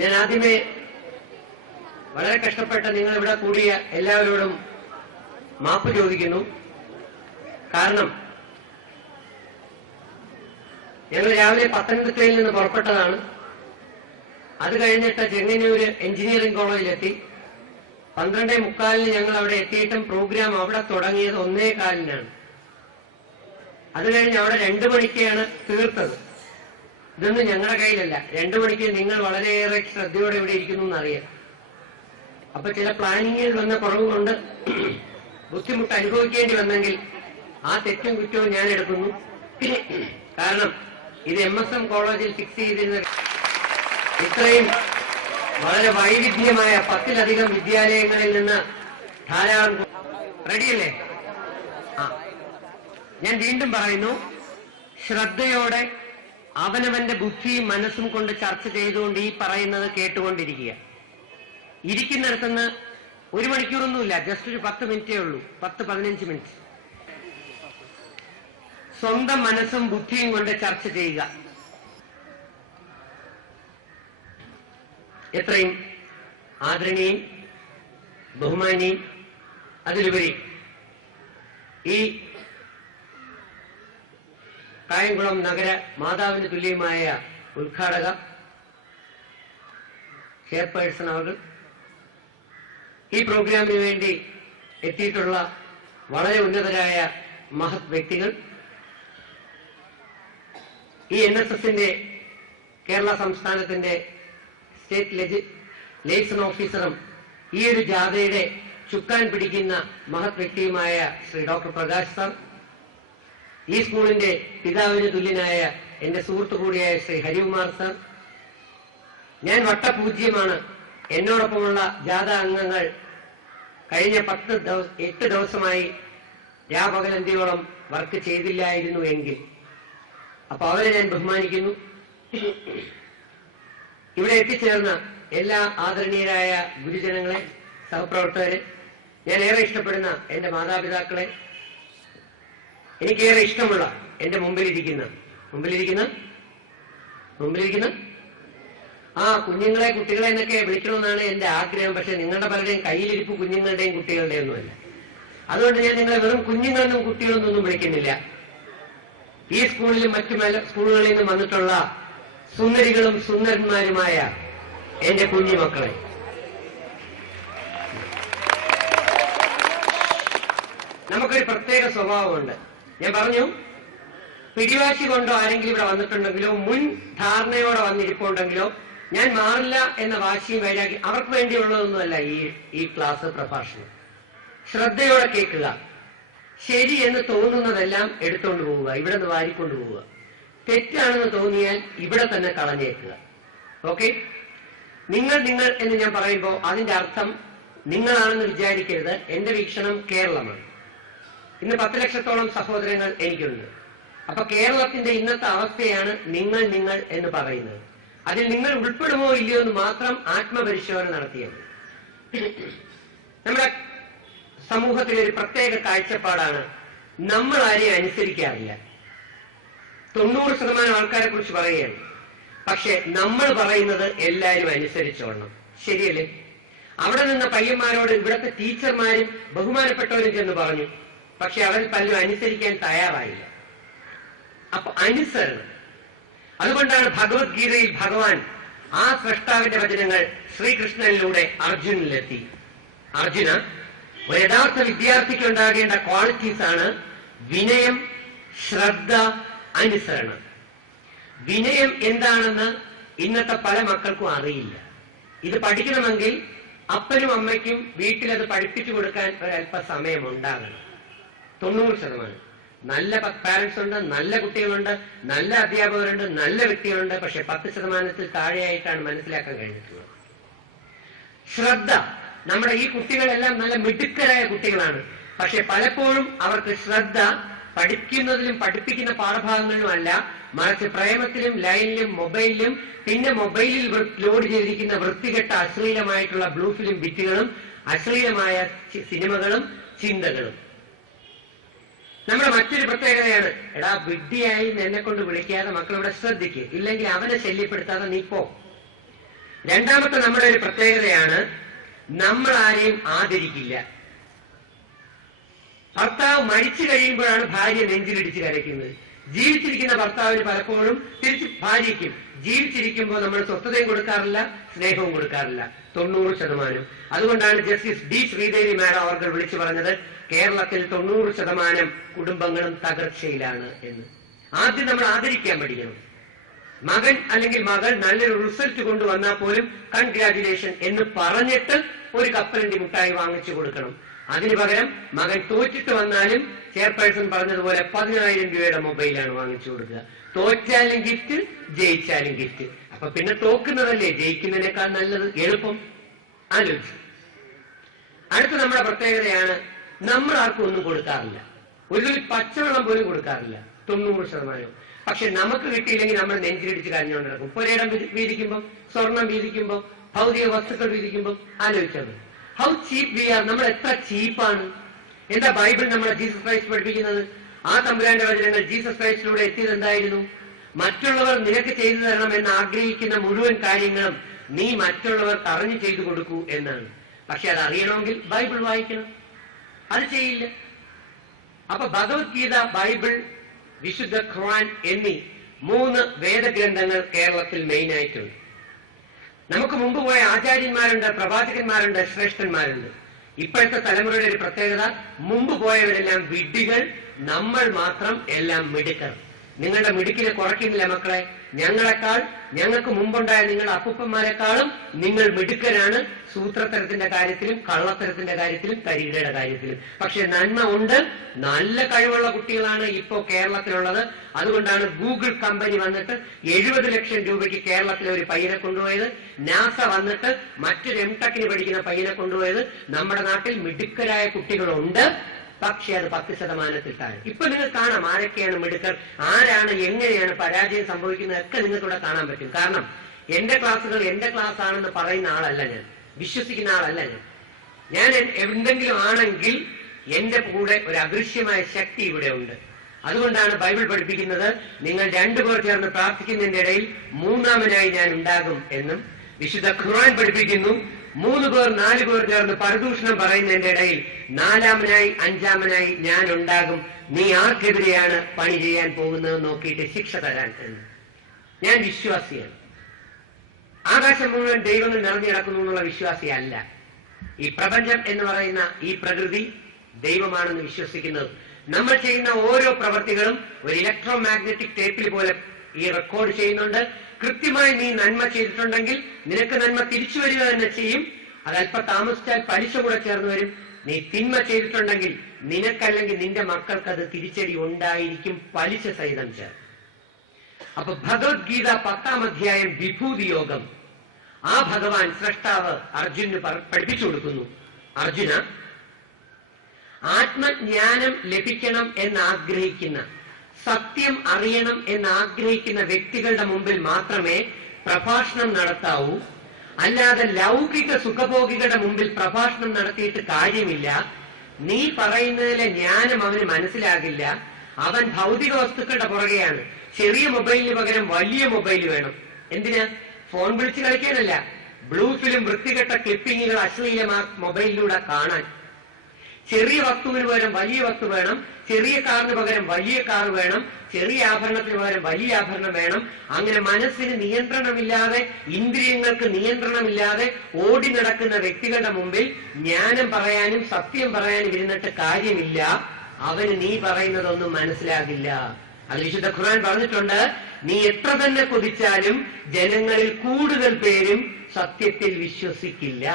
ഞാൻ ആദ്യമേ വളരെ കഷ്ടപ്പെട്ട നിങ്ങൾ ഇവിടെ കൂടിയ എല്ലാവരോടും മാപ്പ് ചോദിക്കുന്നു. കാരണം ഞങ്ങൾ രാവിലെ പത്തനംതിട്ടയിൽ നിന്ന് പുറപ്പെട്ടതാണ്. അത് കഴിഞ്ഞിട്ട് ചെങ്ങന്നൂര് എഞ്ചിനീയറിംഗ് കോളേജിലെത്തി. 12:45 ഞങ്ങൾ അവിടെ എത്തിയിട്ടും പ്രോഗ്രാം അവിടെ തുടങ്ങിയത് 1:15. അത് കഴിഞ്ഞ് അവിടെ 2 മണിക്കാണ് തീർത്തത്. ഇതൊന്നും ഞങ്ങളുടെ കയ്യിലല്ല. 2 മണിക്ക് നിങ്ങൾ വളരെയേറെ ശ്രദ്ധയോടെ ഇവിടെ ഇരിക്കുന്നു എന്നറിയാം. അപ്പൊ ചില പ്ലാനിങ്ങിൽ വന്ന കുറവ് കൊണ്ട് ബുദ്ധിമുട്ട് അനുഭവിക്കേണ്ടി വന്നെങ്കിൽ ആ തെറ്റും കുറ്റവും ഞാൻ എടുക്കുന്നു. കാരണം ഇത് MSM കോളേജിൽ ഫിക്സ് ചെയ്തിരുന്ന ഇത്രയും വളരെ വൈവിധ്യമായ 10-ലധികം വിദ്യാലയങ്ങളിൽ നിന്ന് ധാരാളം. റെഡിയല്ലേ? ഞാൻ വീണ്ടും പറയുന്നു, ശ്രദ്ധയോടെ അവനവന്റെ ബുദ്ധിയും മനസ്സും കൊണ്ട് ചർച്ച ചെയ്തുകൊണ്ട് ഈ പറയുന്നത് കേട്ടുകൊണ്ടിരിക്കുക. ഇരിക്കുന്നിടത്തുനിന്ന് 1 മണിക്കൂറൊന്നുമില്ല, ജസ്റ്റ് ഒരു 10 മിനിറ്റേ ഉള്ളൂ, 10-15 മിനിറ്റ്. സ്വന്തം മനസ്സും ബുദ്ധിയും കൊണ്ട് ചർച്ച ചെയ്യുക. എത്രയും ആദരണീയും ബഹുമാനിയും അതിലുപരി ഈ കായംകുളം നഗര മാതാവിന് തുല്യമായ ഉദ്ഘാടക ചെയർപേഴ്സൺ അവർ, ഈ പ്രോഗ്രാമിന് വേണ്ടി എത്തിയിട്ടുള്ള വളരെ ഉന്നതരായ മഹത് വ്യക്തികൾ, ഈ NSSന്റെ കേരള സംസ്ഥാനത്തിന്റെ സ്റ്റേറ്റ് ലേസൺ ഓഫീസറും ഈ ഒരു ജാഥയുടെ ചുക്കാൻ പിടിക്കുന്ന മഹത് വ്യക്തിയുമായ ശ്രീ ഡോക്ടർ പ്രകാശ് സാർ, ഈ സ്കൂളിന്റെ പിതാവിന് തുല്യനായ എന്റെ സുഹൃത്തു കൂടിയായ ശ്രീ ഹരികുമാർ സാർ, ഞാൻ വട്ടപൂജ്യമാണ്. എന്നോടൊപ്പമുള്ള ജാഥ അംഗങ്ങൾ കഴിഞ്ഞ 8 ദിവസമായി രാപകലന്തിയോളം വർക്ക് ചെയ്തില്ലായിരുന്നു എങ്കിൽ അപ്പൊ അവരെ ഞാൻ ബഹുമാനിക്കുന്നു. ഇവിടെ എത്തിച്ചേർന്ന എല്ലാ ആദരണീയരായ ഗുരുജനങ്ങളെ, സഹപ്രവർത്തകരെ, ഞാൻ ഏറെ ഇഷ്ടപ്പെടുന്ന എന്റെ മാതാപിതാക്കളെ, എനിക്കേറെ ഇഷ്ടമുള്ള എന്റെ മുമ്പിലിരിക്കുന്ന ആ കുഞ്ഞുങ്ങളെ, കുട്ടികളെ എന്നൊക്കെ വിളിക്കണമെന്നാണ് എന്റെ ആഗ്രഹം. പക്ഷെ നിങ്ങളുടെ പലരുടെയും കയ്യിലിരിപ്പ് കുഞ്ഞുങ്ങളുടെയും കുട്ടികളുടെയും ഒന്നുമല്ല. അതുകൊണ്ട് ഞാൻ നിങ്ങളെ വെറും കുഞ്ഞുങ്ങളെന്നും കുട്ടികളെന്നൊന്നും വിളിക്കുന്നില്ല. ഈ സ്കൂളിലും മറ്റു സ്കൂളുകളിൽ നിന്നും വന്നിട്ടുള്ള സുന്ദരികളും സുന്ദരന്മാരുമായ എന്റെ കുഞ്ഞുമക്കളെ, നമുക്കൊരു പ്രത്യേക സ്വഭാവമുണ്ട്. ഞാൻ പറഞ്ഞു, പിടിവാശി കൊണ്ടോ ആരെങ്കിലും ഇവിടെ വന്നിട്ടുണ്ടെങ്കിലോ മുൻ ധാരണയോടെ വന്നിരിപ്പുണ്ടെങ്കിലോ ഞാൻ മാറില്ല എന്ന വാശിയും വൈരാഗ്യം അവർക്ക് വേണ്ടിയുള്ളതൊന്നുമല്ല ഈ ക്ലാസ് പ്രഭാഷണം. ശ്രദ്ധയോടെ കേൾക്കുക, ശരി എന്ന് തോന്നുന്നതെല്ലാം എടുത്തുകൊണ്ട് പോവുക, ഇവിടെ നിന്ന് വാരിക്കൊണ്ടു പോവുക. തെറ്റാണെന്ന് തോന്നിയാൽ ഇവിടെ തന്നെ കളഞ്ഞേക്കുക. ഓക്കെ? നിങ്ങൾ എന്ന് ഞാൻ പറയുമ്പോൾ അതിന്റെ അർത്ഥം നിങ്ങളാണെന്ന് വിചാരിക്കരുത്. എന്റെ വീക്ഷണം കേരളമാണ്. ഇന്ന് 10 ലക്ഷത്തോളം സഹോദരങ്ങൾ എനിക്കുണ്ട്. അപ്പൊ കേരളത്തിന്റെ ഇന്നത്തെ അവസ്ഥയാണ് നിങ്ങൾ എന്ന് പറയുന്നത്. അതിൽ നിങ്ങൾ ഉൾപ്പെടുമോ ഇല്ലയോ എന്ന് മാത്രം ആത്മപരിശോധന നടത്തിയത്. നമ്മുടെ സമൂഹത്തിലെ ഒരു പ്രത്യേക കാഴ്ചപ്പാടാണ്, നമ്മൾ ആരെയും അനുസരിക്കാറില്ല. 90% ആൾക്കാരെ കുറിച്ച് പറയുകയാണ്. പക്ഷെ നമ്മൾ പറയുന്നത് എല്ലാവരും അനുസരിച്ചോളണം. ശരിയല്ലേ? അവിടെ നിന്ന് പയ്യന്മാരോട് ഇവിടുത്തെ ടീച്ചർമാരും ബഹുമാനപ്പെട്ടവരും ചെന്ന് പറഞ്ഞു. പക്ഷെ അവർ പലരും അനുസരിക്കാൻ തയ്യാറായില്ല. അപ്പൊ അനുസരണം. അതുകൊണ്ടാണ് ഭഗവത്ഗീതയിൽ ഭഗവാൻ ആ സ്രഷ്ടാവിന്റെ വചനങ്ങൾ ശ്രീകൃഷ്ണനിലൂടെ അർജുനിലെത്തി. അർജുന, ഒരു യഥാർത്ഥ വിദ്യാർത്ഥിക്ക് ഉണ്ടാകേണ്ട ക്വാളിറ്റീസ് ആണ് വിനയം, ശ്രദ്ധ, അനുസരണം. വിനയം എന്താണെന്ന് ഇന്നത്തെ പല മക്കൾക്കും അറിയില്ല. ഇത് പഠിക്കണമെങ്കിൽ അപ്പനും അമ്മയ്ക്കും വീട്ടിലത് പഠിപ്പിച്ചു കൊടുക്കാൻ ഒരല്പ സമയം ഉണ്ടാകണം. 90% നല്ല പാരന്റ്സ് ഉണ്ട്, നല്ല കുട്ടികളുണ്ട്, നല്ല അധ്യാപകരുണ്ട്, നല്ല വ്യക്തികളുണ്ട്. പക്ഷെ 10% താഴെയായിട്ടാണ് മനസ്സിലാക്കാൻ കഴിഞ്ഞിട്ടുള്ളത്. ശ്രദ്ധ. നമ്മുടെ ഈ കുട്ടികളെല്ലാം നല്ല മിടുക്കരായ കുട്ടികളാണ്. പക്ഷെ പലപ്പോഴും അവർക്ക് ശ്രദ്ധ പഠിക്കുന്നതിലും പഠിപ്പിക്കുന്ന പാഠഭാഗങ്ങളിലും അല്ല, മറിച്ച് പ്രേമത്തിലും ലൈനിലും മൊബൈലിലും, പിന്നെ മൊബൈലിൽ ലോഡ് ചെയ്തിരിക്കുന്ന വൃത്തികെട്ട അശ്ലീലമായിട്ടുള്ള ബ്ലൂ ഫിലിം ബിറ്റുകളും അശ്ലീലമായ സിനിമകളും ചിന്തകളും. നമ്മുടെ മറ്റൊരു പ്രത്യേകതയാണ്, എടാ വിഡ്ഢിയായി എന്നെ കൊണ്ട് വിളിക്കാതെ മക്കളിവിടെ ശ്രദ്ധിക്കുക, ഇല്ലെങ്കിൽ അവനെ ശല്യപ്പെടുത്താതെ നീ പോ. രണ്ടാമത്തെ നമ്മുടെ ഒരു പ്രത്യേകതയാണ്, നമ്മൾ ആരെയും ആദരിക്കില്ല. ഭർത്താവ് മരിച്ചു കഴിയുമ്പോഴാണ് ഭാര്യ നെഞ്ചിലിടിച്ച് കരയ്ക്കുന്നത്. ജീവിച്ചിരിക്കുന്ന ഭർത്താവിന് പലപ്പോഴും തിരിച്ച് ഭാര്യയ്ക്കും ജീവിച്ചിരിക്കുമ്പോൾ നമ്മൾ സ്വസ്ഥതയും കൊടുക്കാറില്ല, സ്നേഹവും കൊടുക്കാറില്ല. 90%. അതുകൊണ്ടാണ് ജസ്റ്റിസ് ഡി ശ്രീദേവി മാഡം അവർ വിളിച്ചു പറഞ്ഞത് കേരളത്തിൽ 90% കുടുംബങ്ങളും തകർച്ചയിലാണ് എന്ന്. ആദ്യം നമ്മൾ ആദരിക്കാൻ പഠിക്കണം. മകൻ അല്ലെങ്കിൽ മകൾ നല്ലൊരു റിസൾട്ട് കൊണ്ടുവന്നാൽ പോലും കൺഗ്രാജുലേഷൻ എന്ന് പറഞ്ഞിട്ട് ഒരു കപ്പലണ്ടി മുട്ടായി വാങ്ങിച്ചു കൊടുക്കണം. അതിനു പകരം മകൻ തോറ്റിട്ട് വന്നാലും ചെയർപേഴ്സൺ പറഞ്ഞതുപോലെ 10,000 രൂപയുടെ മൊബൈലാണ് വാങ്ങിച്ചു കൊടുക്കുക. തോറ്റാലും ഗിഫ്റ്റ്, ജയിച്ചാലും ഗിഫ്റ്റ്. അപ്പൊ പിന്നെ തോക്കുന്നതല്ലേ ജയിക്കുന്നതിനേക്കാൾ നല്ലത്, എളുപ്പം. ആലോചിച്ചു. അടുത്ത നമ്മുടെ പ്രത്യേകതയാണ്, നമ്മൾ ആർക്കും ഒന്നും കൊടുക്കാറില്ല. ഒരു പച്ചവെള്ളം പോലും കൊടുക്കാറില്ല 90%. പക്ഷെ നമുക്ക് കിട്ടിയില്ലെങ്കിൽ നമ്മൾ നെഞ്ചിലിടിച്ച് കരഞ്ഞുകൊണ്ട് നടക്കും. പുരയിടം വീതിക്കുമ്പോൾ, സ്വർണം വീതിക്കുമ്പോൾ, ഭൗതിക വസ്തുക്കൾ വീതിക്കുമ്പോൾ ആലോചിച്ചത് ഹൗ ചീപ്പ് വി ആർ. നമ്മൾ എത്ര ചീപ്പാണ്. എന്താ ബൈബിൾ നമ്മളെ ജീസസ് ക്രൈസ്റ്റ് പഠിപ്പിക്കുന്നത്? ആ തമ്പുരാന്റെ വചനങ്ങൾ ജീസസ് ക്രൈസ്റ്റിലൂടെ എത്തിയത് എന്തായിരുന്നു? മറ്റുള്ളവർ നിനക്ക് ചെയ്തു തരണം എന്ന് ആഗ്രഹിക്കുന്ന മുഴുവൻ കാര്യങ്ങളും നീ മറ്റുള്ളവർക്ക് അറിഞ്ഞു ചെയ്തു കൊടുക്കൂ എന്നാണ്. പക്ഷെ അത് അറിയണമെങ്കിൽ ബൈബിൾ വായിക്കണം. അത് ചെയ്യില്ല. അപ്പൊ ഭഗവത്ഗീത, ബൈബിൾ, വിശുദ്ധ ഖുർആൻ എന്നീ 3 വേദഗ്രന്ഥങ്ങൾ കേരളത്തിൽ മെയിൻ ആയിട്ടുണ്ട്. നമുക്ക് മുമ്പ് പോയ ആചാര്യന്മാരുണ്ട്, പ്രവാചകന്മാരുണ്ട്, ശ്രേഷ്ഠന്മാരുണ്ട്. ഇപ്പോഴത്തെ തലമുറയുടെ ഒരു പ്രത്യേകത, മുമ്പ് പോയവരെല്ലാം വിഡ്ഢികൾ, നമ്മൾ മാത്രം എല്ലാം മിടുക്കർ. നിങ്ങളുടെ മിടുക്കിനെ കുറയ്ക്കുന്നില്ല മക്കളെ. ഞങ്ങൾക്ക് മുമ്പുണ്ടായ നിങ്ങളുടെ അപ്പൂപ്പന്മാരെക്കാളും നിങ്ങൾ മിടുക്കരാണ്. സൂത്രത്തരത്തിന്റെ കാര്യത്തിലും കള്ളത്തരത്തിന്റെ കാര്യത്തിലും തരികിടയുടെ കാര്യത്തിലും. പക്ഷെ നന്മ ഉണ്ട്. നല്ല കഴിവുള്ള കുട്ടികളാണ് ഇപ്പോ കേരളത്തിലുള്ളത്. അതുകൊണ്ടാണ് ഗൂഗിൾ കമ്പനി വന്നിട്ട് 70 ലക്ഷം രൂപയ്ക്ക് കേരളത്തിലെ ഒരു പയ്യനെ കൊണ്ടുപോയത്. നാസ വന്നിട്ട് മറ്റൊരു എംടെക്കിന് പഠിക്കുന്ന പയ്യനെ കൊണ്ടുപോയത്. നമ്മുടെ നാട്ടിൽ മിടുക്കരായ കുട്ടികളുണ്ട്. പക്ഷെ അത് 10% താഴെ. ഇപ്പൊ നിങ്ങൾ കാണാം ആരൊക്കെയാണ് മിടുക്കർ, ആരാണ് എങ്ങനെയാണ് പരാജയം സംഭവിക്കുന്നതൊക്കെ നിങ്ങൾക്കിവിടെ കാണാൻ പറ്റും. കാരണം എന്റെ ക്ലാസ്സുകൾ എന്റെ ക്ലാസ് ആണെന്ന് പറയുന്ന ആളല്ല ഞാൻ, വിശ്വസിക്കുന്ന ആളല്ല ഞാൻ എന്തെങ്കിലും ആണെങ്കിൽ എന്റെ കൂടെ ഒരു അദൃശ്യമായ ശക്തി ഇവിടെ ഉണ്ട്. അതുകൊണ്ടാണ് ബൈബിൾ പഠിപ്പിക്കുന്നത്, നിങ്ങൾ 2 പേർ ചേർന്ന് പ്രാർത്ഥിക്കുന്നതിന്റെ ഇടയിൽ 3-മനായി ഞാൻ ഉണ്ടാകും എന്നും. വിശുദ്ധ ഖുർആൻ പഠിപ്പിക്കുന്നു, 3 പേർ 4 പേർ ചേർന്ന് പരദൂഷണം പറയുന്നതിന്റെ ഇടയിൽ 4-മനായി 5-മനായി ഞാൻ ഉണ്ടാകും. നീ ആർക്കെതിരെയാണ് പണി ചെയ്യാൻ പോകുന്നത് നോക്കിയിട്ട് ശിക്ഷ തരാൻ എന്ന്. ഞാൻ വിശ്വാസിയാണ്. ആകാശം മുഴുവൻ ദൈവങ്ങൾ നിറഞ്ഞു കിടക്കുന്നു എന്നുള്ള വിശ്വാസിയല്ല. ഈ പ്രപഞ്ചം എന്ന് പറയുന്ന ഈ പ്രകൃതി ദൈവമാണെന്ന് വിശ്വസിക്കുന്നത്. നമ്മൾ ചെയ്യുന്ന ഓരോ പ്രവൃത്തികളും ഒരു ഇലക്ട്രോ മാഗ്നറ്റിക് ടേപ്പിൽ പോലെ ഈ റെക്കോർഡ് ചെയ്യുന്നുണ്ട്. കൃത്യമായി നീ നന്മ ചെയ്തിട്ടുണ്ടെങ്കിൽ നിനക്ക് നന്മ തിരിച്ചു വരിക തന്നെ ചെയ്യും. അതല്പം താമസിച്ചാൽ പലിശ കൂടെ ചേർന്ന് വരും. നീ തിന്മ ചെയ്തിട്ടുണ്ടെങ്കിൽ നിനക്കല്ലെങ്കിൽ നിന്റെ മക്കൾക്ക് അത് തിരിച്ചടി ഉണ്ടായിരിക്കും, പലിശ സഹിതം ചേർന്ന്. അപ്പൊ ഭഗവത്ഗീത 10-ാം അധ്യായം വിഭൂതി യോഗം. ആ ഭഗവാൻ സൃഷ്ടാവ് അർജുനന് പഠിപ്പിച്ചു കൊടുക്കുന്നു. അർജുന, ആത്മജ്ഞാനം ലഭിക്കണം എന്നാഗ്രഹിക്കുന്ന, സത്യം അറിയണം എന്നാഗ്രഹിക്കുന്ന വ്യക്തികളുടെ മുമ്പിൽ മാത്രമേ പ്രഭാഷണം നടത്താവൂ. അല്ലാതെ ലൗകിക സുഖഭോഗികളുടെ മുമ്പിൽ പ്രഭാഷണം നടത്തിയിട്ട് കാര്യമില്ല. നീ പറയുന്നതിലെ ജ്ഞാനം അവന് മനസ്സിലാകില്ല. അവൻ ഭൗതിക വസ്തുക്കളുടെ പുറകെയാണ്. ചെറിയ മൊബൈലിന് പകരം വലിയ മൊബൈൽ വേണം. എന്തിനാ? ഫോൺ വിളിച്ച് കളിക്കാനല്ല, ബ്ലൂ ഫിലിം, വൃത്തികെട്ട ക്ലിപ്പിങ്ങുകൾ അശ്ലീലമാ മൊബൈലിലൂടെ കാണാൻ. ചെറിയ വസ്തുവിന് പകരം വലിയ വസ്തു വേണം. ചെറിയ കാറിന് പകരം വലിയ കാർ വേണം. ചെറിയ ആഭരണത്തിന് പകരം വലിയ ആഭരണം വേണം. അങ്ങനെ മനസ്സിന് നിയന്ത്രണമില്ലാതെ, ഇന്ദ്രിയങ്ങൾക്ക് നിയന്ത്രണമില്ലാതെ ഓടി നടക്കുന്ന വ്യക്തികളുടെ മുമ്പിൽ ജ്ഞാനം പറയാനും സത്യം പറയാനും ഇരുന്നിട്ട് കാര്യമില്ല. അവന് നീ പറയുന്നതൊന്നും മനസ്സിലാകില്ല. അത് വിശുദ്ധ ഖുർആൻ പറഞ്ഞിട്ടുണ്ട്. നീ എത്ര തന്നെ കൊതിച്ചാലും ജനങ്ങളിൽ കൂടുതൽ പേരും സത്യത്തിൽ വിശ്വസിക്കില്ല.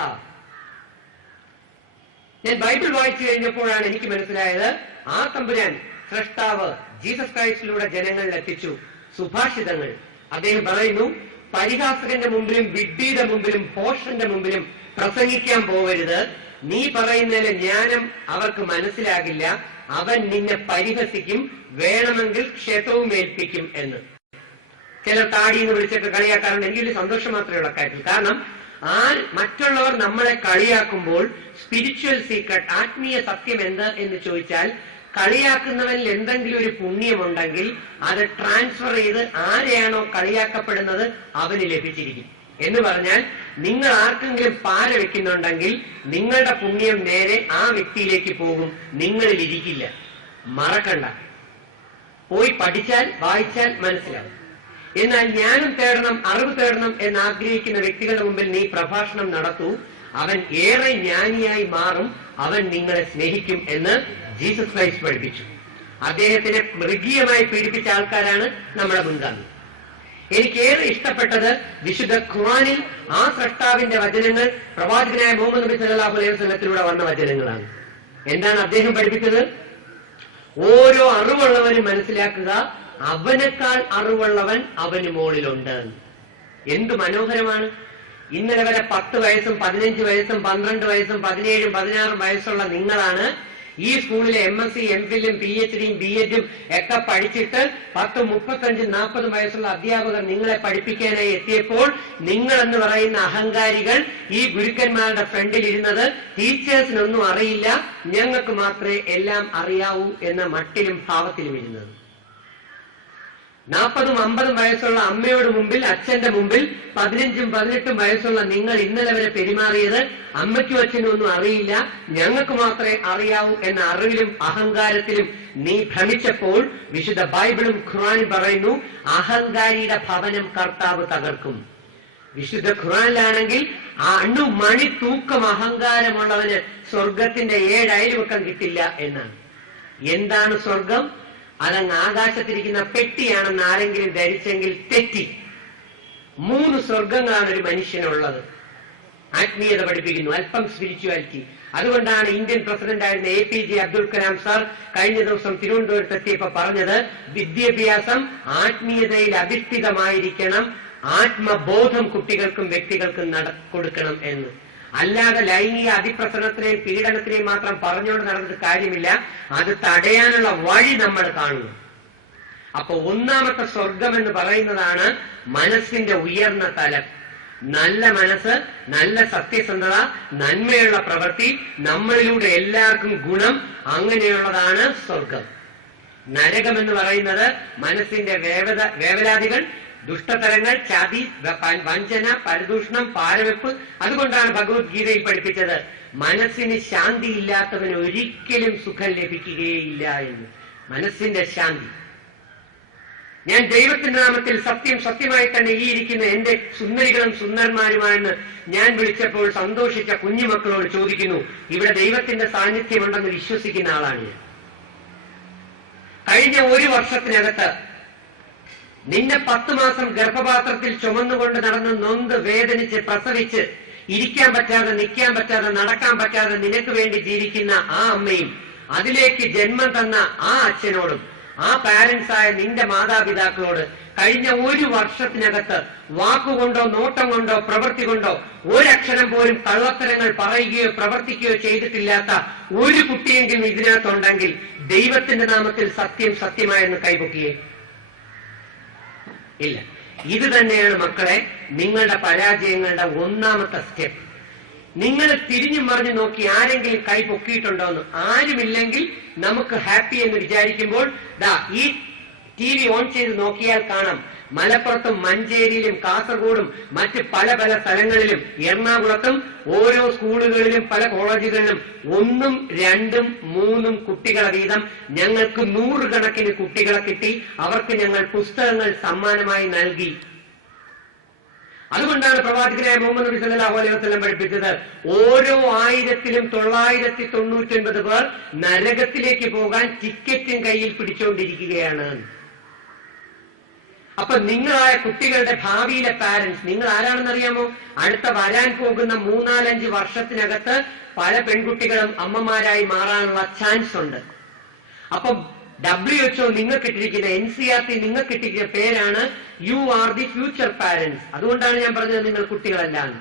ഞാൻ ബൈബിൾ വായിച്ചു കഴിഞ്ഞപ്പോഴാണ് എനിക്ക് മനസ്സിലായത്, ആ തമ്പുരാൻ സൃഷ്ടാവ് ജീസസ് ക്രൈസ്റ്റിലൂടെ ജനങ്ങളിൽ എത്തിച്ചു സുഭാഷിതങ്ങൾ. അദ്ദേഹം പറയുന്നു, പരിഹാസകന്റെ മുമ്പിലും വിഡ്ഢിയുടെ മുമ്പിലും ഭോഷന്റെ മുമ്പിലും പ്രസംഗിക്കാൻ പോകരുത്. നീ പറയുന്നതിലെ ജ്ഞാനം അവർക്ക് മനസ്സിലാകില്ല. അവൻ നിന്നെ പരിഹസിക്കും, വേണമെങ്കിൽ ക്ഷതവും ഏൽപ്പിക്കും എന്ന്. ചിലർ താടിയെന്ന് വിളിച്ചൊക്കെ കളിയാക്കാറുണ്ട്. എനിക്ക് വലിയ സന്തോഷം മാത്രമേ ഉള്ള കാര്യത്തിൽ. കാരണം മറ്റുള്ളവർ നമ്മളെ കളിയാക്കുമ്പോൾ സ്പിരിച്വൽ സീക്രട്ട്, ആത്മീയ സത്യം എന്ത് എന്ന് ചോദിച്ചാൽ, കളിയാക്കുന്നവനിൽ എന്തെങ്കിലും ഒരു പുണ്യമുണ്ടെങ്കിൽ അത് ട്രാൻസ്ഫർ ചെയ്ത് ആരെയാണോ കളിയാക്കപ്പെടുന്നത് അവന് ലഭിച്ചിരിക്കും. എന്ന് പറഞ്ഞാൽ നിങ്ങൾ ആർക്കെങ്കിലും പാര വെക്കുന്നുണ്ടെങ്കിൽ നിങ്ങളുടെ പുണ്യം നേരെ ആ വ്യക്തിയിലേക്ക് പോകും, നിങ്ങളിൽ ഇരിക്കില്ല. മറക്കണ്ട. പോയി പഠിച്ചാൽ വായിച്ചാൽ മനസ്സിലാവും. എന്നാൽ ജ്ഞാനം തേടണം, അറിവ് തേടണം എന്ന് ആഗ്രഹിക്കുന്ന വ്യക്തികളുടെ മുമ്പിൽ നീ പ്രഭാഷണം നടത്തൂ, അവൻ ഏറെ ജ്ഞാനിയായി മാറും, അവൻ നിങ്ങളെ സ്നേഹിക്കും എന്ന് ജീസസ് ക്രൈസ്റ്റ് പഠിപ്പിച്ചു. അദ്ദേഹത്തിനെ മൃഗീയമായി പീഡിപ്പിച്ച ആൾക്കാരാണ് നമ്മുടെ മുൻഗാമി. എനിക്കേറെ ഇഷ്ടപ്പെട്ടത് വിശുദ്ധ ഖുർആനിൽ ആ സ്രഷ്ടാവിന്റെ വചനങ്ങൾ പ്രവാചകനായ മുഹമ്മദ് നബി സല്ലല്ലാഹു അലൈഹി വസല്ലത്തിലൂടെ വന്ന വചനങ്ങളാണ്. എന്താണ് അദ്ദേഹം പഠിപ്പിച്ചത്? ഓരോ അറിവുള്ളവനും മനസ്സിലാക്കുക, അവനേക്കാൾ അറിവുള്ളവൻ അവന് മുകളിലുണ്ട്. എന്തു മനോഹരമാണ്! ഇന്നലെ വരെ 10 വയസ്സും 15 വയസ്സും 12 വയസ്സും 17ഉം 16ഉം വയസ്സുള്ള നിങ്ങളാണ് ഈ സ്കൂളിലെ MSc, MPhilഉം PhDയും BEdും ഒക്കെ പഠിച്ചിട്ട് 10, 35, 40 വയസ്സുള്ള അധ്യാപകർ നിങ്ങളെ പഠിപ്പിക്കാനായി എത്തിയപ്പോൾ നിങ്ങൾ എന്ന് പറയുന്ന അഹങ്കാരികൾ ഈ ഗുരുക്കന്മാരുടെ ഫ്രണ്ടിൽ ഇരുന്നത് ടീച്ചേഴ്സിനൊന്നും അറിയില്ല, ഞങ്ങൾക്ക് മാത്രമേ എല്ലാം അറിയാവൂ എന്ന മട്ടിലും ഭാവത്തിലും ഇരുന്നത്. 40ഉം 50ഉം വയസ്സുള്ള അമ്മയുടെ മുമ്പിൽ, അച്ഛന്റെ മുമ്പിൽ 15ഉം 18ഉം വയസ്സുള്ള നിങ്ങൾ ഇന്നലെ വരെ പെരുമാറിയത് അമ്മയ്ക്കും അച്ഛനും ഒന്നും അറിയില്ല, ഞങ്ങൾക്ക് മാത്രമേ അറിയാവൂ എന്ന അറിവിലും അഹങ്കാരത്തിലും നീ ഭ്രമിച്ചപ്പോൾ വിശുദ്ധ ബൈബിളും ഖുർആനും പറയുന്നു, അഹങ്കാരിയുടെ ഭവനം കർത്താവ് തകർക്കും. വിശുദ്ധ ഖുർആനിലാണെങ്കിൽ അണുമണി തൂക്കം അഹങ്കാരമുള്ളവന് സ്വർഗത്തിന്റെ 7 അയൽവക്കം കിട്ടില്ല എന്നാണ്. എന്താണ് സ്വർഗം? അതങ്ങ് ആകാശത്തിരിക്കുന്ന പെട്ടിയാണെന്ന് ആരെങ്കിലും ധരിച്ചെങ്കിൽ തെറ്റി. 3 സ്വർഗങ്ങളാണ് ഒരു മനുഷ്യനുള്ളത്. ആത്മീയത പഠിപ്പിക്കുന്നു, അല്പം സ്പിരിച്വാലിറ്റി. അതുകൊണ്ടാണ് ഇന്ത്യൻ പ്രസിഡന്റ് ആയിരുന്ന APJ അബ്ദുൽ കലാം സാർ കഴിഞ്ഞ ദിവസം തിരുവനന്തപുരത്ത് എത്തിയപ്പോ പറഞ്ഞത്, വിദ്യാഭ്യാസം ആത്മീയതയിൽ അധിഷ്ഠിതമായിരിക്കണം, ആത്മബോധം കുട്ടികൾക്കും വ്യക്തികൾക്കും കൊടുക്കണം എന്ന്. അല്ലാതെ ലൈംഗിക അതിപ്രസരണത്തിനെയും പീഡനത്തിനെയും മാത്രം പറഞ്ഞുകൊണ്ട് നടന്നിട്ട് കാര്യമില്ല, അത് തടയാനുള്ള വഴി നമ്മൾ കാണുന്നു. അപ്പൊ ഒന്നാമത്തെ സ്വർഗം എന്ന് പറയുന്നതാണ് മനസ്സിന്റെ ഉയർന്ന തലം. നല്ല മനസ്സ്, നല്ല സത്യസന്ധത, നന്മയുള്ള പ്രവൃത്തി, നമ്മളിലൂടെ എല്ലാവർക്കും ഗുണം, അങ്ങനെയുള്ളതാണ് സ്വർഗം. നരകം എന്ന് പറയുന്നത് മനസ്സിന്റെ വേവലാതികൾ, ദുഷ്ടതരങ്ങൾ, ചതി, വഞ്ചന, പരദൂഷണം, പാരവെപ്പ്. അതുകൊണ്ടാണ് ഭഗവത്ഗീതയിൽ പഠിപ്പിച്ചത്, മനസ്സിന് ശാന്തി ഇല്ലാത്തവന് ഒരിക്കലും സുഖം ലഭിക്കുകയില്ല എന്ന്. മനസ്സിന്റെ ശാന്തി. ഞാൻ ദൈവത്തിന്റെ നാമത്തിൽ സത്യം സത്യമായി തന്നെ ഈ ഇരിക്കുന്ന എന്റെ സുന്ദരികളും സുന്ദരന്മാരുമായെന്ന് ഞാൻ വിളിച്ചപ്പോൾ സന്തോഷിച്ച കുഞ്ഞുമക്കളോട് ചോദിക്കുന്നു, ഇവിടെ ദൈവത്തിന്റെ സാന്നിധ്യമുണ്ടെന്ന് വിശ്വസിക്കുന്ന ആളാണ് ഞാൻ. കഴിഞ്ഞ 1 വർഷത്തിനകത്ത് നിന്നെ 10 മാസം ഗർഭപാത്രത്തിൽ ചുമന്നുകൊണ്ട് നടന്ന് നൊന്ത് വേദനിച്ച് പ്രസവിച്ച് ഇരിക്കാൻ പറ്റാതെ, നിൽക്കാൻ പറ്റാതെ, നടക്കാൻ പറ്റാതെ നിനക്ക് വേണ്ടി ജീവിക്കുന്ന ആ അമ്മയും അതിലേക്ക് ജന്മം തന്ന ആ അച്ഛനോടും ആ പാരന്റ്സായ നിന്റെ മാതാപിതാക്കളോട് കഴിഞ്ഞ 1 വർഷത്തിനകത്ത് വാക്കുകൊണ്ടോ നോട്ടം കൊണ്ടോ പ്രവൃത്തി കൊണ്ടോ ഒരക്ഷരം പോലും കള്ളത്തരങ്ങൾ പറയുകയോ പ്രവർത്തിക്കുകയോ ചെയ്തിട്ടില്ലാത്ത ഒരു കുട്ടിയെങ്കിലും ഇതിനകത്തുണ്ടെങ്കിൽ ദൈവത്തിന്റെ നാമത്തിൽ സത്യം സത്യമായെന്ന് കൈപൊക്കിയേ. ഇല്ല. ഇത് തന്നെയാണ് മക്കളെ നിങ്ങളുടെ പരാജയങ്ങളുടെ ഒന്നാമത്തെ സ്റ്റെപ്പ്. നിങ്ങൾ തിരിഞ്ഞു മറിഞ്ഞു നോക്കി ആരെങ്കിലും കൈ പൊക്കിയിട്ടുണ്ടോ എന്ന്. ആരുമില്ലെങ്കിൽ നമുക്ക് ഹാപ്പി എന്ന് വിചാരിക്കുമ്പോൾ ഈ TV ഓൺ ചെയ്ത് നോക്കിയാൽ കാണാം, മലപ്പുറത്തും മഞ്ചേരിയിലും കാസർഗോഡും മറ്റ് പല പല സ്ഥലങ്ങളിലും എറണാകുളത്തും ഓരോ സ്കൂളുകളിലും പല കോളേജുകളിലും 1ഉം 2ഉം 3ഉം കുട്ടികളെ വീതം ഞങ്ങൾക്ക് 100 കണക്കിന് കുട്ടികളെ കിട്ടി. അവർക്ക് ഞങ്ങൾ പുസ്തകങ്ങൾ സമ്മാനമായി നൽകി. അതുകൊണ്ടാണ് പ്രവാചകനായ മുഹമ്മദ് നബി സല്ലല്ലാഹു അലൈഹി വസല്ലം പഠിപ്പിച്ചത്, ഓരോ 1999 പേർ നരകത്തിലേക്ക് പോകാൻ ടിക്കറ്റും കയ്യിൽ പിടിച്ചുകൊണ്ടിരിക്കുകയാണ്. അപ്പൊ നിങ്ങളായ കുട്ടികളുടെ ഭാവിയിലെ പാരന്റ്സ് നിങ്ങൾ ആരാണെന്നറിയാമോ? അടുത്ത വരാൻ പോകുന്ന 3-4-5 വർഷത്തിനകത്ത് പല പെൺകുട്ടികളും അമ്മമാരായി മാറാനുള്ള ചാൻസ് ഉണ്ട്. അപ്പം WHO നിങ്ങൾക്കിട്ടിരിക്കുന്ന, NCERT നിങ്ങൾക്കിട്ടിരിക്കുന്ന പേരാണ് you are the future parents. അതുകൊണ്ടാണ് ഞാൻ പറഞ്ഞത് നിങ്ങൾ കുട്ടികളെല്ലാം.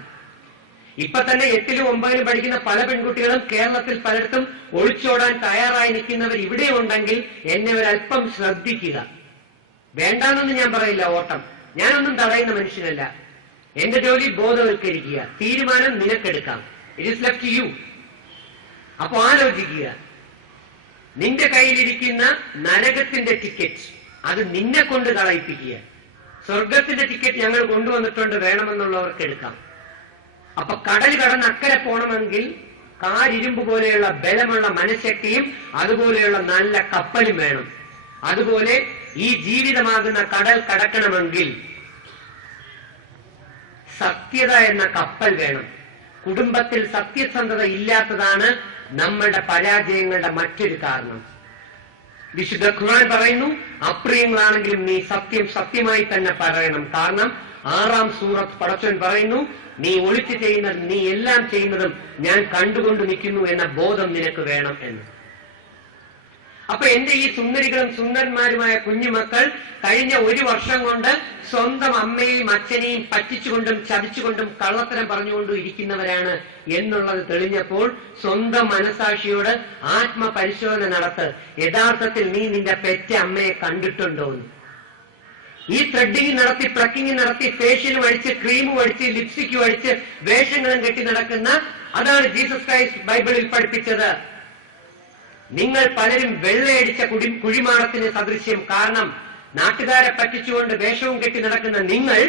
ഇപ്പൊ തന്നെ 8ലും 9ലും പഠിക്കുന്ന പല പെൺകുട്ടികളും കേരളത്തിൽ പലയിടത്തും ഒളിച്ചോടാൻ തയ്യാറായി നിൽക്കുന്നവർ ഇവിടെ ഉണ്ടെങ്കിൽ എന്നെ ഒരല്പം ശ്രദ്ധിക്കുക. വേണ്ടാന്നൊന്നും ഞാൻ പറയില്ല ഓട്ടം, ഞാനൊന്നും തടയുന്ന മനുഷ്യനല്ല. എന്റെ ജോലി ബോധവൽക്കരിക്കുക, തീരുമാനം നിനക്കെടുക്കാം. It is left to you. അപ്പൊ ആലോചിക്കുക, നിന്റെ കയ്യിലിരിക്കുന്ന നരകത്തിന്റെ ടിക്കറ്റ് അത് നിന്നെ കൊണ്ട് കളയിപ്പിക്കുക. സ്വർഗത്തിന്റെ ടിക്കറ്റ് ഞങ്ങൾ കൊണ്ടുവന്നിട്ടുണ്ട്, വേണമെന്നുള്ളവർക്ക് എടുക്കാം. അപ്പൊ കടൽ കടന്ന് അക്കരെ പോകണമെങ്കിൽ കാരിരുമ്പ് പോലെയുള്ള ബലമുള്ള മനഃശക്തിയും അതുപോലെയുള്ള നല്ല കപ്പലും വേണം. അതുപോലെ ഈ ജീവിതമാകുന്ന കടൽ കടക്കണമെങ്കിൽ സത്യത എന്ന കപ്പൽ വേണം. കുടുംബത്തിൽ സത്യസന്ധത ഇല്ലാത്തതാണ് നമ്മളുടെ പരാജയങ്ങളുടെ മറ്റൊരു കാരണം. വിശുദ്ധ ഖുർആൻ പറയുന്നു, അപ്രിയങ്ങളാണെങ്കിലും നീ സത്യം സത്യമായി തന്നെ പറയണം. കാരണം 6-ാം സൂറത്ത് പടച്ചവൻ പറയുന്നു, നീ ഒളിച്ചു ചെയ്യുന്നത്, നീ എല്ലാം ചെയ്യുന്നതും ഞാൻ കണ്ടുകൊണ്ട് നിൽക്കുന്നു എന്ന ബോധം നിനക്ക് വേണം എന്ന്. അപ്പൊ എന്റെ ഈ സുന്ദരികളും സുന്ദരന്മാരുമായ കുഞ്ഞുമക്കൾ കഴിഞ്ഞ 1 വർഷം കൊണ്ട് സ്വന്തം അമ്മയെയും അച്ഛനെയും പറ്റിച്ചുകൊണ്ടും ചതിച്ചുകൊണ്ടും കള്ളത്തരം പറഞ്ഞുകൊണ്ടും ഇരിക്കുന്നവരാണ് എന്നുള്ളത് തെളിഞ്ഞപ്പോൾ സ്വന്തം മനസാക്ഷിയോട് ആത്മപരിശോധന നടത്ത്. യഥാർത്ഥത്തിൽ നീ നിന്റെ പെറ്റ അമ്മയെ കണ്ടിട്ടുണ്ടോ എന്ന്. ഈ ത്രെഡിങ് നടത്തി, പ്ലക്കിങ് നടത്തി, ഫേഷ്യലും അടിച്ച്, ക്രീമും അടിച്ച്, ലിപ്സ്റ്റിക്കും അടിച്ച്, വേഷങ്ങളും കെട്ടി നടക്കുന്ന, അതാണ് ജീസസ് ക്രൈസ്റ്റ് ബൈബിളിൽ പഠിപ്പിച്ചത്. നിങ്ങൾ പലരും വെള്ളയടിച്ച കുഴിമാടത്തിന് സദൃശ്യം. കാരണം നാട്ടുകാരെ പറ്റിച്ചുകൊണ്ട് വേഷവും കെട്ടി നടക്കുന്ന നിങ്ങൾ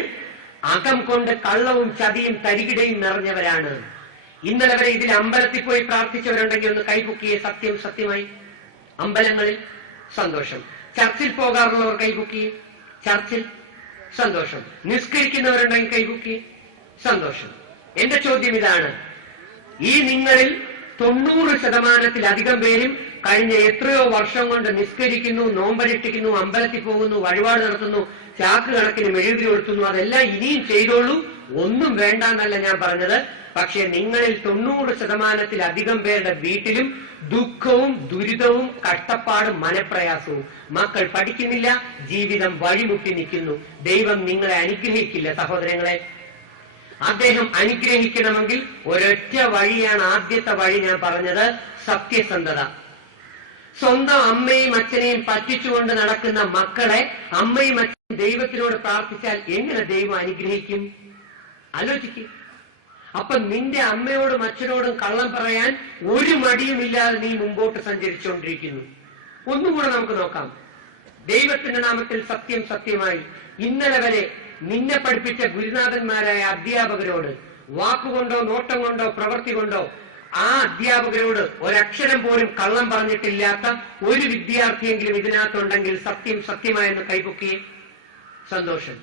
അകം കൊണ്ട് കള്ളവും ചതിയും തരികിടയും നിറഞ്ഞവരാണ്. ഇന്നലെ വരെ ഇതിൽ അമ്പലത്തിൽ പോയി പ്രാർത്ഥിച്ചവരുണ്ടെങ്കിൽ ഒന്ന് കൈപൊക്കിയെ. സത്യം സത്യമായി അമ്പലങ്ങളിൽ സന്തോഷം. ചർച്ചിൽ പോകാറുള്ളവർ കൈപൊക്കിയെ. ചർച്ചിൽ സന്തോഷം. നിസ്കരിക്കുന്നവരുണ്ടെങ്കിൽ കൈപൊക്കി സന്തോഷം. എന്റെ ചോദ്യം ഇതാണ്, ഈ നിങ്ങളിൽ 90% പേരും കഴിഞ്ഞ എത്രയോ വർഷം കൊണ്ട് നിസ്കരിക്കുന്നു, നോമ്പനുഷ്ഠിക്കുന്നു, അമ്പലത്തിൽ പോകുന്നു, വഴിപാട് നടത്തുന്നു, ചാക്ക് കണക്കിന് മെഴുകുതിരി കൊടുത്തുന്നു. അതെല്ലാം ഇനിയും ചെയ്തോളൂ, ഒന്നും വേണ്ട എന്നല്ല ഞാൻ പറഞ്ഞത്. പക്ഷെ നിങ്ങളിൽ 90% പേരുടെ വീട്ടിലും ദുഃഖവും ദുരിതവും കഷ്ടപ്പാടും മനപ്രയാസവും. മക്കൾ പഠിക്കുന്നില്ല, ജീവിതം വഴിമുട്ടി നിൽക്കുന്നു. ദൈവം നിങ്ങളെ അനുഗ്രഹിക്കില്ല സഹോദരങ്ങളെ. അദ്ദേഹം അനുഗ്രഹിക്കണമെങ്കിൽ ഒരൊറ്റ വഴിയാണ്. ആദ്യത്തെ വഴി ഞാൻ പറഞ്ഞത് സത്യസന്ധത. സ്വന്തം അമ്മയും അച്ഛനെയും പറ്റിച്ചുകൊണ്ട് നടക്കുന്ന മക്കളെ അമ്മയും അച്ഛനും ദൈവത്തിനോട് പ്രാർത്ഥിച്ചാൽ എങ്ങനെ ദൈവം അനുഗ്രഹിക്കും? ആലോചിക്കും. അപ്പൊ നിന്റെ അമ്മയോടും അച്ഛനോടും കള്ളം പറയാൻ ഒരു മടിയുമില്ലാതെ നീ മുമ്പോട്ട് സഞ്ചരിച്ചുകൊണ്ടിരിക്കുന്നു. ഒന്നുകൂടെ നമുക്ക് നോക്കാം. ദൈവത്തിന്റെ നാമത്തിൽ സത്യം സത്യമായി. ഇന്നലെ വരെ നിന്നെ പഠിപ്പിച്ച ഗുരുനാഥന്മാരായ അധ്യാപകരോട് വാക്കുകൊണ്ടോ നോട്ടം കൊണ്ടോ പ്രവൃത്തി കൊണ്ടോ ആ അധ്യാപകരോട് ഒരക്ഷരം പോലും കള്ളം പറഞ്ഞിട്ടില്ലാത്ത ഒരു വിദ്യാർത്ഥിയെങ്കിലും ഇതിനകത്തുണ്ടെങ്കിൽ സത്യം സത്യമായെന്ന് കൈപൊക്കിയേ. സന്തോഷം.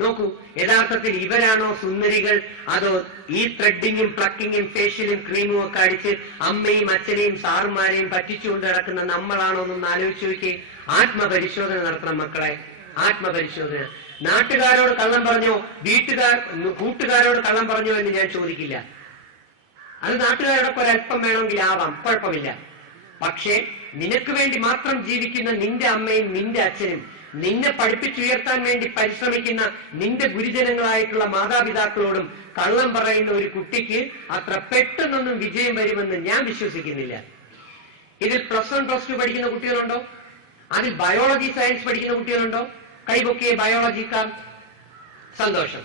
നോക്കൂ, യഥാർത്ഥത്തിൽ ഇവരാണോ സുന്ദരികൾ, അതോ ഈ ത്രെഡിങ്ങും പ്ലക്കിങ്ങും ഫേഷ്യലും ക്രീമും ഒക്കെ അടിച്ച് അമ്മയും അച്ഛനെയും സാറുമാരെയും പറ്റിച്ചുകൊണ്ട് നടക്കുന്ന നമ്മളാണോ എന്നൊന്ന് ആലോചിച്ച് നോക്കി. ആത്മപരിശോധന നടത്തണം മക്കളെ, ആത്മപരിശോധന. നാട്ടുകാരോട് കള്ളം പറഞ്ഞോ, കൂട്ടുകാരോട് കള്ളം പറഞ്ഞോ എന്ന് ഞാൻ ചോദിക്കില്ല. അത് നാട്ടുകാരോടൊപ്പം ഒരല്പം വേണമെങ്കിൽ ആവാം, കുഴപ്പമില്ല. പക്ഷേ നിനക്ക് വേണ്ടി മാത്രം ജീവിക്കുന്ന നിന്റെ അമ്മയും നിന്റെ അച്ഛനും, നിന്നെ പഠിപ്പിച്ചുയർത്താൻ വേണ്ടി പരിശ്രമിക്കുന്ന നിന്റെ ഗുരുജനങ്ങളായിട്ടുള്ള മാതാപിതാക്കളോടും കള്ളം പറയുന്ന ഒരു കുട്ടിക്ക് അത്ര പെട്ടെന്നൊന്നും വിജയം വരുമെന്ന് ഞാൻ വിശ്വസിക്കുന്നില്ല. ഇതിൽ +1 +2 പഠിക്കുന്ന കുട്ടികളുണ്ടോ? അതിൽ ബയോളജി സയൻസ് പഠിക്കുന്ന കുട്ടികളുണ്ടോ? കൈപൊക്കിയ ബയോളജിക്കാർ. സന്തോഷം.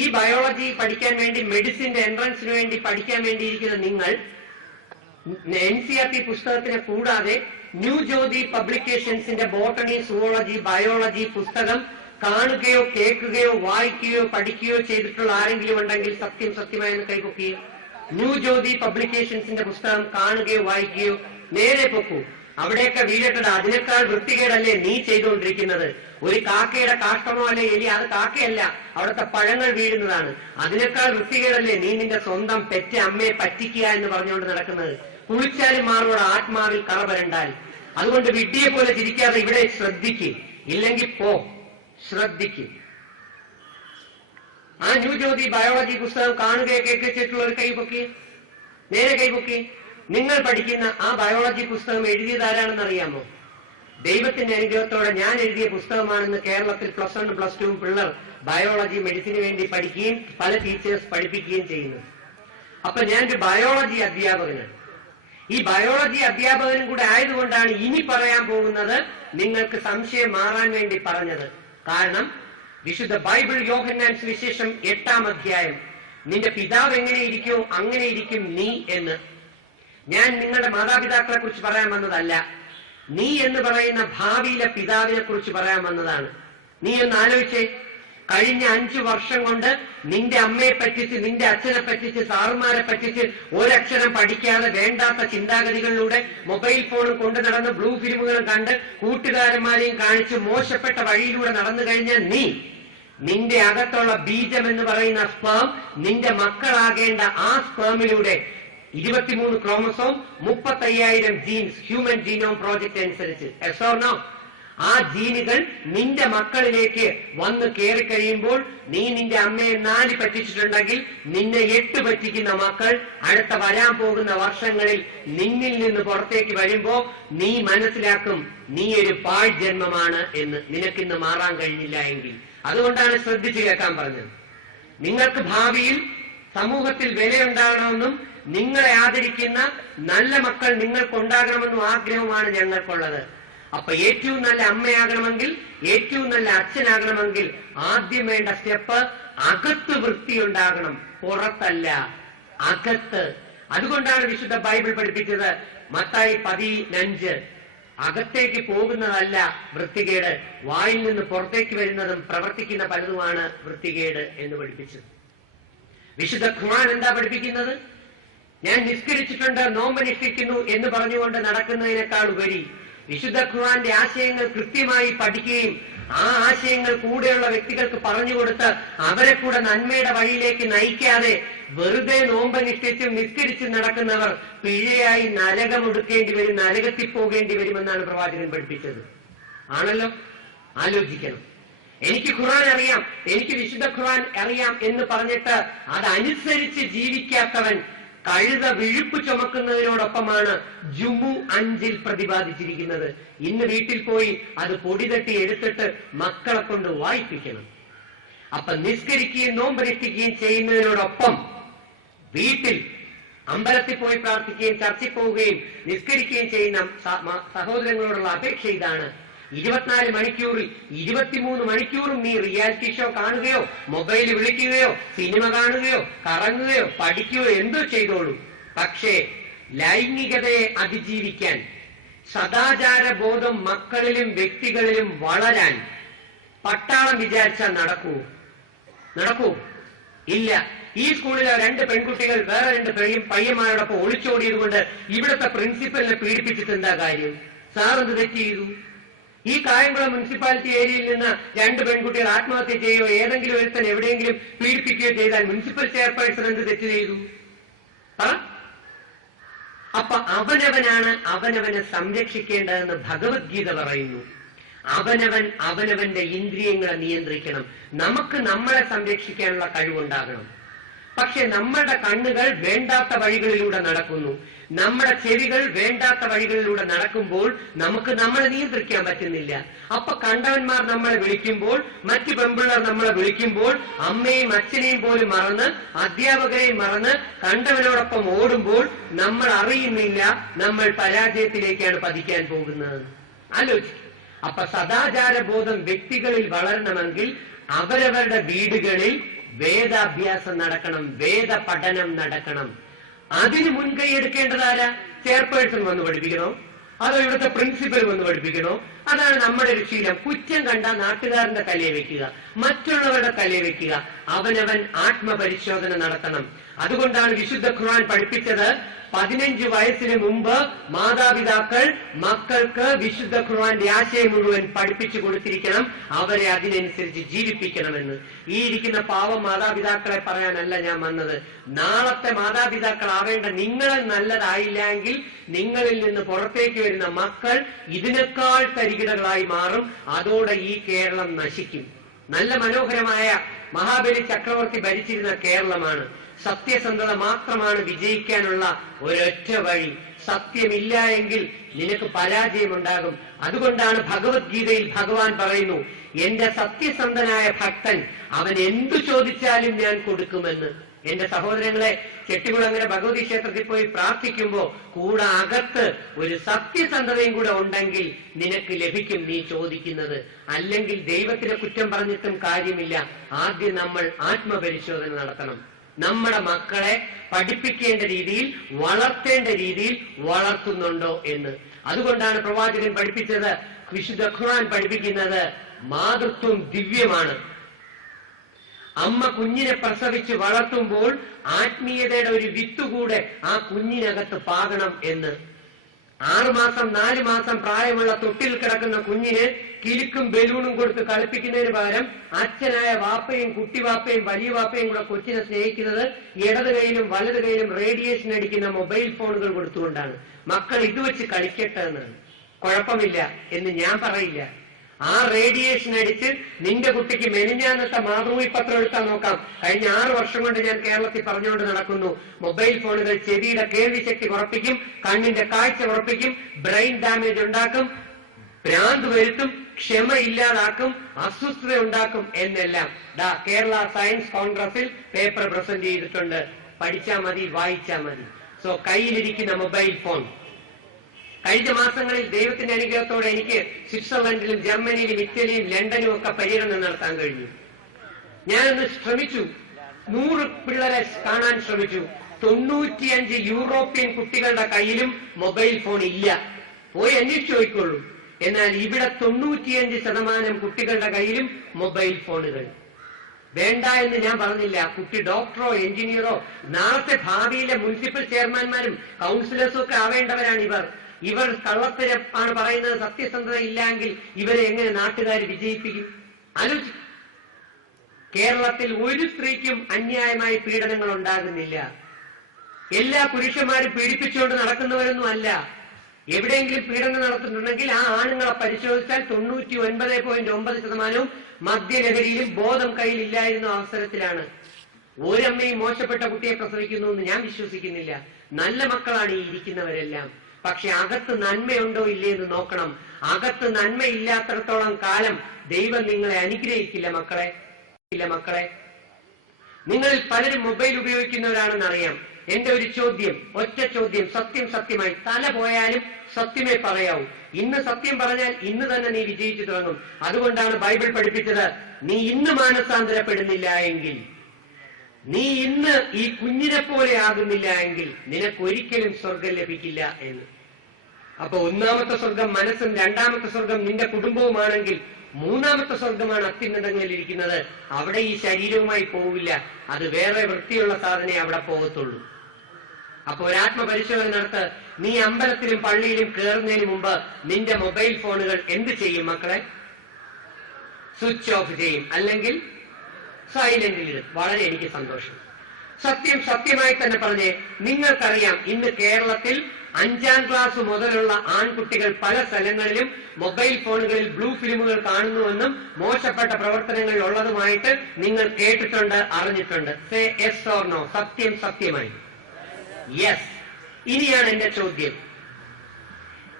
ഈ ബയോളജി പഠിക്കാൻ വേണ്ടി, മെഡിസിന്റെ എൻട്രൻസിന് വേണ്ടി പഠിക്കാൻ വേണ്ടിയിരിക്കുന്ന നിങ്ങൾ NCERT പുസ്തകത്തിനെ കൂടാതെ ന്യൂ ജ്യോതി പബ്ലിക്കേഷൻസിന്റെ ബോട്ടണി, സുവോളജി, ബയോളജി പുസ്തകം കാണുകയോ കേൾക്കുകയോ വായിക്കുകയോ പഠിക്കുകയോ ചെയ്തിട്ടുള്ള ആരെങ്കിലും ഉണ്ടെങ്കിൽ സത്യം സത്യമായെന്ന് കൈപൊക്കുകയോ. ന്യൂ ജ്യോതി പബ്ലിക്കേഷൻസിന്റെ പുസ്തകം കാണുകയോ വായിക്കുകയോ. നേരെ പൊക്കൂ. അവിടെയൊക്കെ വീഴട്ടത്. അതിനേക്കാൾ വൃത്തികേടല്ലേ നീ ചെയ്തുകൊണ്ടിരിക്കുന്നത്? ഒരു കാക്കയുടെ കാഷ്ടമോ അല്ലെ എലി, അത് കാക്കയല്ല, അവിടുത്തെ പഴങ്ങൾ വീഴുന്നതാണ്. അതിനേക്കാൾ വൃത്തികേടല്ലേ നീ നിന്റെ സ്വന്തം പെറ്റ അമ്മയെ പറ്റിക്കുക എന്ന് പറഞ്ഞുകൊണ്ട് നടക്കുന്നത്? കുളിച്ചാലും മാറോട് ആത്മാവിൽ കറ വരണ്ടാൽ. അതുകൊണ്ട് വിഡ്ഢിയെ പോലെ ചിരിക്കാതെ ഇവിടെ ശ്രദ്ധിക്കും, ഇല്ലെങ്കിൽ പോ. ശ്രദ്ധിക്കും. ആ ന്യൂ ജ്യോതി ബയോളജി പുസ്തകം കാണുകയോ കേൾക്കിച്ചിട്ടുള്ള ഒരു കൈപൊക്കി, നേരെ കൈപൊക്കി. നിങ്ങൾ പഠിക്കുന്ന ആ ബയോളജി പുസ്തകം എഴുതിയതാരാണെന്ന് അറിയാമോ? ദൈവത്തിന്റെ അനുഗ്രഹത്തോടെ ഞാൻ എഴുതിയ പുസ്തകമാണെന്ന് കേരളത്തിൽ +1 +2 പിള്ളേർ ബയോളജി മെഡിസിന് വേണ്ടി പഠിക്കുകയും പല ടീച്ചേഴ്സ് പഠിപ്പിക്കുകയും ചെയ്യുന്നു. അപ്പൊ ഞാനൊരു ബയോളജി അധ്യാപകനാണ്. ഈ ബയോളജി അധ്യാപകനും കൂടെ ആയതുകൊണ്ടാണ് ഇനി പറയാൻ പോകുന്നത് നിങ്ങൾക്ക് സംശയം മാറാൻ വേണ്ടി പറഞ്ഞത്. കാരണം വിശുദ്ധ ബൈബിൾ യോഹന്നാൻ സുവിശേഷം 8-ാം അധ്യായം, നിന്റെ പിതാവ് എങ്ങനെ ഇരിക്കുമോ അങ്ങനെ ഇരിക്കും നീ എന്ന്. ഞാൻ നിങ്ങളുടെ മാതാപിതാക്കളെ കുറിച്ച് പറയാൻ വന്നതല്ല, നീ എന്ന് പറയുന്ന ഭാവിയിലെ പിതാവിനെ കുറിച്ച് പറയാൻ വന്നതാണ്. നീ ഒന്ന് ആലോചിച്ചേ. കഴിഞ്ഞ 5 വർഷം കൊണ്ട് നിന്റെ അമ്മയെ പറ്റിച്ച്, നിന്റെ അച്ഛനെ പറ്റിച്ച്, സാറുമാരെ പറ്റിച്ച് ഒരക്ഷരം പഠിക്കാതെ വേണ്ടാത്ത ചിന്താഗതികളിലൂടെ മൊബൈൽ ഫോണും കൊണ്ട് നടന്ന് ബ്ലൂ ഫിലിമുകളും കണ്ട് കൂട്ടുകാരന്മാരെയും കാണിച്ച് മോശപ്പെട്ട വഴിയിലൂടെ നടന്നു കഴിഞ്ഞാൽ നിന്റെ അകത്തുള്ള ബീജം എന്ന് പറയുന്ന സ്പേം, നിന്റെ മക്കളാകേണ്ട ആ സ്പേമിലൂടെ 23 chromosome, 35,000 genes, human genome project അനുസരിച്ച് ആ ജീനുകൾ നിന്റെ മക്കളിലേക്ക് വന്ന് കയറി കഴിയുമ്പോൾ നീ നിന്റെ അമ്മയെ 4 പറ്റിച്ചിട്ടുണ്ടെങ്കിൽ നിന്നെ 8 പറ്റിക്കുന്ന മക്കൾ അടുത്ത വരാൻ പോകുന്ന വർഷങ്ങളിൽ നിന്നിൽ നിന്ന് പുറത്തേക്ക് വരുമ്പോ നീ മനസ്സിലാക്കും നീ ഒരു പാഴ് ജന്മമാണ് എന്ന്. നിനക്കിന്ന് മാറാൻ കഴിഞ്ഞില്ല എങ്കിൽ. അതുകൊണ്ടാണ് ശ്രദ്ധിച്ചു കേൾക്കാൻ പറഞ്ഞത്. നിങ്ങൾക്ക് ഭാവിയിൽ സമൂഹത്തിൽ വിലയുണ്ടാകണമെന്നും നിങ്ങളെ ആദരിക്കുന്ന നല്ല മക്കൾ നിങ്ങൾക്കുണ്ടാകണമെന്നും ആഗ്രഹമാണ് ഞങ്ങൾക്കുള്ളത്. അപ്പൊ ഏറ്റവും നല്ല അമ്മയാകണമെങ്കിൽ, ഏറ്റവും നല്ല അച്ഛനാകണമെങ്കിൽ ആദ്യം വേണ്ട സ്റ്റെപ്പ് അകത്ത് വൃത്തിയുണ്ടാകണം, പുറത്തല്ല, അകത്ത്. അതുകൊണ്ടാണ് വിശുദ്ധ ബൈബിൾ പഠിപ്പിച്ചത് മത്തായി 15 അകത്തേക്ക് പോകുന്നതല്ല വൃത്തികേട്, വായിൽ നിന്ന് പുറത്തേക്ക് വരുന്നതും പ്രവർത്തിക്കുന്ന പലതുമാണ് വൃത്തികേട് എന്ന് പഠിപ്പിച്ചത്. വിശുദ്ധ ഖുർആൻ എന്താ പഠിപ്പിക്കുന്നത്? ഞാൻ നിസ്കരിച്ചിട്ടുണ്ട്, നോമ്പനുഷ്ഠിക്കുന്നു എന്ന് പറഞ്ഞുകൊണ്ട് നടക്കുന്നതിനേക്കാൾ ഉപരി വിശുദ്ധ ഖുർആന്റെ ആശയങ്ങൾ കൃത്യമായി പഠിക്കുകയും ആ ആശയങ്ങൾ കൂടെയുള്ള വ്യക്തികൾക്ക് പറഞ്ഞുകൊടുത്ത് അവരെ കൂടെ നന്മയുടെ വഴിയിലേക്ക് നയിക്കാതെ വെറുതെ നോമ്പനുഷ്ഠിച്ചും നിസ്കരിച്ചും നടക്കുന്നവർ പിഴയായി നരകമൊടുക്കേണ്ടി വരും, നരകത്തിൽ പോകേണ്ടി വരുമെന്നാണ് പ്രവാചകൻ പഠിപ്പിച്ചത്. ആണല്ലോ, ആലോചിക്കണം. എനിക്ക് ഖുർആൻ അറിയാം, എനിക്ക് വിശുദ്ധ ഖുർആൻ അറിയാം എന്ന് പറഞ്ഞിട്ട് അതനുസരിച്ച് ജീവിക്കാത്തവൻ കഴുത വിഴുപ്പ് ചുമക്കുന്നതിനോടൊപ്പമാണ് ജുമു 5 പ്രതിപാദിച്ചിരിക്കുന്നത്. ഇന്ന് വീട്ടിൽ പോയി അത് പൊടി തട്ടി എടുത്തിട്ട് മക്കളെ കൊണ്ട് വായിപ്പിക്കണം. അപ്പൊ നിസ്കരിക്കുകയും നോമ്പനുഷ്ഠിക്കുകയും ചെയ്യുന്നതിനോടൊപ്പം വീട്ടിൽ അമ്പലത്തിൽ പോയി പ്രാർത്ഥിക്കുകയും ചർച്ചിൽ പോവുകയും നിസ്കരിക്കുകയും ചെയ്യുന്ന സഹോദരങ്ങളോടുള്ള അപേക്ഷ ഇതാണ്: 24 മണിക്കൂറിൽ 23 മണിക്കൂറും നീ റിയാലിറ്റി ഷോ കാണുകയോ മൊബൈൽ വിളിക്കുകയോ സിനിമ കാണുകയോ കറങ്ങുകയോ പഠിക്കുകയോ എന്തോ ചെയ്തോളൂ. പക്ഷേ ലൈംഗികതയെ അതിജീവിക്കാൻ, സദാചാര ബോധം മക്കളിലും വ്യക്തികളിലും വളരാൻ പട്ടാളം വിചാരിച്ചാൽ നടക്കൂ? ഇല്ല. ഈ സ്കൂളിലെ 2 പെൺകുട്ടികൾ വേറെ 2 പയ്യന്മാരോടൊപ്പം ഒളിച്ചോടിയത് കൊണ്ട് ഇവിടുത്തെ പ്രിൻസിപ്പലിനെ പീഡിപ്പിച്ചിട്ട് എന്താ കാര്യം? സാർ എന്ത് തെറ്റ് ചെയ്തു? ഈ കായംകുളം മുനിസിപ്പാലിറ്റി ഏരിയയിൽ നിന്ന് 2 പെൺകുട്ടികൾ ആത്മഹത്യ ചെയ്യുകയോ ഏതെങ്കിലും ഒരുത്തൻ എവിടെയെങ്കിലും പീഡിപ്പിക്കുകയോ ചെയ്താൽ മുനിസിപ്പൽ ചെയർപേഴ്സൺ എന്ത് തെറ്റ് ചെയ്തു? അപ്പൊ അവനവനാണ് അവനവനെ സംരക്ഷിക്കേണ്ടതെന്ന് ഭഗവത്ഗീത പറയുന്നു. അവനവന്റെ ഇന്ദ്രിയങ്ങളെ നിയന്ത്രിക്കണം. നമുക്ക് നമ്മളെ സംരക്ഷിക്കാനുള്ള കഴിവുണ്ടാകണം. പക്ഷെ നമ്മുടെ കണ്ണുകൾ വേണ്ടാത്ത വഴികളിലൂടെ നടക്കുന്നു, നമ്മുടെ ചെവികൾ വേണ്ടാത്ത വഴികളിലൂടെ നടക്കുമ്പോൾ നമുക്ക് നമ്മളെ നിയന്ത്രിക്കാൻ പറ്റുന്നില്ല. അപ്പൊ കണ്ടവന്മാർ നമ്മളെ വിളിക്കുമ്പോൾ, മറ്റു പെമ്പിള്ളർ നമ്മളെ വിളിക്കുമ്പോൾ അമ്മയും അച്ഛനെയും പോലും മറന്ന്, അധ്യാപകരെയും മറന്ന് കണ്ടവനോടൊപ്പം ഓടുമ്പോൾ നമ്മൾ അറിയുന്നില്ല നമ്മൾ പരാജയത്തിലേക്കാണ് പതിക്കാൻ പോകുന്നത്. ആലോചിക്കും. അപ്പൊ സദാചാര ബോധം വ്യക്തികളിൽ വളരണമെങ്കിൽ അവരവരുടെ വീടുകളിൽ വേദാഭ്യാസം നടക്കണം, വേദ പഠനം നടക്കണം. അതിന് മുൻകൈ എടുക്കേണ്ടതാരാ? ചെയർപേഴ്സൺ വന്ന് പഠിപ്പിക്കണോ? അതോ ഇവിടുത്തെ പ്രിൻസിപ്പൽ വന്ന് പഠിപ്പിക്കണോ? അതാണ് നമ്മുടെ ഒരു ശീലം. കുറ്റം കണ്ട നാട്ടുകാരന്റെ തലയെ വെക്കുക, മറ്റുള്ളവരുടെ തലയെ വെക്കുക. അവനവൻ ആത്മപരിശോധന നടത്തണം. അതുകൊണ്ടാണ് വിശുദ്ധ ഖുർആൻ പഠിപ്പിച്ചത് 15 വയസ്സിന് മുമ്പ് മാതാപിതാക്കൾ മക്കൾക്ക് വിശുദ്ധ ഖുർആന്റെ ആശയം മുഴുവൻ പഠിപ്പിച്ചു കൊടുത്തിരിക്കണം, അവരെ അതിനനുസരിച്ച് ജീവിപ്പിക്കണമെന്ന്. ഈ ഇരിക്കുന്ന പാവം മാതാപിതാക്കളെ പറയാനല്ല ഞാൻ വന്നത്. നാളത്തെ മാതാപിതാക്കളാവേണ്ട നിങ്ങളെ നല്ലതായില്ല എങ്കിൽ നിങ്ങളിൽ നിന്ന് പുറത്തേക്ക് വരുന്ന മക്കൾ ഇതിനേക്കാൾ തരികിടകളായി മാറും. അതോടെ ഈ കേരളം നശിക്കും. നല്ല മനോഹരമായ മഹാബലി ചക്രവർത്തി ഭരിച്ചിരുന്ന കേരളമാണ്. സത്യസന്ധത മാത്രമാണ് വിജയിക്കാനുള്ള ഒരൊറ്റ വഴി. സത്യമില്ല എങ്കിൽ നിനക്ക് പരാജയമുണ്ടാകും. അതുകൊണ്ടാണ് ഭഗവത്ഗീതയിൽ ഭഗവാൻ പറയുന്നു, എന്റെ സത്യസന്ധനായ ഭക്തൻ അവൻ എന്തു ചോദിച്ചാലും ഞാൻ കൊടുക്കുമെന്ന്. എന്റെ സഹോദരങ്ങളെ, ചെട്ടികുളങ്ങര ഭഗവതി ക്ഷേത്രത്തിൽ പോയി പ്രാർത്ഥിക്കുമ്പോ കൂടെ അകത്ത് ഒരു സത്യസന്ധതയും കൂടെ ഉണ്ടെങ്കിൽ നിനക്ക് ലഭിക്കും നീ ചോദിക്കുന്നത്. അല്ലെങ്കിൽ ദൈവത്തിനെ കുറ്റം പറഞ്ഞിട്ടും കാര്യമില്ല. ആദ്യം നമ്മൾ ആത്മപരിശോധന നടത്തണം. നമ്മുടെ മക്കളെ പഠിപ്പിക്കേണ്ട രീതിയിൽ, വളർത്തേണ്ട രീതിയിൽ വളർത്തുന്നുണ്ടോ എന്ന്. അതുകൊണ്ടാണ് പ്രവാചകൻ പഠിപ്പിച്ചത്, വിശുദ്ധ ഖുർആൻ പഠിപ്പിക്കുന്നത് മാതൃത്വം ദിവ്യമാണ്. അമ്മ കുഞ്ഞിനെ പ്രസവിച്ച് വളർത്തുമ്പോൾ ആത്മീയതയുടെ ഒരു വിത്തുകൂടെ ആ കുഞ്ഞിനകത്ത് പാകണം എന്ന്. 6 മാസം 4 മാസം പ്രായമുള്ള തൊട്ടിൽ കിടക്കുന്ന കുഞ്ഞിന് കിലുക്കും ബലൂണും കൊടുത്ത് കളിപ്പിക്കുന്നതിന് പകരം അച്ഛനായ വാപ്പയും കുട്ടിവാപ്പയും വലിയ വാപ്പയും കൂടെ കൊച്ചിനെ സ്നേഹിക്കുന്നത് ഇടത് കൈയിലും വലത് കൈയിലും റേഡിയേഷൻ അടിക്കുന്ന മൊബൈൽ ഫോണുകൾ കൊടുത്തുകൊണ്ടാണ്. മക്കൾ ഇത് വെച്ച് കളിക്കട്ടെ എന്നാണ്. കുഴപ്പമില്ല എന്ന് ഞാൻ പറയില്ല. ആ റേഡിയേഷൻ അടിച്ച് നിന്റെ കുട്ടിക്ക് മെനിഞ്ഞാന്നത്തെ മാതൃഭൂമി പത്രം എടുത്താൽ നോക്കാം. കഴിഞ്ഞ 6 വർഷം കൊണ്ട് ഞാൻ കേരളത്തിൽ പറഞ്ഞുകൊണ്ട് നടക്കുന്നു, മൊബൈൽ ഫോണുകൾ ചെവിയുടെ കേൾവി ശക്തി കുറപ്പിക്കും, കണ്ണിന്റെ കാഴ്ച കുറപ്പിക്കും, ബ്രെയിൻ ഡാമേജ് ഉണ്ടാക്കും, ഭ്രാന്ത് വരുത്തും, ക്ഷമ ഇല്ലാതാക്കും, അസ്വസ്ഥത ഉണ്ടാക്കും എന്നെല്ലാം കേരള സയൻസ് കോൺഗ്രസിൽ പേപ്പർ പ്രസന്റ് ചെയ്തിട്ടുണ്ട്. പഠിച്ചാൽ മതി, വായിച്ചാൽ മതി. സോ കയ്യിലിരിക്കുന്ന മൊബൈൽ ഫോൺ കഴിഞ്ഞ മാസങ്ങളിൽ ദൈവത്തിന്റെ അനുഗ്രഹത്തോടെ എനിക്ക് സ്വിറ്റ്സർലൻഡിലും ജർമ്മനിയിലും ഇറ്റലിയും ലണ്ടനും ഒക്കെ പര്യടനം നടത്താൻ കഴിഞ്ഞു. ഞാനൊന്ന് ശ്രമിച്ചു, 100 പിള്ളേരെ കാണാൻ ശ്രമിച്ചു. 95 യൂറോപ്യൻ കുട്ടികളുടെ കയ്യിലും മൊബൈൽ ഫോൺ ഇല്ല. പോയി അന്വേഷിച്ചു നോക്കിക്കൊള്ളൂ. എന്നാൽ ഇവിടെ 95% കുട്ടികളുടെ കയ്യിലും മൊബൈൽ ഫോണുകൾ. വേണ്ട എന്ന് ഞാൻ പറഞ്ഞില്ല. കുട്ടി ഡോക്ടറോ എഞ്ചിനീയറോ നാളത്തെ ഭാവിയിലെ മുനിസിപ്പൽ ചെയർമാൻമാരും കൗൺസിലേഴ്സും ഒക്കെ ആവേണ്ടവരാണ് ഇവർ. ഇവർ കള്ളത്തരം ആണ് പറയുന്നത്. സത്യസന്ധത ഇല്ലെങ്കിൽ ഇവരെ എങ്ങനെ നാട്ടുകാർ വിജയിപ്പിക്കും? ആലോചി. കേരളത്തിൽ ഒരു സ്ത്രീക്കും അന്യായമായി പീഡനങ്ങൾ ഉണ്ടാകുന്നില്ല. എല്ലാ പുരുഷന്മാരും പീഡിപ്പിച്ചുകൊണ്ട് നടക്കുന്നവരൊന്നും അല്ല. എവിടെയെങ്കിലും പീഡനം നടത്തുന്നുണ്ടെങ്കിൽ ആ ആണുങ്ങളെ പരിശോധിച്ചാൽ 99.9% മദ്യലഹരിയിലും ബോധം കയ്യിലില്ലായിരുന്ന അവസരത്തിലാണ്. ഒരമ്മയും മോശപ്പെട്ട കുട്ടിയെ പ്രസവിക്കുന്നു എന്ന് ഞാൻ വിശ്വസിക്കുന്നില്ല. നല്ല മക്കളാണ് ഈ ഇരിക്കുന്നവരെല്ലാം. പക്ഷെ അകത്ത് നന്മയുണ്ടോ ഇല്ലേ എന്ന് നോക്കണം. അകത്ത് നന്മയില്ലാത്തിടത്തോളം കാലം ദൈവം നിങ്ങളെ അനുഗ്രഹിക്കില്ല മക്കളെ. നിങ്ങളിൽ പലരും മൊബൈൽ ഉപയോഗിക്കുന്നവരാണെന്ന് അറിയാം. എന്റെ ഒരു ചോദ്യം, ഒറ്റ ചോദ്യം, സത്യമായി തല പോയാലും സത്യമേ പറയാവൂ. ഇന്ന് സത്യം പറഞ്ഞാൽ ഇന്ന് തന്നെ നീ വിജയിച്ചു തുടങ്ങും. അതുകൊണ്ടാണ് ബൈബിൾ പഠിപ്പിച്ചത്, നീ ഇന്ന് മാനസാന്തരപ്പെടുന്നില്ല എങ്കിൽ, നീ ഇന്ന് ഈ കുഞ്ഞിനെ പോലെ ആകുന്നില്ല എങ്കിൽ നിനക്കൊരിക്കലും സ്വർഗം ലഭിക്കില്ല എന്ന്. അപ്പൊ ഒന്നാമത്തെ സ്വർഗം മനസ്സും, രണ്ടാമത്തെ സ്വർഗം നിന്റെ കുടുംബവുമാണെങ്കിൽ, മൂന്നാമത്തെ സ്വർഗമാണ് അത്യുന്നതങ്ങളിൽ ഇരിക്കുന്നത്. അവിടെ ഈ ശരീരവുമായി പോവില്ല. അത് വേറെ വൃത്തിയുള്ള സാധനമേ അവിടെ പോകത്തുള്ളൂ. അപ്പൊ ഒരു ആത്മപരിശോധന നടത്ത്. നീ അമ്പലത്തിലും പള്ളിയിലും കയറുന്നതിന് മുമ്പ് നിന്റെ മൊബൈൽ ഫോണുകൾ എന്ത് ചെയ്യും മക്കളെ? സ്വിച്ച് ഓഫ് ചെയ്യും, അല്ലെങ്കിൽ സൈലന്റിലിടും. വളരെ എനിക്ക് സന്തോഷം. സത്യമായി തന്നെ പറഞ്ഞേ, നിങ്ങൾക്കറിയാം ഇന്ന് കേരളത്തിൽ 5ാം ക്ലാസ് മുതലുള്ള ആൺകുട്ടികൾ പല സ്ഥലങ്ങളിലും മൊബൈൽ ഫോണുകളിൽ ബ്ലൂ ഫിലിമുകൾ കാണുന്നുവെന്നും മോശപ്പെട്ട പ്രവർത്തനങ്ങൾ ഉള്ളതുമായിട്ട് നിങ്ങൾ കേട്ടിട്ടുണ്ട്, അറിഞ്ഞിട്ടുണ്ട്. Say yes or no? സത്യമായി യെസ്. ഇനിയാണ് എന്റെ ചോദ്യം.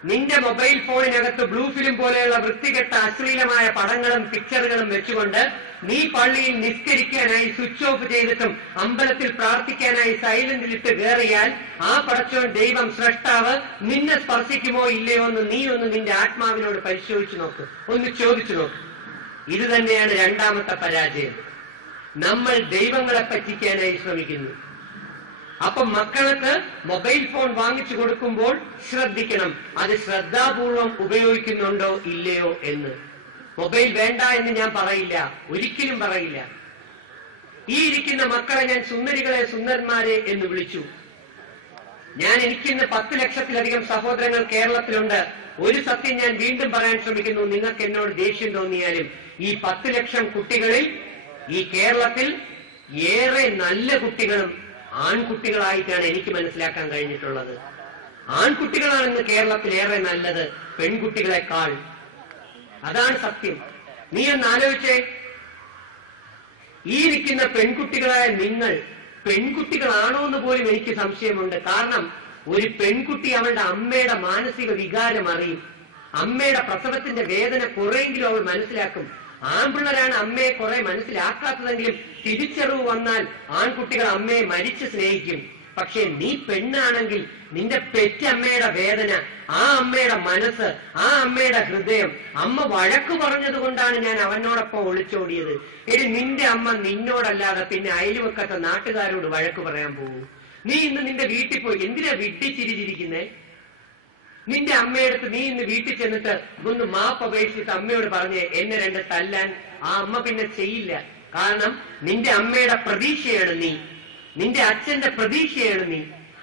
നിന്റെ മൊബൈൽ ഫോണിനകത്ത് ബ്ലൂ ഫിലിം പോലെയുള്ള വൃത്തികെട്ട അശ്ലീലമായ പടങ്ങളും പിക്ചറുകളും വെച്ചുകൊണ്ട് നീ പള്ളിയിൽ നിസ്കരിക്കാനായി സ്വിച്ച് ഓഫ് ചെയ്തിട്ടും അമ്പലത്തിൽ പ്രാർത്ഥിക്കാനായി സൈലന്റിലിട്ട് കയറിയാൽ ആ പടച്ചോൻ ദൈവം സ്രഷ്ടാവ് നിന്നെ സ്പർശിക്കുമോ ഇല്ലയോ എന്ന് നീ ഒന്ന് നിന്റെ ആത്മാവിനോട് പരിശോധിച്ചു നോക്ക്, ഒന്ന് ചോദിച്ചു നോക്ക്. ഇത് തന്നെയാണ് രണ്ടാമത്തെ പരാജയം. നമ്മൾ ദൈവങ്ങളെ പറ്റിക്കാനായി ശ്രമിക്കുന്നു. അപ്പൊ മക്കൾക്ക് മൊബൈൽ ഫോൺ വാങ്ങിച്ചു കൊടുക്കുമ്പോൾ ശ്രദ്ധിക്കണം, അത് ശ്രദ്ധാപൂർവം ഉപയോഗിക്കുന്നുണ്ടോ ഇല്ലയോ എന്ന്. മൊബൈൽ വേണ്ട എന്ന് ഞാൻ പറയില്ല, ഒരിക്കലും പറയില്ല. ഈ ഇരിക്കുന്ന മക്കളെ ഞാൻ സുന്ദരികളെ, സുന്ദരന്മാരെ എന്ന് വിളിച്ചു. എനിക്കിന്ന് 10 ലക്ഷത്തിലധികം സഹോദരങ്ങൾ കേരളത്തിലുണ്ട്. ഒരു സത്യം ഞാൻ വീണ്ടും പറയാൻ ശ്രമിക്കുന്നു. നിങ്ങൾക്ക് എന്നോട് ദേഷ്യം തോന്നിയാലും ഈ 10 ലക്ഷം കുട്ടികളിൽ ഈ കേരളത്തിൽ ഏറെ നല്ല കുട്ടികളും ആൺകുട്ടികളായിട്ടാണ് എനിക്ക് മനസ്സിലാക്കാൻ കഴിഞ്ഞിട്ടുള്ളത്. ആൺകുട്ടികളാണ് ഇന്ന് കേരളത്തിൽ ഏറെ നല്ലത് പെൺകുട്ടികളെക്കാൾ. അതാണ് സത്യം. നീ ഒന്ന് ആലോചിച്ചേ, ഈ ഇരിക്കുന്ന പെൺകുട്ടികളായ നിങ്ങൾ പെൺകുട്ടികളാണോ എന്ന് പോലും എനിക്ക് സംശയമുണ്ട്. കാരണം ഒരു പെൺകുട്ടി അവളുടെ അമ്മയുടെ മാനസിക വികാരം അറിയും. അമ്മയുടെ പ്രസവത്തിന്റെ വേദന കുറെയെങ്കിലും അവൾ മനസ്സിലാക്കും. ആൺപിള്ളേരാണ് അമ്മയെ കുറെ മനസ്സിലാക്കാത്തതെങ്കിലും തിരിച്ചറിവ് വന്നാൽ ആൺകുട്ടികൾ അമ്മയെ മരിച്ച് സ്നേഹിക്കും. പക്ഷെ നീ പെണ്ണാണെങ്കിൽ നിന്റെ പെറ്റമ്മയുടെ വേദന, ആ അമ്മയുടെ മനസ്സ്, ആ അമ്മയുടെ ഹൃദയം, അമ്മ വഴക്ക് പറഞ്ഞത് കൊണ്ടാണ് ഞാൻ അവനോടൊപ്പം ഒളിച്ചോടിയത്. നിന്റെ അമ്മ നിന്നോടല്ലാതെ പിന്നെ അയൽവക്കത്തെ നാട്ടുകാരോട് വഴക്ക് പറയാൻ പോകും. നീ ഇന്ന് നിന്റെ വീട്ടിൽ പോയി എന്തിനാ വിട്ടിച്ചിരിച്ചിരിക്കുന്നേ? നിന്റെ അമ്മയടുത്ത് നീ ഇന്ന് വീട്ടിൽ ചെന്നിട്ട് ഒന്ന് മാപ്പ് അപേക്ഷിച്ചിട്ട് അമ്മയോട് പറഞ്ഞേ എന്നെ 2 തല്ലാൻ. ആ അമ്മ പിന്നെ ചെയ്യില്ല. കാരണം നിന്റെ അമ്മയുടെ പ്രതീക്ഷയാണ് നീ, നിന്റെ അച്ഛന്റെ പ്രതീക്ഷയാണ് നീ.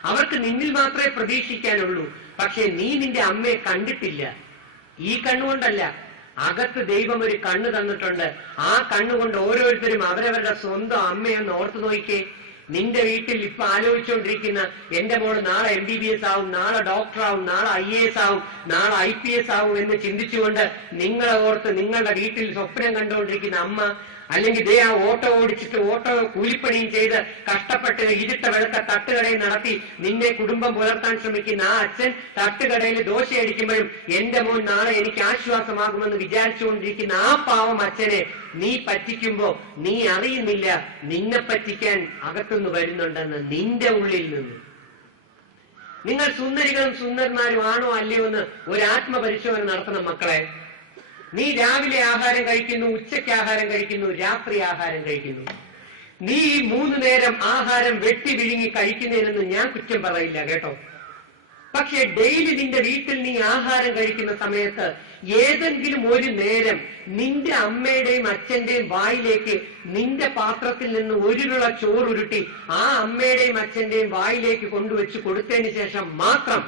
അവർക്ക് നിന്നിൽ മാത്രമേ പ്രതീക്ഷിക്കാനുള്ളൂ. പക്ഷെ നീ നിന്റെ അമ്മയെ കണ്ടിട്ടില്ല. ഈ കണ്ണുകൊണ്ടല്ല, അകത്ത് ദൈവം ഒരു കണ്ണ് തന്നിട്ടുണ്ട്. ആ കണ്ണുകൊണ്ട് ഓരോരുത്തരും അവരവരുടെ സ്വന്തം അമ്മയൊന്ന് ഓർത്തു നോക്കിക്കേ. നിന്റെ വീട്ടിൽ ഇപ്പൊ ആലോചിച്ചുകൊണ്ടിരിക്കുന്ന എന്റെ മോള് നാളെ MBBS ആവും, നാളെ ഡോക്ടർ ആവും, നാളെ IAS ആവും, നാളെ IPS ആവും എന്ന് ചിന്തിച്ചുകൊണ്ട് നിങ്ങളെ ഓർത്ത് നിങ്ങളുടെ വീട്ടിൽ സ്വപ്നം കണ്ടുകൊണ്ടിരിക്കുന്ന അമ്മ, അല്ലെങ്കിൽ ദേ ആ ഓട്ടോ ഓടിച്ചിട്ട് ഓട്ടോ കൂലിപ്പണിയും ചെയ്ത് കഷ്ടപ്പെട്ട് ഇരുട്ട വെളുത്ത തട്ടുകടയിൽ നടത്തി നിന്നെ കുടുംബം പുലർത്താൻ ശ്രമിക്കുന്ന ആ അച്ഛൻ തട്ടുകടയിൽ ദോശയടിക്കുമ്പോഴും എന്റെ മോൻ നാളെ എനിക്ക് ആശ്വാസമാകുമെന്ന് വിചാരിച്ചുകൊണ്ടിരിക്കുന്ന ആ പാവം അച്ഛനെ നീ പറ്റിക്കുമ്പോ നീ അറിയുന്നില്ല നിന്നെ പറ്റിക്കാൻ അകത്തുനിന്ന് വരുന്നുണ്ടെന്ന്. നിന്റെ ഉള്ളിൽ നിന്ന് നിങ്ങൾ സുന്ദരികളും സുന്ദരന്മാരും ആണോ അല്ലയോ എന്ന് ഒരു ആത്മപരിശോധന നടത്തണം മക്കളെ. നീ രാവിലെ ആഹാരം കഴിക്കുന്നു, ഉച്ചയ്ക്ക് ആഹാരം കഴിക്കുന്നു, രാത്രി ആഹാരം കഴിക്കുന്നു. നീ ഈ 3 നേരം ആഹാരം വെട്ടി വിഴുങ്ങി കഴിക്കുന്നതിനൊന്നും ഞാൻ കുറ്റം പറയില്ല കേട്ടോ. പക്ഷെ ഡെയിലി നിന്റെ വീട്ടിൽ നീ ആഹാരം കഴിക്കുന്ന സമയത്ത് ഏതെങ്കിലും ഒരു നേരം നിന്റെ അമ്മയുടെയും അച്ഛന്റെയും വായിലേക്ക് നിന്റെ പാത്രത്തിൽ നിന്ന് ഒരുരുള ചോറുരുട്ടി ആ അമ്മയുടെയും അച്ഛന്റെയും വായിലേക്ക് കൊണ്ടുവച്ച് കൊടുത്തതിന് ശേഷം മാത്രം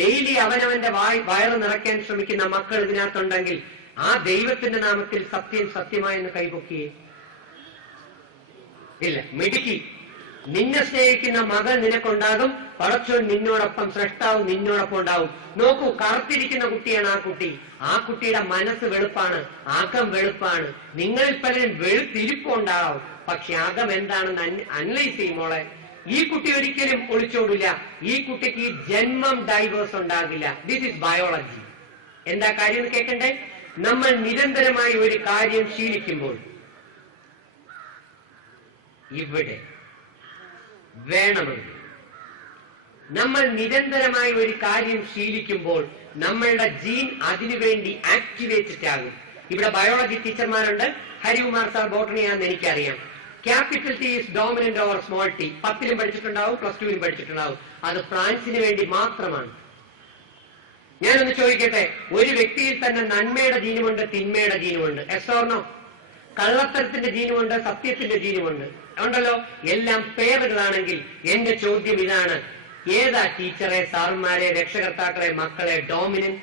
ഡെയിലി അവനവന്റെ വയറ് നിറയ്ക്കാൻ ശ്രമിക്കുന്ന മക്കൾ ഇതിനകത്തുണ്ടെങ്കിൽ ആ ദൈവത്തിന്റെ നാമത്തിൽ സത്യം സത്യമായെന്ന് കൈപൊക്കിയേ ഇല്ല. മിടുക്കി, നിന്നെ സ്നേഹിക്കുന്ന മകൾ നിനക്കുണ്ടാകും. പടച്ചോൻ നിന്നോടൊപ്പം, സ്രഷ്ടാവ് നിന്നോടൊപ്പം ഉണ്ടാവും. നോക്കൂ, കറുത്തിരിക്കുന്ന കുട്ടിയാണ് ആ കുട്ടി. ആ കുട്ടിയുടെ മനസ്സ് വെളുപ്പാണ്, അകം വെളുപ്പാണ്. നിങ്ങളിൽ പലരും വെളുത്തിരിപ്പുണ്ടാവും, പക്ഷെ അകം എന്താണെന്ന് അനലൈസ് ചെയ്യുമ്പോളെ ഈ കുട്ടി ഒരിക്കലും ഒളിച്ചോടില്ല. ഈ കുട്ടിക്ക് ജന്മം ഡൈവേഴ്സ് ഉണ്ടാകില്ല. This is biology. എന്താ കാര്യം കേൾക്കണ്ടേ? നമ്മൾ നിരന്തരമായി ഒരു കാര്യം ശീലിക്കുമ്പോൾ ഇവിടെ വേണമെങ്കിൽ നമ്മൾ നിരന്തരമായി ഒരു കാര്യം ശീലിക്കുമ്പോൾ നമ്മളുടെ ജീൻ അതിനുവേണ്ടി ആക്ടിവേറ്റഡ് ആകും. ഇവിടെ ബയോളജി ടീച്ചർമാരുണ്ട്. ഹരികുമാർ സാർ ബോട്ടണിയാണെന്ന് എനിക്കറിയാം. Capital T is dominant over small T. 10ലും പഠിച്ചിട്ടുണ്ടാവും, +2ലും പഠിച്ചിട്ടുണ്ടാവും. അത് ഫ്രാൻസിന് വേണ്ടി മാത്രമാണ്. ഞാനൊന്ന് ചോദിക്കട്ടെ, ഒരു വ്യക്തിയിൽ തന്നെ നന്മയുടെ ജീനുമുണ്ട്, തിന്മയുടെ ജീനുമുണ്ട്. എസ്ഓർണോ? കള്ളത്തരത്തിന്റെ ജീനുമുണ്ട്, സത്യത്തിന്റെ ജീനുമുണ്ട്, ഉണ്ടല്ലോ. എല്ലാം പേറുകളാണെങ്കിൽ എന്റെ ചോദ്യം ഇതാണ്: ഏതാ ടീച്ചറെ, സാറുമാരെ, രക്ഷകർത്താക്കളെ, മക്കളെ dominant?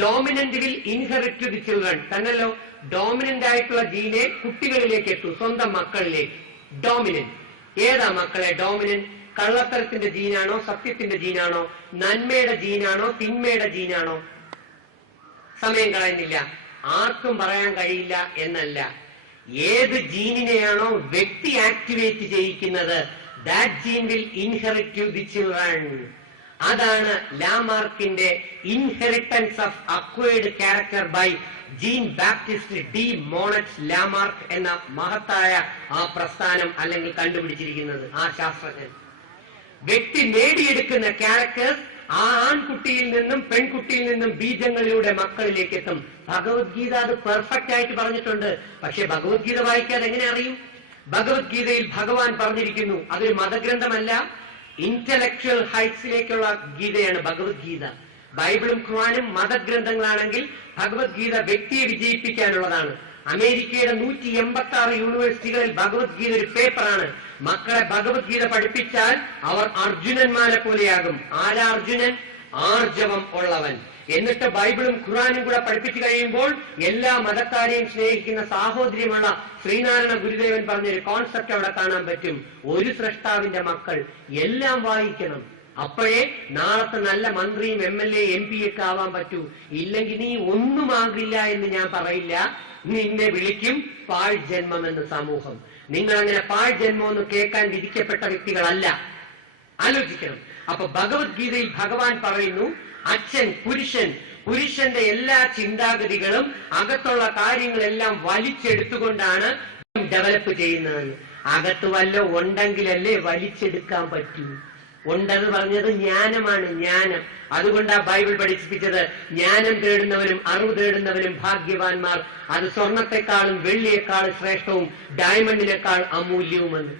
Dominant will inherit the children തന്നല്ലോ. ഡോമിനന്റ് ആയിട്ടുള്ള ജീനെ കുട്ടികളിലേക്ക് എത്തു, സ്വന്തം മക്കളിലേക്ക്. ഡോമിനന്റ് ഏതാ മക്കളെ? ഡോമിനന്റ് കള്ളത്തരത്തിന്റെ ജീനാണോ, സത്യത്തിന്റെ ജീനാണോ, നന്മയുടെ ജീനാണോ, തിന്മയുടെ ജീനാണോ? സമയം കളയുന്നില്ല, ആർക്കും പറയാൻ കഴിയില്ല എന്നല്ല. ഏത് ജീനിനെയാണോ വ്യക്തി ആക്ടിവേറ്റ് ചെയ്യിക്കുന്നത്, that gene will inherit to the children. അതാണ് ലാമാർക്കിന്റെ inheritance of acquired character by Jean Baptiste de Monet Lamarck എന്ന മഹത്തായ ആ പ്രസ്ഥാനം അല്ലെങ്കിൽ കണ്ടുപിടിച്ചിരിക്കുന്നത് ആ ശാസ്ത്രജ്ഞൻ. വ്യക്തി നേടിയെടുക്കുന്ന ക്യാരക്ടേഴ്സ് ആ ആൺകുട്ടിയിൽ നിന്നും പെൺകുട്ടിയിൽ നിന്നും ബീജങ്ങളിലൂടെ മക്കളിലേക്ക് എത്തും. ഭഗവത്ഗീത അത് പെർഫെക്റ്റ് ആയിട്ട് പറഞ്ഞിട്ടുണ്ട്. പക്ഷെ ഭഗവത്ഗീത വായിക്കാതെ എങ്ങനെ അറിയും? ഭഗവത്ഗീതയിൽ ഭഗവാൻ പറഞ്ഞിരിക്കുന്നു, അതൊരു മതഗ്രന്ഥമല്ല, ഇന്റലക്ച്വൽ ഹൈറ്റ്സിലേക്കുള്ള ഗീതയാണ് ഭഗവത്ഗീത. ബൈബിളും ഖുർആനും മതഗ്രന്ഥങ്ങളാണെങ്കിൽ ഭഗവത്ഗീത വ്യക്തിയെ വിജയിപ്പിക്കാനുള്ളതാണ്. അമേരിക്കയുടെ 186 യൂണിവേഴ്സിറ്റികളിൽ ഭഗവത്ഗീത ഒരു പേപ്പറാണ്. മക്കളെ ഭഗവത്ഗീത പഠിപ്പിച്ചാൽ അവർ അർജുനന്മാരെ പോലെയാകും. ആരാ അർജുനൻ? ആർജവം ഉള്ളവൻ. എന്നിട്ട് ബൈബിളും ഖുർആനും കൂടെ പഠിപ്പിച്ചു കഴിയുമ്പോൾ എല്ലാ മതക്കാരെയും സ്നേഹിക്കുന്ന സാഹോദര്യമുള്ള ശ്രീനാരായണ ഗുരുദേവൻ പറഞ്ഞൊരു കോൺസെപ്റ്റ് അവിടെ കാണാൻ പറ്റും. ഒരു സ്രഷ്ടാവിന്റെ മക്കൾ എല്ലാം വായിക്കണം. അപ്പോഴേ നാളത്തെ നല്ല മന്ത്രിയും MLA MP ഒക്കെ ആവാൻ പറ്റൂ. ഇല്ലെങ്കിൽ നീ ഒന്നും ആകില്ല എന്ന് ഞാൻ പറയില്ല. നിന്നെ വിളിക്കും പാഴ് ജന്മം എന്ന് സമൂഹം. നിങ്ങൾ അങ്ങനെ പാഴ് ജന്മം എന്ന് കേൾക്കാൻ വിധിക്കപ്പെട്ട വ്യക്തികളല്ല. ആലോചിക്കണം. അപ്പൊ ഭഗവത്ഗീതയിൽ ഭഗവാൻ പറയുന്നു, അച്ഛൻ പുരുഷന്റെ എല്ലാ ചിന്താഗതികളും അകത്തുള്ള കാര്യങ്ങളെല്ലാം വലിച്ചെടുത്തുകൊണ്ടാണ് ഡെവലപ്പ് ചെയ്യുന്നതെന്ന്. അകത്ത് വല്ല ഉണ്ടെങ്കിലല്ലേ വലിച്ചെടുക്കാൻ പറ്റൂ. ഉണ്ടെന്ന് പറഞ്ഞത് ജ്ഞാനമാണ്, ജ്ഞാനം. അതുകൊണ്ടാ ബൈബിൾ പഠിപ്പിച്ചത്, ജ്ഞാനം തേടുന്നവരും അറിവ് തേടുന്നവരും ഭാഗ്യവാന്മാർ, അത് സ്വർണത്തെക്കാളും വെള്ളിയേക്കാളും ശ്രേഷ്ഠവും ഡയമണ്ടിനേക്കാൾ അമൂല്യവുമെന്ന്.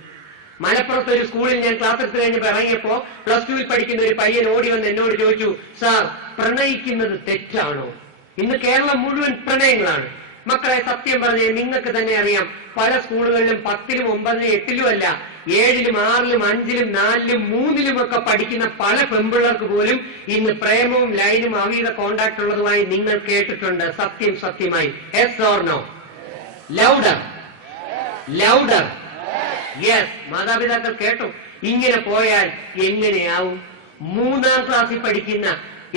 മലപ്പുറത്ത് ഒരു സ്കൂളിൽ ഞാൻ ക്ലാസ് എടുത്തു കഴിഞ്ഞപ്പോൾ ഇറങ്ങിയപ്പോ +2ൽ പഠിക്കുന്ന ഒരു പയ്യൻ ഓടി വന്ന് എന്നോട് ചോദിച്ചു, സാർ പ്രണയിക്കുന്നത് തെറ്റാണോ? ഇന്ന് കേരളം മുഴുവൻ പ്രണയങ്ങളാണ്. മക്കളെ സത്യം പറഞ്ഞേ, നിങ്ങൾക്ക് തന്നെ അറിയാം, പല സ്കൂളുകളിലും 10ലും 9ലും 8ലും അല്ല 7ലും 6ലും 5ലും 4ലും 3ലും ഒക്കെ പഠിക്കുന്ന പല പെൺപിള്ളേർക്ക് പോലും ഇന്ന് പ്രേമവും ലൈനും അവീത കോണ്ടാക്ട് ഉള്ളതുമായി നിങ്ങൾ കേട്ടിട്ടുണ്ട്. സത്യമായി. Yes or no? Louder louder. Yes. മാതാപിതാക്കൾ കേട്ടോ? ഇങ്ങനെ പോയാൽ എങ്ങനെയാവും? 3ാം ക്ലാസ്സിൽ പഠിക്കുന്ന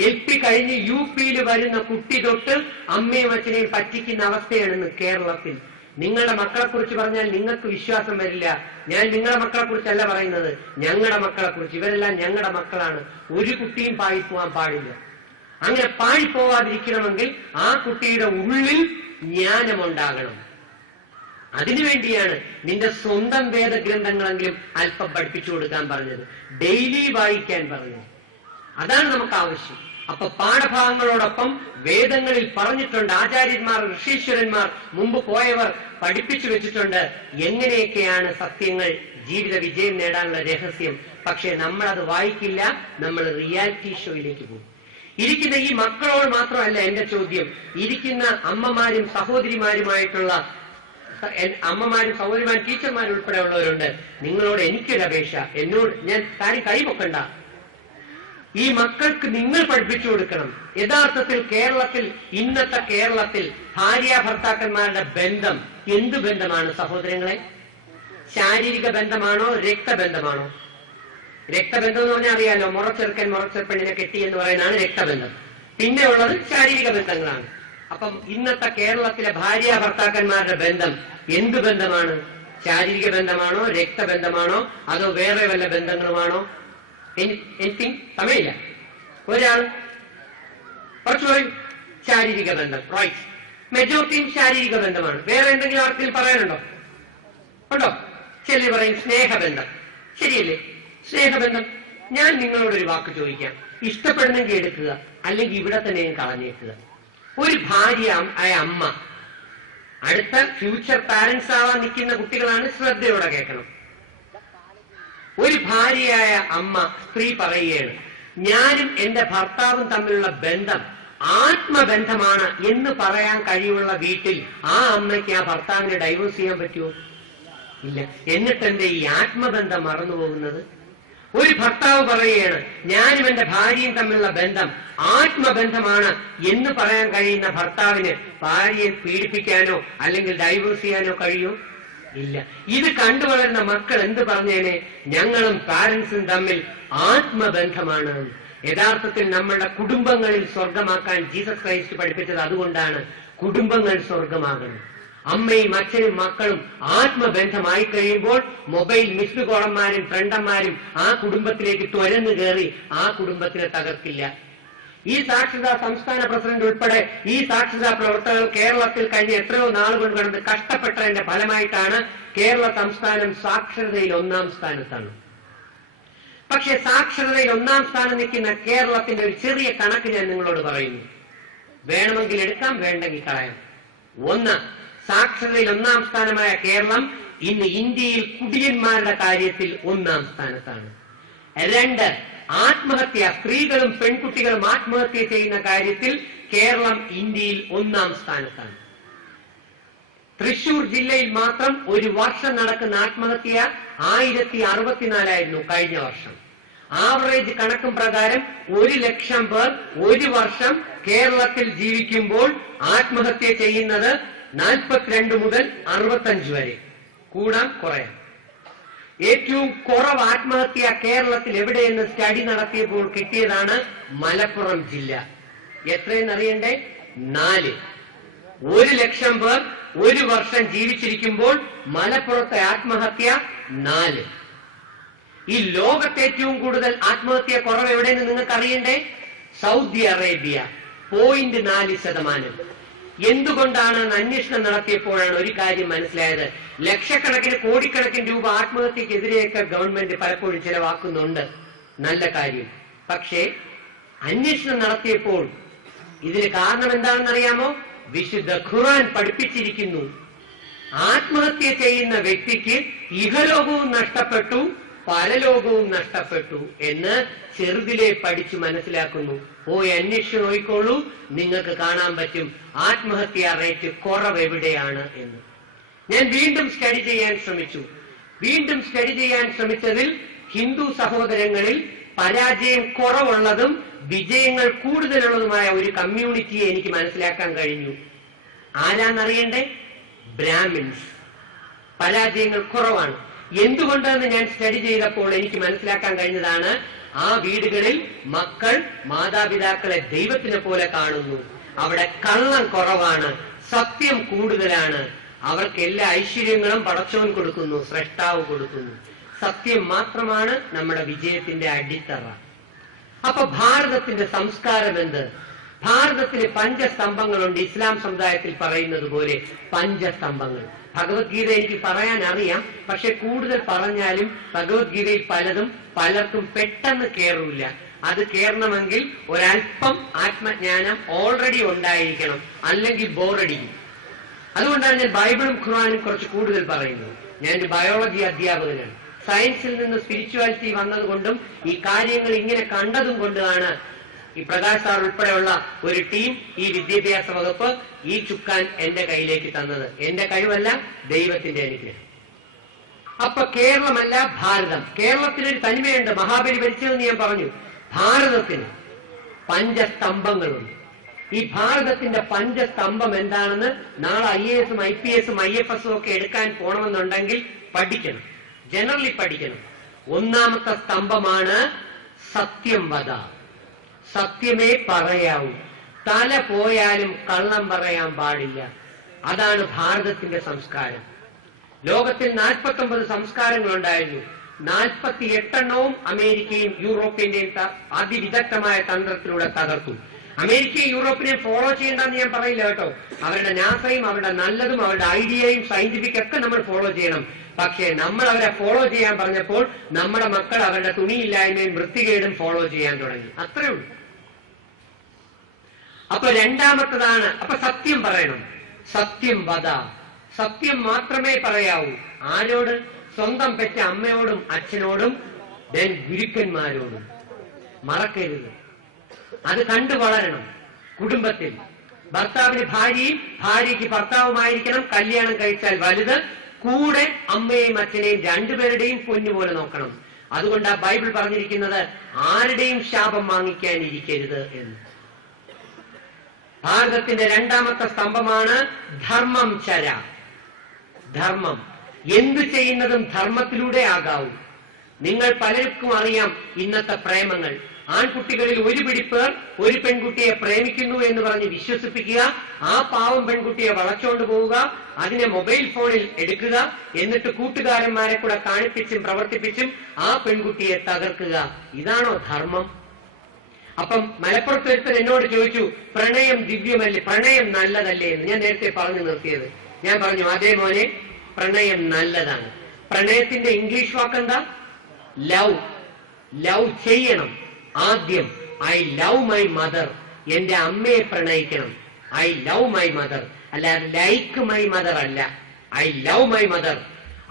LP കഴിഞ്ഞ് UPയിൽ വരുന്ന കുട്ടി തൊട്ട് അമ്മയും അച്ഛനെയും പറ്റിക്കുന്ന അവസ്ഥയാണ് കേരളത്തിൽ. നിങ്ങളുടെ മക്കളെ കുറിച്ച് പറഞ്ഞാൽ നിങ്ങൾക്ക് വിശ്വാസം വരില്ല. ഞാൻ നിങ്ങളുടെ മക്കളെ കുറിച്ചല്ല പറയുന്നത്, ഞങ്ങളുടെ മക്കളെ കുറിച്ച്. ഇവരെല്ലാം ഞങ്ങളുടെ മക്കളാണ്. ഒരു കുട്ടിയും പാഴിപ്പോവാൻ പാടില്ല. അങ്ങനെ പാഴിപ്പോവാതിരിക്കണമെങ്കിൽ ആ കുട്ടിയുടെ ഉള്ളിൽ ജ്ഞാനമുണ്ടാകണം. അതിനുവേണ്ടിയാണ് നിന്റെ സ്വന്തം വേദഗ്രന്ഥങ്ങളെങ്കിലും അല്പം പഠിപ്പിച്ചു കൊടുക്കാൻ പറഞ്ഞത്, ഡെയിലി വായിക്കാൻ പറഞ്ഞത്. അതാണ് നമുക്ക് ആവശ്യം. അപ്പൊ പാഠഭാഗങ്ങളോടൊപ്പം വേദങ്ങളിൽ പറഞ്ഞിട്ടുണ്ട്, ആചാര്യന്മാർ ഋഷീശ്വരന്മാർ മുമ്പ് പോയവർ പഠിപ്പിച്ചു വെച്ചിട്ടുണ്ട് എങ്ങനെയൊക്കെയാണ് സത്യങ്ങൾ ജീവിത വിജയം നേടാനുള്ള രഹസ്യം. പക്ഷെ നമ്മൾ അത് വായിക്കില്ല, നമ്മൾ റിയാലിറ്റി ഷോയിലേക്ക് പോകും. ഇരിക്കുന്ന ഈ മക്കളോട് മാത്രമല്ല എന്റെ ചോദ്യം, ഇരിക്കുന്ന അമ്മമാരും സഹോദരിമാരുമായിട്ടുള്ള അമ്മമാരും സഹോദരിമാരും ടീച്ചർമാരും ഉൾപ്പെടെ ഉള്ളവരുണ്ട്. നിങ്ങളോട് എനിക്കൊരു അപേക്ഷ, എന്നോട് ഞാൻ കാര്യം കൈവക്കണ്ട. ഈ മക്കൾക്ക് നിങ്ങൾ പഠിപ്പിച്ചു കൊടുക്കണം. യഥാർത്ഥത്തിൽ കേരളത്തിൽ, ഇന്നത്തെ കേരളത്തിൽ ഭാര്യ ഭർത്താക്കന്മാരുടെ ബന്ധം എന്ത് ബന്ധമാണ് സഹോദരങ്ങളെ? ശാരീരിക ബന്ധമാണോ രക്തബന്ധമാണോ? രക്തബന്ധം എന്ന് പറഞ്ഞാൽ അറിയാലോ, മുറച്ചെറുക്കൻ മുറച്ചെറുപ്പെണ്ണിനെ കെട്ടി എന്ന് പറയുന്നതാണ് രക്തബന്ധം. പിന്നെ ഉള്ളത് ശാരീരിക ബന്ധങ്ങളാണ്. അപ്പം ഇന്നത്തെ കേരളത്തിലെ ഭാര്യ ഭർത്താക്കന്മാരുടെ ബന്ധം എന്ത് ബന്ധമാണ്? ശാരീരിക ബന്ധമാണോ രക്തബന്ധമാണോ അതോ വേറെ വല്ല ബന്ധങ്ങളുമാണോ? എനിക്ക് സമയമില്ല. ഒരാൾ കുറച്ചു പറയും ശാരീരിക ബന്ധം. റൈറ്റ്. മെജോറിറ്റിയും ശാരീരിക ബന്ധമാണ്. വേറെ എന്തെങ്കിലും ആർക്കെങ്കിലും പറയാനുണ്ടോ? ഉണ്ടോ? ചിലർ പറയും സ്നേഹബന്ധം. ശരിയല്ലേ? സ്നേഹബന്ധം. ഞാൻ നിങ്ങളോടൊരു വാക്ക് ചോദിക്കാം. ഇഷ്ടപ്പെടുന്നെങ്കിൽ എടുക്കുക, അല്ലെങ്കിൽ ഇവിടെ തന്നെ കളഞ്ഞേക്കുക. ഒരു ഭാര്യ ആയ അമ്മ, അടുത്ത ഫ്യൂച്ചർ പാരന്റ്സ് ആവാൻ നിൽക്കുന്ന കുട്ടികളാണ്, ശ്രദ്ധയോടെ കേൾക്കണം. ഒരു ഭാര്യയായ അമ്മ, സ്ത്രീ പറയുകയാണ്, ഞാനും എന്റെ ഭർത്താവും തമ്മിലുള്ള ബന്ധം ആത്മബന്ധമാണ് എന്ന് പറയാൻ കഴിവുള്ള വീട്ടിൽ ആ അമ്മയ്ക്ക് ആ ഭർത്താവിനെ ഡൈവോഴ്സ് ചെയ്യാൻ പറ്റുമോ? ഇല്ല. എന്നിട്ടെന്റെ ഈ ആത്മബന്ധം മറന്നുപോകുന്നത്? ഒരു ഭർത്താവ് പറയുകയാണ്, ഞാനും എന്റെ ഭാര്യയും തമ്മിലുള്ള ബന്ധം ആത്മബന്ധമാണ് എന്ന് പറയാൻ കഴിയുന്ന ഭർത്താവിന് ഭാര്യയെ പീഡിപ്പിക്കാനോ അല്ലെങ്കിൽ ഡൈവോഴ്സ് ചെയ്യാനോ കഴിയുമോ? ഇല്ല. ഇത് കണ്ടുവളരുന്ന മക്കൾ എന്ത് പറഞ്ഞേനെ? ഞങ്ങളും പാരന്റ്സും തമ്മിൽ ആത്മബന്ധമാണ്. യഥാർത്ഥത്തിൽ നമ്മളുടെ കുടുംബങ്ങളിൽ സ്വർഗമാക്കാൻ ജീസസ് ക്രൈസ്റ്റ് പഠിപ്പിച്ചത് അതുകൊണ്ടാണ്. കുടുംബങ്ങൾ സ്വർഗമാകണം. അമ്മയും അച്ഛനും മക്കളും ആത്മബന്ധമായി കഴിയുമ്പോൾ മൊബൈൽ മിസ്ഡ് കോളന്മാരും ഫ്രണ്ടന്മാരും ആ കുടുംബത്തിലേക്ക് തുരന്നു കയറി ആ കുടുംബത്തിനെ തകർക്കില്ല. ഈ സാക്ഷരതാ സംസ്ഥാന പ്രസിഡന്റ് ഉൾപ്പെടെ ഈ സാക്ഷരതാ പ്രവർത്തകർ കേരളത്തിൽ കഴിഞ്ഞ എത്രയോ നാളുകൾ കടന്ന് കഷ്ടപ്പെട്ടതിന്റെ ഫലമായിട്ടാണ് കേരള സംസ്ഥാനം സാക്ഷരതയിൽ 1ാം സ്ഥാനത്താണ്. പക്ഷെ സാക്ഷരതയിൽ 1ാം സ്ഥാനം നിൽക്കുന്ന കേരളത്തിന്റെ ഒരു ചെറിയ കണക്ക് ഞാൻ നിങ്ങളോട് പറയുന്നു. വേണമെങ്കിൽ എടുക്കാം, വേണ്ടെങ്കിൽ കളയാം. 1, സാക്ഷരതയിൽ 1ാം സ്ഥാനമായ കേരളം ഇന്ന് ഇന്ത്യയിൽ കുടിയന്മാരുടെ കാര്യത്തിൽ 1ാം സ്ഥാനത്താണ്. 2, ആത്മഹത്യ, സ്ത്രീകളും പെൺകുട്ടികളും ആത്മഹത്യ ചെയ്യുന്ന കാര്യത്തിൽ കേരളം ഇന്ത്യയിൽ 1ാം സ്ഥാനത്താണ്. തൃശൂർ ജില്ലയിൽ മാത്രം ഒരു വർഷം നടക്കുന്ന ആത്മഹത്യ 1064 കഴിഞ്ഞ വർഷം. ആവറേജ് കണക്കും പ്രകാരം 1,00,000 പേർ ഒരു വർഷം കേരളത്തിൽ ജീവിക്കുമ്പോൾ ആത്മഹത്യ ചെയ്യുന്നത് 42 മുതൽ 65 വരെ. കൂടാൻ കുറയാം. ഏറ്റവും കുറവ് ആത്മഹത്യ കേരളത്തിൽ എവിടെയെന്ന് സ്റ്റഡി നടത്തിയപ്പോൾ കിട്ടിയതാണ് മലപ്പുറം ജില്ല. എത്രയെന്നറിയണ്ടേ? 4. 1,00,000 പേർ ഒരു വർഷം ജീവിച്ചിരിക്കുമ്പോൾ മലപ്പുറത്തെ ആത്മഹത്യ 4. ഈ ലോകത്ത് ഏറ്റവും കൂടുതൽ ആത്മഹത്യ കുറവ് എവിടെയെന്ന് നിങ്ങൾക്ക് അറിയണ്ടേ? Saudi Arabia 0.4%. എന്തുകൊണ്ടാണ് അന്വേഷണം നടത്തിയപ്പോഴാണ് ഒരു കാര്യം മനസ്സിലായത്. ലക്ഷക്കണക്കിന് കോടിക്കണക്കിന് രൂപ ആത്മഹത്യക്കെതിരെയൊക്കെ ഗവൺമെന്റ് പലപ്പോഴും ചിലവാക്കുന്നുണ്ട്, നല്ല കാര്യം. പക്ഷേ അന്വേഷണം നടത്തിയപ്പോൾ ഇതിന് കാരണം എന്താണെന്നറിയാമോ? വിശുദ്ധ ഖുർആൻ പഠിപ്പിച്ചിരിക്കുന്നു, ആത്മഹത്യ ചെയ്യുന്ന വ്യക്തിക്ക് ഇഹലോകവും നഷ്ടപ്പെട്ടു പരലോകവും നഷ്ടപ്പെട്ടു എന്ന് ചെറുതിലെ പഠിച്ചു മനസ്സിലാക്കുന്നു. പോയി അന്വേഷിച്ചു നോക്കിക്കോളൂ, നിങ്ങൾക്ക് കാണാൻ പറ്റും ആത്മഹത്യാ റേറ്റ് കുറവ് എവിടെയാണ് എന്ന്. ഞാൻ വീണ്ടും സ്റ്റഡി ചെയ്യാൻ ശ്രമിച്ചതിൽ ഹിന്ദു സഹോദരങ്ങളിൽ പരാജയം കുറവുള്ളതും വിജയങ്ങൾ കൂടുതലുള്ളതുമായ ഒരു കമ്മ്യൂണിറ്റിയെ എനിക്ക് മനസ്സിലാക്കാൻ കഴിഞ്ഞു. ആരാന്നറിയണ്ടേ? ബ്രാഹ്മിൻസ്. പരാജയങ്ങൾ കുറവാണ്. എന്തുകൊണ്ടെന്ന് ഞാൻ സ്റ്റഡി ചെയ്തപ്പോൾ എനിക്ക് മനസ്സിലാക്കാൻ കഴിഞ്ഞതാണ്, ആ വീടുകളിൽ മക്കൾ മാതാപിതാക്കളെ ദൈവത്തിനെ പോലെ കാണുന്നു. അവിടെ കള്ളം കുറവാണ്, സത്യം കൂടുതലാണ്. അവർക്ക് എല്ലാ ഐശ്വര്യങ്ങളും പടച്ചവൻ കൊടുക്കുന്നു, സ്രഷ്ടാവ് കൊടുക്കുന്നു. സത്യം മാത്രമാണ് നമ്മുടെ വിജയത്തിന്റെ അടിത്തറ. അപ്പൊ ഭാരതത്തിന്റെ സംസ്കാരം എന്ത്? ഭാരതത്തിന് പഞ്ചസ്തംഭങ്ങളുണ്ട്. ഇസ്ലാം സമുദായത്തിൽ പറയുന്നത് പോലെ പഞ്ചസ്തംഭങ്ങൾ. ഭഗവത്ഗീത എനിക്ക് പറയാൻ അറിയാം, പക്ഷെ കൂടുതൽ പറഞ്ഞാലും ഭഗവത്ഗീതയിൽ പലർക്കും പെട്ടെന്ന് കയറില്ല. അത് കയറണമെങ്കിൽ ഒരല്പം ആത്മജ്ഞാനം ഓൾറെഡി ഉണ്ടായിരിക്കണം, അല്ലെങ്കിൽ ബോറടിക്കും. അതുകൊണ്ടാണ് ഞാൻ ബൈബിളും ഖുർആനും കുറച്ച് കൂടുതൽ പറയുന്നത്. ഞാനൊരു ബയോളജി അധ്യാപകനാണ്. സയൻസിൽ നിന്ന് സ്പിരിച്വാലിറ്റി വന്നതുകൊണ്ടും ഈ കാര്യങ്ങൾ ഇങ്ങനെ കണ്ടതും കൊണ്ടാണ് ഈ പ്രകാശ് സാർ ഉൾപ്പെടെയുള്ള ഒരു ടീം ഈ വിദ്യാഭ്യാസ വകുപ്പ് ഈ ചുക്കാൻ എന്റെ കയ്യിലേക്ക് തന്നത്. എന്റെ കഴിവല്ല, ദൈവത്തിന്റെ അനുഗ്രഹം. അപ്പൊ കേരളമല്ല ഭാരതം. കേരളത്തിനൊരു തനിമയുണ്ട്. മഹാബലി ഭരിച്ചതെന്ന് ഞാൻ പറഞ്ഞു. ഭാരതത്തിന് പഞ്ചസ്തംഭങ്ങളുണ്ട്. ഈ ഭാരതത്തിന്റെ പഞ്ചസ്തംഭം എന്താണെന്ന് നാളെ IAS, IPS, IFS ഒക്കെ എടുക്കാൻ പോണമെന്നുണ്ടെങ്കിൽ പഠിക്കണം, ജനറലി പഠിക്കണം. ഒന്നാമത്തെ സ്തംഭമാണ് സത്യം വദ. സത്യമേ പറയാവൂ. തല പോയാലും കള്ളം പറയാൻ പാടില്ല. അതാണ് ഭാരതത്തിന്റെ സംസ്കാരം. ലോകത്തിൽ 49 സംസ്കാരങ്ങളുണ്ടായിരുന്നു. 48 അമേരിക്കയും യൂറോപ്പിന്റെയും അതിവിദഗ്ധമായ തന്ത്രത്തിലൂടെ തകർത്തു. അമേരിക്കയും യൂറോപ്പിനെയും ഫോളോ ചെയ്യേണ്ടെന്ന് ഞാൻ പറയില്ല കേട്ടോ. അവരുടെ നാസയും അവരുടെ നല്ലതും അവരുടെ ഐഡിയയും സയന്റിഫിക് ഒക്കെ നമ്മൾ ഫോളോ ചെയ്യണം. പക്ഷേ നമ്മൾ അവരെ ഫോളോ ചെയ്യാൻ പറഞ്ഞപ്പോൾ നമ്മുടെ മക്കൾ അവരുടെ തുണിയില്ലായ്മയും വൃത്തികേടും ഫോളോ ചെയ്യാൻ തുടങ്ങി. അത്രേ ഉള്ളൂ. അപ്പൊ രണ്ടാമത്തതാണ്, അപ്പൊ സത്യം പറയണം. സത്യം വദ. സത്യം മാത്രമേ പറയാവൂ. ആരോട്? സ്വന്തം പെറ്റ അമ്മയോടും അച്ഛനോടും, ഗുരുക്കന്മാരോടും. മറക്കരുത്. അത് കണ്ടു വളരണം. കുടുംബത്തിൽ ഭർത്താവിന് ഭാര്യയും ഭാര്യയ്ക്ക് ഭർത്താവുമായിരിക്കണം. കല്യാണം കഴിച്ചാൽ വലുത്. കൂടെ അമ്മയെയും അച്ഛനെയും രണ്ടുപേരുടെയും പൊന്നുപോലെ നോക്കണം. അതുകൊണ്ടാ ബൈബിൾ പറഞ്ഞിരിക്കുന്നത് ആരുടെയും ശാപം വാങ്ങിക്കാനിരിക്കരുത് എന്ന്. ഭാരതത്തിന്റെ രണ്ടാമത്തെ സ്തംഭമാണ് ധർമ്മം ചര. ധർമ്മം. എന്തു ചെയ്യുന്നതും ധർമ്മത്തിലൂടെ ആകാവൂ. നിങ്ങൾ പലർക്കും അറിയാം ഇന്നത്തെ പ്രേമങ്ങൾ. ആൺകുട്ടികളിൽ ഒരു പിടിപ്പേർ ഒരു പെൺകുട്ടിയെ പ്രേമിക്കുന്നു എന്ന് പറഞ്ഞ് വിശ്വസിപ്പിക്കുക, ആ പാവം പെൺകുട്ടിയെ വളച്ചോണ്ട് പോവുക, അതിനെ മൊബൈൽ ഫോണിൽ എടുക്കുക, എന്നിട്ട് കൂട്ടുകാരന്മാരെ കൂടെ കാണിപ്പിച്ചും പ്രവർത്തിപ്പിച്ചും ആ പെൺകുട്ടിയെ തകർക്കുക. ഇതാണോ ധർമ്മം? അപ്പം മലപ്പുറത്തൊരുത്തൻ എന്നോട് ചോദിച്ചു, പ്രണയം ദിവ്യമല്ലേ, പ്രണയം നല്ലതല്ലേ എന്ന്. ഞാൻ നേരത്തെ പറഞ്ഞു നിർത്തിയത്. ഞാൻ പറഞ്ഞു, അതേ മോനെ, പ്രണയം നല്ലതാണ്. പ്രണയത്തിന്റെ ഇംഗ്ലീഷ് വാക്കെന്താ? ലവ്. ലവ് ചെയ്യണം. ആദ്യം ഐ ലവ് മൈ മദർ. എന്റെ അമ്മയെ പ്രണയിക്കണം. I love my mother. അല്ലാതെ ലൈക്ക് മൈ മദർ അല്ല. I love my mother.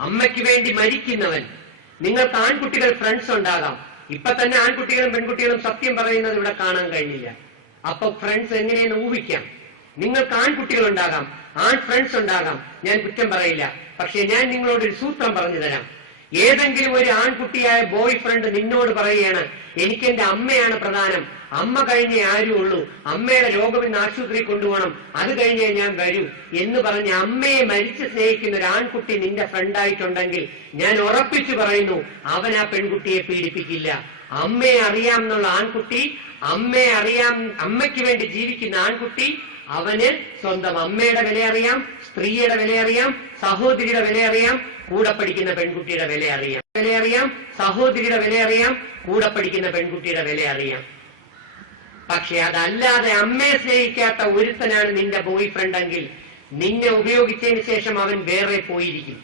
അമ്മയ്ക്ക് വേണ്ടി മരിക്കുന്നവൻ. നിങ്ങൾക്ക് ആൺകുട്ടികൾ ഫ്രണ്ട്സ് ഉണ്ടാകാം. ഇപ്പൊ തന്നെ ആൺകുട്ടികളും പെൺകുട്ടികളും സത്യം പറയുന്നത് ഇവിടെ കാണാൻ കഴിഞ്ഞില്ല. അപ്പൊ ഫ്രണ്ട്സ് എങ്ങനെയെന്ന് ഊഹിക്കാം. നിങ്ങൾക്ക് ആൺകുട്ടികൾ ഉണ്ടാകാം, ആൺ ഫ്രണ്ട്സ് ഉണ്ടാകാം. ഞാൻ കുറ്റം പറയില്ല. പക്ഷെ ഞാൻ നിങ്ങളോട് ഒരു സൂത്രം പറഞ്ഞു തരാം. ഏതെങ്കിലും ഒരു ആൺകുട്ടിയായ ബോയ് ഫ്രണ്ട് നിന്നോട് പറയുകയാണ്, എനിക്ക് എന്റെ അമ്മയാണ് പ്രധാനം, അമ്മ കഴിഞ്ഞേ ആരും ഉള്ളൂ, അമ്മയുടെ രോഗം ഇന്ന് ആശുപത്രി കൊണ്ടുപോകണം, അത് കഴിഞ്ഞേ ഞാൻ വരൂ എന്ന് പറഞ്ഞ് അമ്മയെ മരിച്ച് സ്നേഹിക്കുന്ന ഒരു ആൺകുട്ടി നിന്റെ ഫ്രണ്ടായിട്ടുണ്ടെങ്കിൽ ഞാൻ ഉറപ്പിച്ചു പറയുന്നു, അവൻ ആ പെൺകുട്ടിയെ പീഡിപ്പിക്കില്ല. അമ്മയെ അറിയാം എന്നുള്ള ആൺകുട്ടി, അമ്മയെ അറിയാം, അമ്മയ്ക്ക് വേണ്ടി ജീവിക്കുന്ന ആൺകുട്ടി, അവന് സ്വന്തം അമ്മയുടെ വില അറിയാം, സ്ത്രീയുടെ വില അറിയാം, സഹോദരിയുടെ വില അറിയാം, കൂടെ പഠിക്കുന്ന പെൺകുട്ടിയുടെ വില അറിയാം, സഹോദരിയുടെ വില അറിയാം, കൂടെ പഠിക്കുന്ന പെൺകുട്ടിയുടെ വില അറിയാം. പക്ഷെ അതല്ലാതെ അമ്മയെ സ്നേഹിക്കാത്ത ഒരുത്തനാണ് നിന്റെ ബോയ് ഫ്രണ്ട് എങ്കിൽ നിന്നെ ഉപയോഗിച്ചതിന് ശേഷം അവൻ വേറെ പോയിരിക്കും.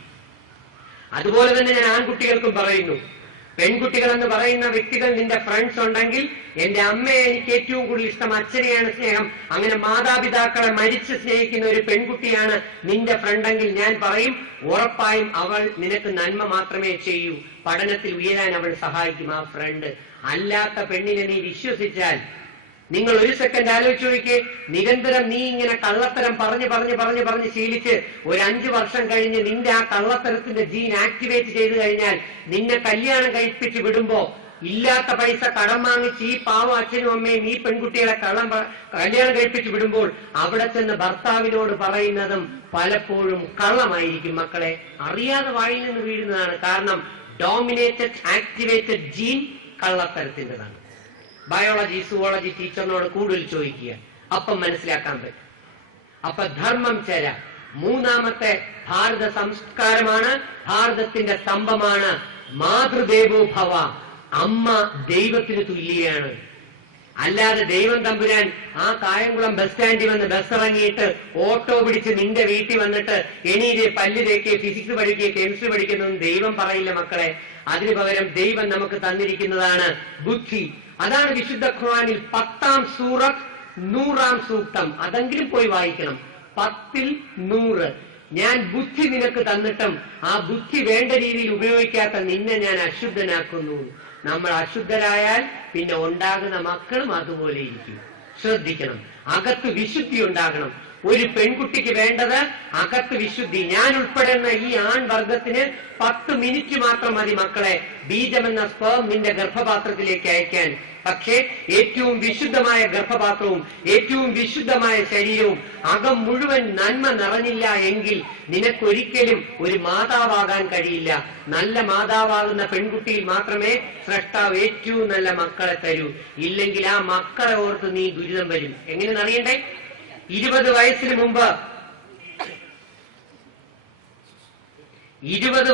അതുപോലെ തന്നെ ഞാൻ ആൺകുട്ടികൾക്കും പറയുന്നു, പെൺകുട്ടികൾ എന്ന് പറയുന്ന വ്യക്തികൾ നിന്റെ ഫ്രണ്ട്സ് ഉണ്ടെങ്കിൽ, എന്റെ അമ്മയെ എനിക്ക് ഏറ്റവും കൂടുതൽ ഇഷ്ടം, അച്ഛനെയാണ് സ്നേഹം, അങ്ങനെ മാതാപിതാക്കളെ മരിച്ച് സ്നേഹിക്കുന്ന ഒരു പെൺകുട്ടിയാണ് നിന്റെ ഫ്രണ്ടെങ്കിൽ ഞാൻ പറയും ഉറപ്പായും അവൾ നിനക്ക് നന്മ മാത്രമേ ചെയ്യൂ, പഠനത്തിൽ ഉയരാൻ അവൾ സഹായിക്കും ആ ഫ്രണ്ട്. അല്ലാത്ത പെണ്ണിനെ നീ വിശ്വസിച്ചാൽ, നിങ്ങൾ ഒരു സെക്കൻഡ് ആലോചിച്ച് നോക്കിയേ, നിരന്തരം നീ ഇങ്ങനെ കള്ളത്തരം പറഞ്ഞ് ശീലിച്ച് ഒരു 5 വർഷം കഴിഞ്ഞ് നിന്റെ ആ കള്ളത്തരത്തിന്റെ ജീൻ ആക്ടിവേറ്റ് ചെയ്ത് കഴിഞ്ഞാൽ നിന്നെ കല്യാണം കഴിപ്പിച്ച് വിടുമ്പോ ഇല്ലാത്ത പൈസ കടം വാങ്ങിച്ച് ഈ പാവം അച്ഛനും അമ്മയും ഈ പെൺകുട്ടികളെ കല്യാണം കഴിപ്പിച്ച് വിടുമ്പോൾ അവിടെ ചെന്ന് ഭർത്താവിനോട് പറയുന്നതും പലപ്പോഴും കള്ളമായിരിക്കും മക്കളെ. അറിയാതെ വായിൽ നിന്ന് വീഴുന്നതാണ്. കാരണം ഡോമിനേറ്റഡ് ആക്ടിവേറ്റഡ് ജീൻ കള്ളത്തരത്തിൻ്റെതാണ്. ബയോളജി സുവോളജി ടീച്ചറിനോട് കൂടുതൽ ചോദിക്കുക, അപ്പം മനസ്സിലാക്കാൻ പറ്റും. അപ്പൊ ധർമ്മം ചര മൂന്നാമത്തെ ഭാരത സംസ്കാരമാണ്, ഭാരതത്തിന്റെ സ്തംഭമാണ്. മാതൃദേവോ ഭവ, അമ്മ ദൈവത്തിന് തുല്യാണ്. അല്ലാതെ ദൈവം തമ്പുരാൻ ആ കായംകുളം ബസ് സ്റ്റാൻഡിൽ വന്ന് ബസ് ഇറങ്ങിയിട്ട് ഓട്ടോ പിടിച്ച് നിന്റെ വീട്ടിൽ വന്നിട്ട് എണീരെ പല്ല് തേക്ക് ഫിസിക്സ് പഠിക്കുക കെമിസ്ട്രി പഠിക്കുന്നതൊന്നും ദൈവം പറയില്ല മക്കളെ. അതിനു പകരം ദൈവം നമുക്ക് തന്നിരിക്കുന്നതാണ് ബുദ്ധി. അതാണ് വിശുദ്ധ ഖുർആനിൽ 10-ാം സൂറത്ത് 100-ാം സൂക്തം. അതെങ്കിലും പോയി വായിക്കണം. 10-ൽ 100. ഞാൻ ബുദ്ധി നിനക്ക് തന്നിട്ടും ആ ബുദ്ധി വേണ്ട രീതിയിൽ ഉപയോഗിക്കാത്ത നിന്നെ ഞാൻ അശുദ്ധനാക്കുന്നു. നമ്മൾ അശുദ്ധരായാൽ പിന്നെ ഉണ്ടാകുന്ന മക്കളും അതുപോലെ ഇരിക്കും. ശ്രദ്ധിക്കണം, അകത്ത് വിശുദ്ധി ഉണ്ടാകണം. ഒരു പെൺകുട്ടിക്ക് വേണ്ടത് അകത്ത് വിശുദ്ധി. ഞാൻ ഉൾപ്പെടുന്ന ഈ ആൺവർഗത്തിന് 10 മിനിറ്റ് മാത്രം മതി മക്കളെ ബീജമെന്ന സ്പേം നിന്റെ ഗർഭപാത്രത്തിലേക്ക് അയക്കാൻ. പക്ഷേ ഏറ്റവും വിശുദ്ധമായ ഗർഭപാത്രവും ഏറ്റവും വിശുദ്ധമായ ശരീരവും അകം മുഴുവൻ നന്മ നിറഞ്ഞില്ല എങ്കിൽ നിനക്കൊരിക്കലും ഒരു മാതാവാകാൻ കഴിയില്ല. നല്ല മാതാവാകുന്ന പെൺകുട്ടിയിൽ മാത്രമേ സ്രഷ്ടാവ് ഏറ്റവും നല്ല മക്കളെ തരൂ. ഇല്ലെങ്കിൽ ആ മക്കളെ ഓർത്ത് നീ ദുരിതം വരും. എങ്ങനെയെന്ന് അറിയണ്ടേ? 20